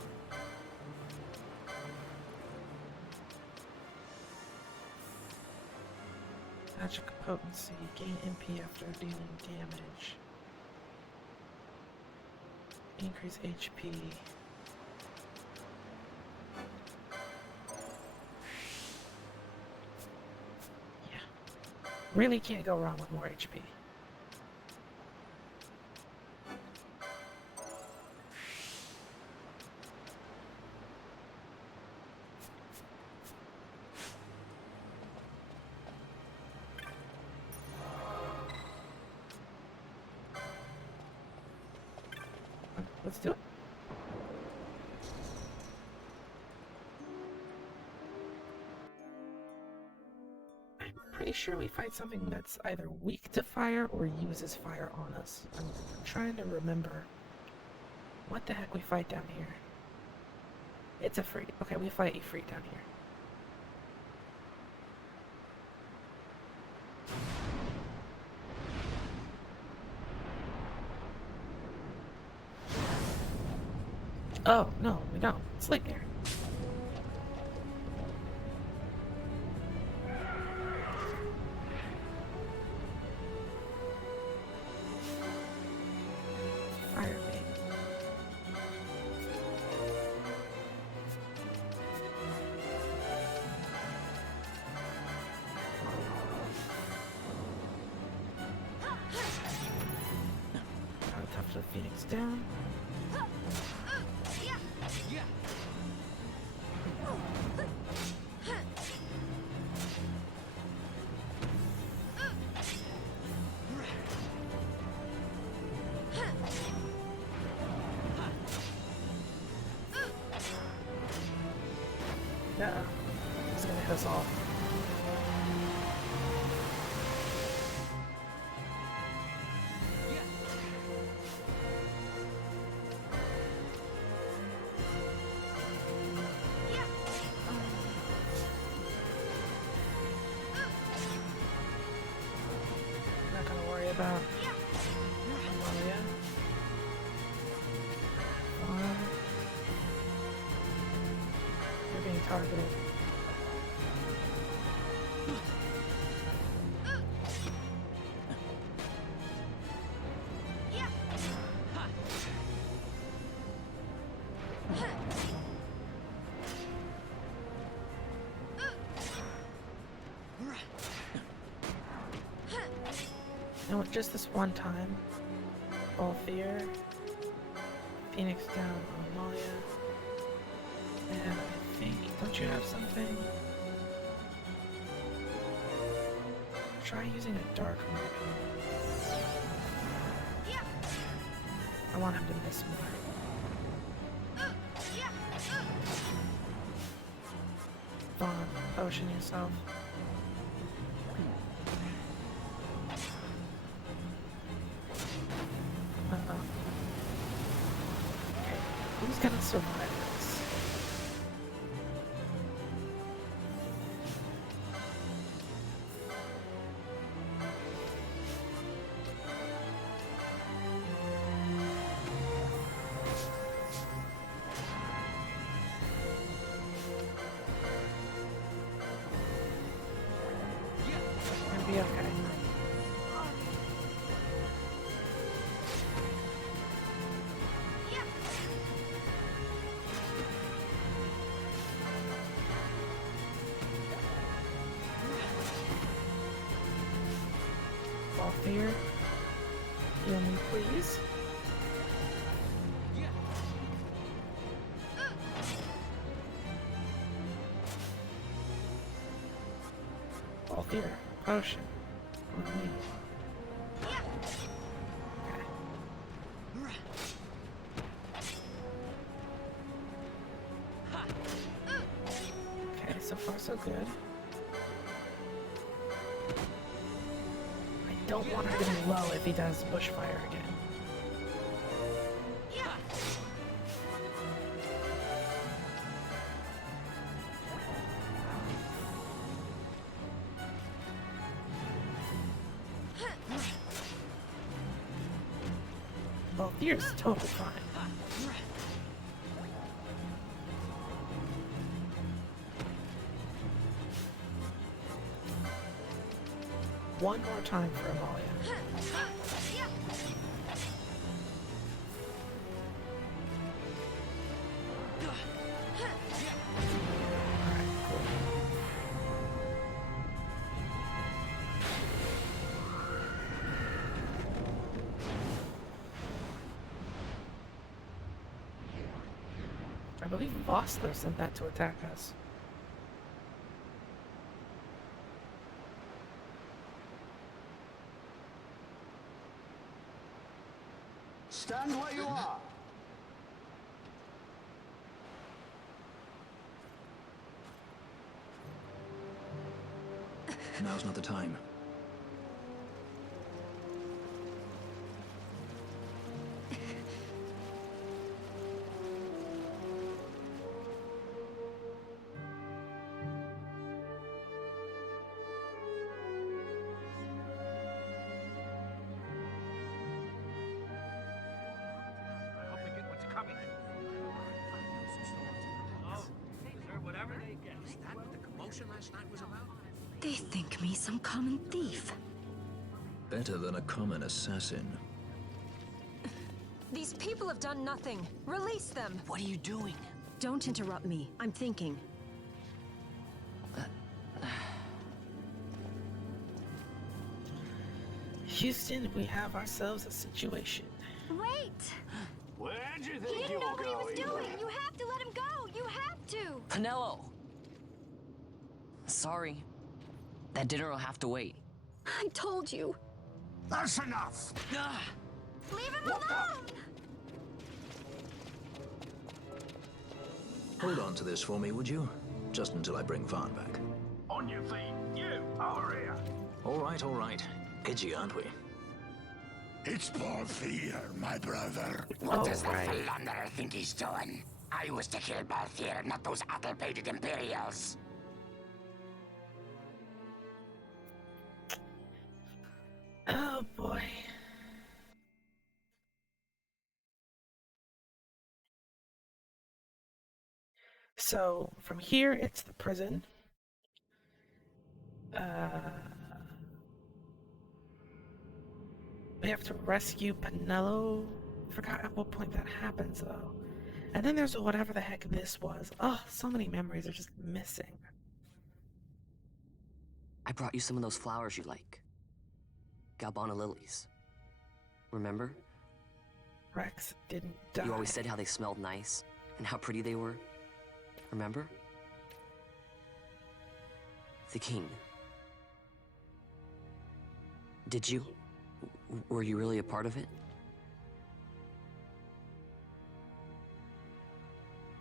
Magic potency. Gain MP after dealing damage. Increase HP. Really can't go wrong with more HP. Let's do it. Pretty sure we fight something that's either weak to fire or uses fire on us. I'm trying to remember what the heck we fight down here. It's a Ifrit. Okay, we fight Ifrit down here. Oh, no, we don't. It's Sleipnir. The Phoenix down. Yeah, he's gonna hit us all. About Maria. You're being targeted. And with just this one time, all fear, Phoenix down on Amalia, and I think, don't you have something? Try using a dark mode. I want him to miss more. Vaughn, potion yourself. Who's gonna survive this? Gonna be okay. Fear. Heal me, please. All fear. Potion. On me. Okay, so far so good. I don't want her to be low if he does bushfire again. Well, fear's totally fine. One more time for Amalia. I believe Vossler sent that to attack us. Stand where you are. Now's not the time. They think me some common thief. Better than a common assassin. These people have done nothing. Release them. What are you doing? Don't interrupt me. I'm thinking. Houston, we have ourselves a situation. Wait! Where'd you He think you didn't know were what he was going? doing! You have to let him go! You have to! Penelo! Sorry. That dinner will have to wait. I told you. That's enough! Leave him alone! Hold on to this for me, would you? Just until I bring Vaughn back. On your feet, you, over here. All right. Edgy, aren't we? It's Paul Fear, my brother. What does the philanderer think he's doing? I was to kill Balthier, not those addle-pated Imperials. Oh boy. So, from here, it's the prison. We have to rescue Penelo. Forgot at what point that happens, though. And then there's whatever the heck this was. Oh, so many memories are just missing. I brought you some of those flowers you like. Galbana lilies. Remember? Rex didn't die. You always said how they smelled nice and how pretty they were. Remember? The king. Did you? Were you really a part of it?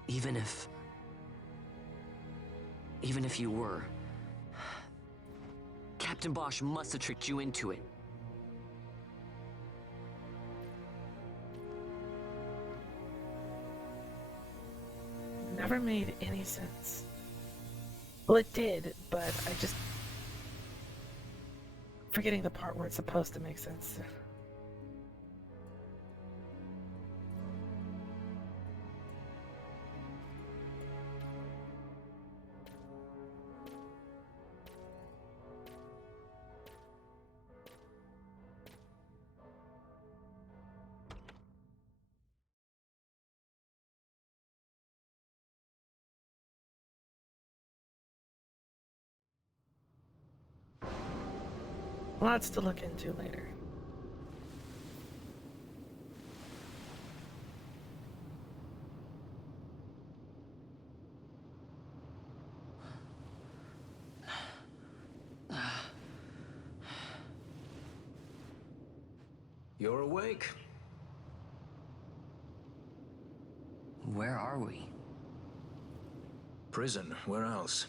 Even if you were, Captain Bosch must have tricked you into it. Never made any sense. Well, it did, but I just... forgetting the part where it's supposed to make sense. Lots to look into later. You're awake? Where are we? Prison, where else?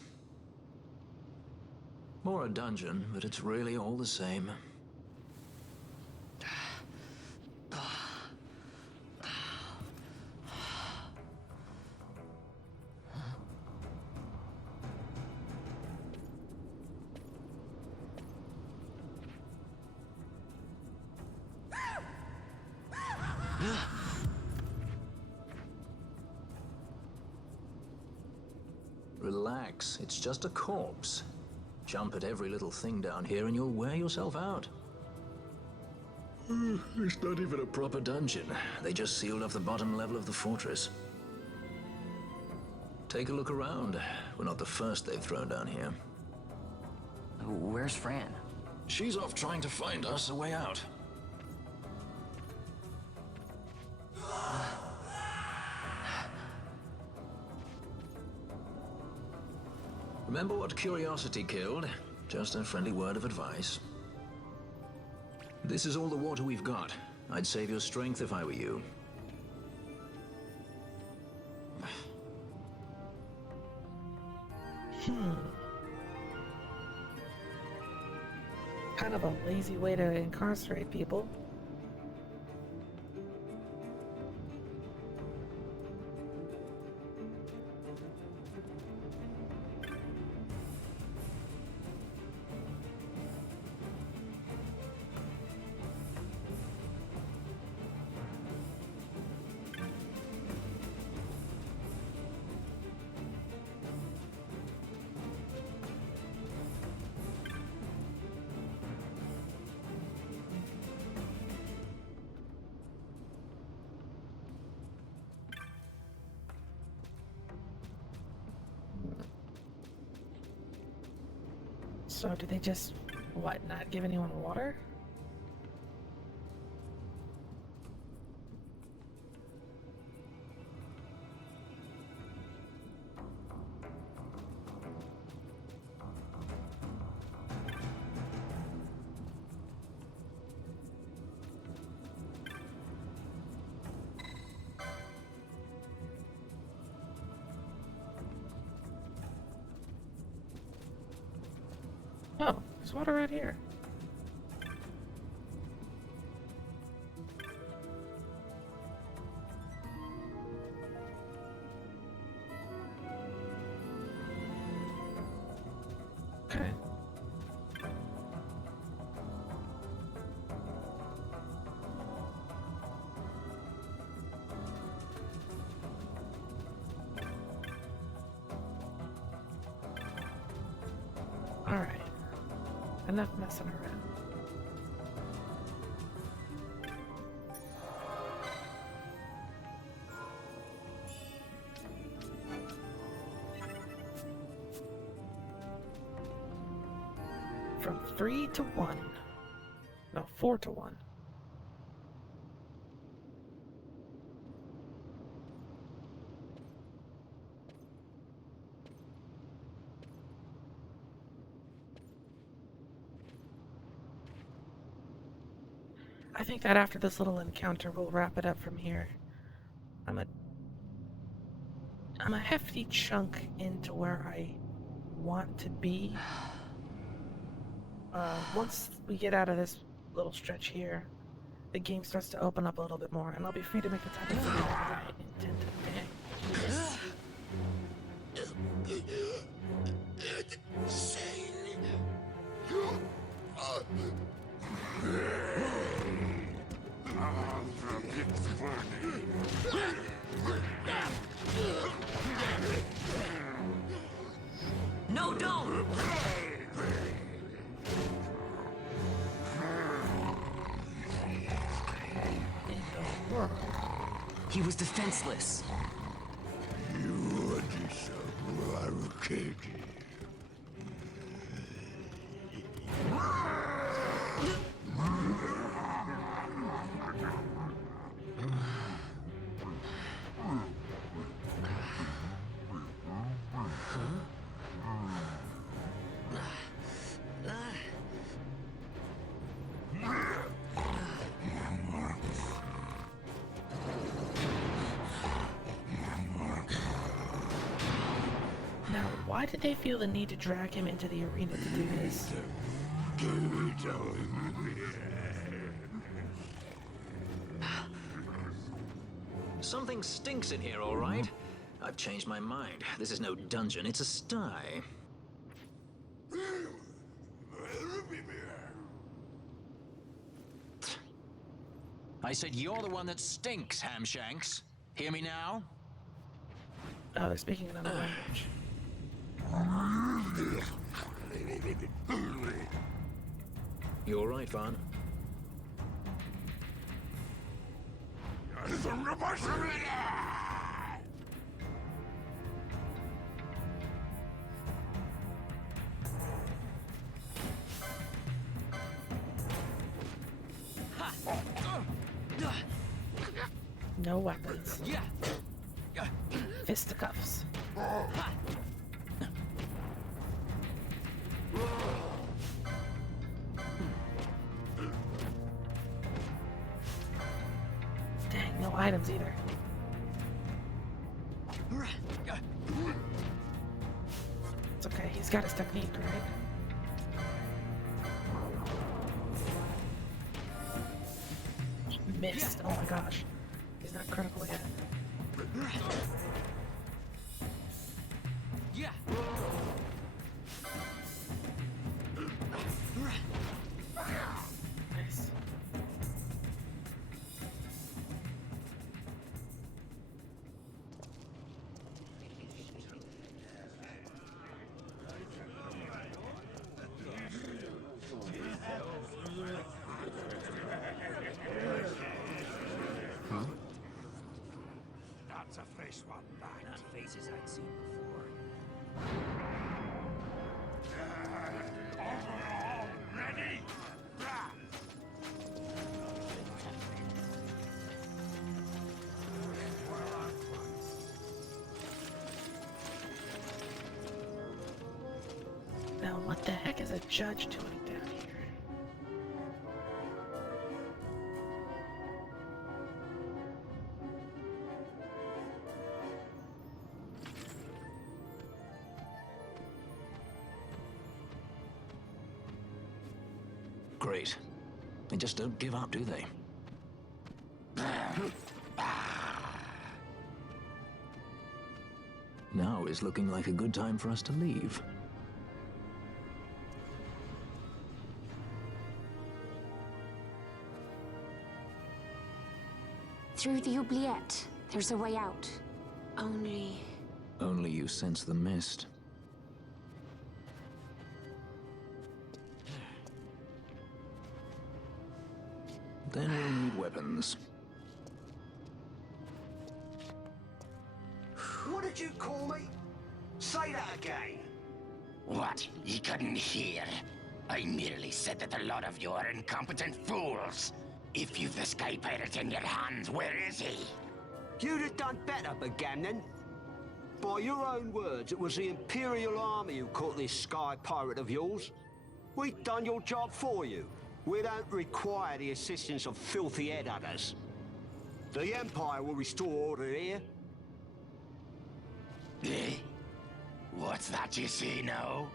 More a dungeon, but it's really all the same. Relax, it's just a corpse. Jump at every little thing down here and you'll wear yourself out. It's not even a proper dungeon. They just sealed off the bottom level of the fortress. Take a look around. We're not the first they've thrown down here. Where's Fran? She's off trying to find us a way out. Remember what curiosity killed? Just a friendly word of advice. This is all the water we've got. I'd save your strength if I were you. Kind of a lazy way to incarcerate people. So do they just, what, not give anyone water? Oh, there's water right here. Okay. All right. Enough messing around. From 3 to 1. No, 4 to 1. I think that after this little encounter, we'll wrap it up from here. I'm a hefty chunk into where I want to be. Once we get out of this little stretch here, the game starts to open up a little bit more, and I'll be free to make the type of video that I intend to make. No, don't! He was defenseless. You are Now, why did they feel the need to drag him into the arena to do this? Something stinks in here, all right? I've changed my mind. This is no dungeon, it's a sty. I said you're the one that stinks, Hamshanks. Hear me now? Oh, they're speaking another language. You all right, Vaughn? No weapons. Fisticuffs. Dang, no items either. It's okay, he's got his technique, right? Missed. Oh my gosh. He's not critical yet. Nice. That's a fresh one, that. Not faces I'd seen before. Overall, ready? Now, what the heck is a judge doing down here? Great. They just don't give up, do they? Now is looking like a good time for us to leave. Through the oubliette, there's a way out. Only... Only you sense the mist. Then we'll need weapons. What did you call me? Say that again. What? You couldn't hear? I merely said that a lot of you are incompetent fools. If you've the Sky Pirate in your hands, where is he? You'd have done better, Bagamnon. By your own words, it was the Imperial Army who caught this Sky Pirate of yours. We've done your job for you. We don't require the assistance of filthy headhunters. The Empire will restore order here. Eh? What's that you say now?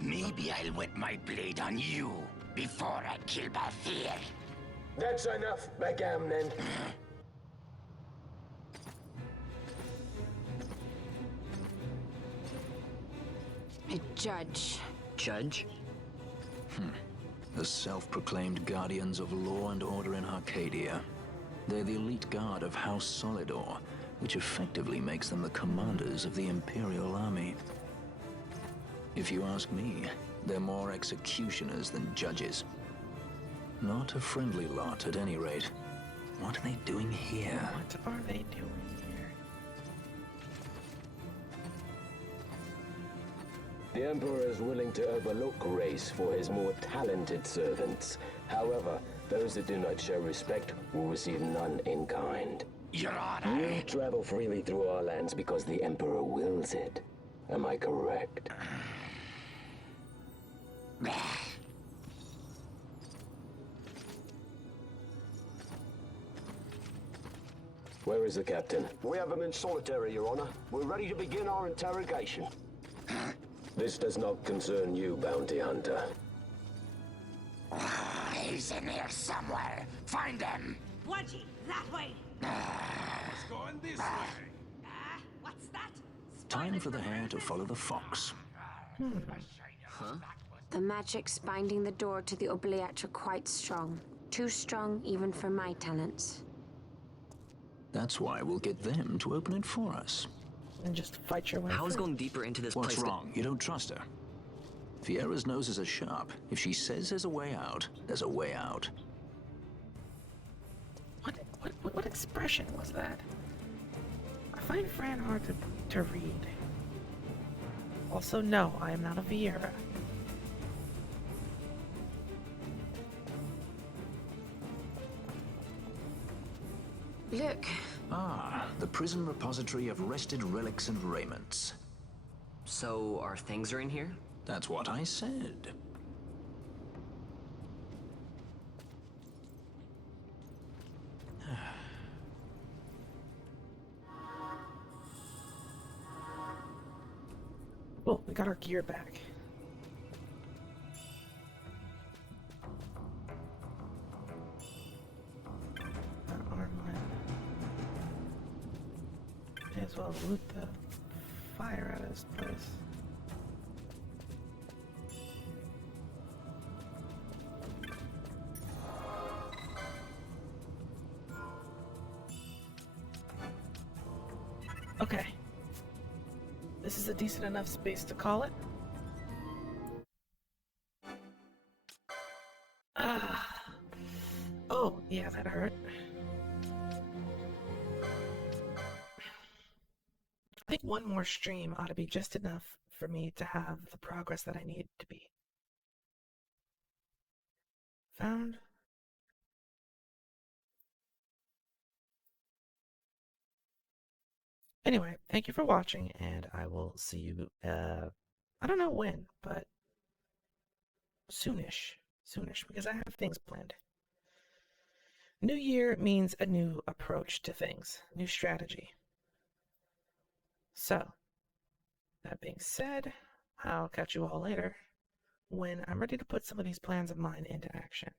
Maybe I'll wet my blade on you before I kill Bathir. That's enough, Bagamnon. a judge. Judge? The self-proclaimed guardians of law and order in Arcadia. They're the elite guard of House Solidor, which effectively makes them the commanders of the Imperial Army. If you ask me, they're more executioners than judges. Not a friendly lot, at any rate. What are they doing here? What are they doing here? The Emperor is willing to overlook race for his more talented servants. However, those that do not show respect will receive none in kind. Your Honor! You travel freely through our lands because the Emperor wills it. Am I correct? Where is the captain? We have him in solitary, Your Honor. We're ready to begin our interrogation. This does not concern you, bounty hunter. He's in here somewhere. Find him. Wedgie, that way. It's going this way. What's that? Time for the hare to follow the fox. Huh? The magics binding the door to the oubliette are quite strong. Too strong even for my talents. That's why we'll get them to open it for us. And just fight your way How's through. going deeper into this What's place? wrong? You don't trust her? Fiera's noses are sharp. If she says there's a way out, there's a way out. What expression was that? I find Fran hard to read. Also, no, I am not a Vieira. Look. Ah, the prison repository of rested relics and raiments. So, our things are in here? That's what I said. Oh, we got our gear back. Our armor. May as well loot the fire out of this place. Okay. This is a decent enough space to call it. Oh, yeah, that hurt. I think one more stream ought to be just enough for me to have the progress that I need to be. Found. Anyway, thank you for watching, and I will see you, I don't know when, but soonish, because I have things planned. New year means a new approach to things, new strategy. So, that being said, I'll catch you all later when I'm ready to put some of these plans of mine into action.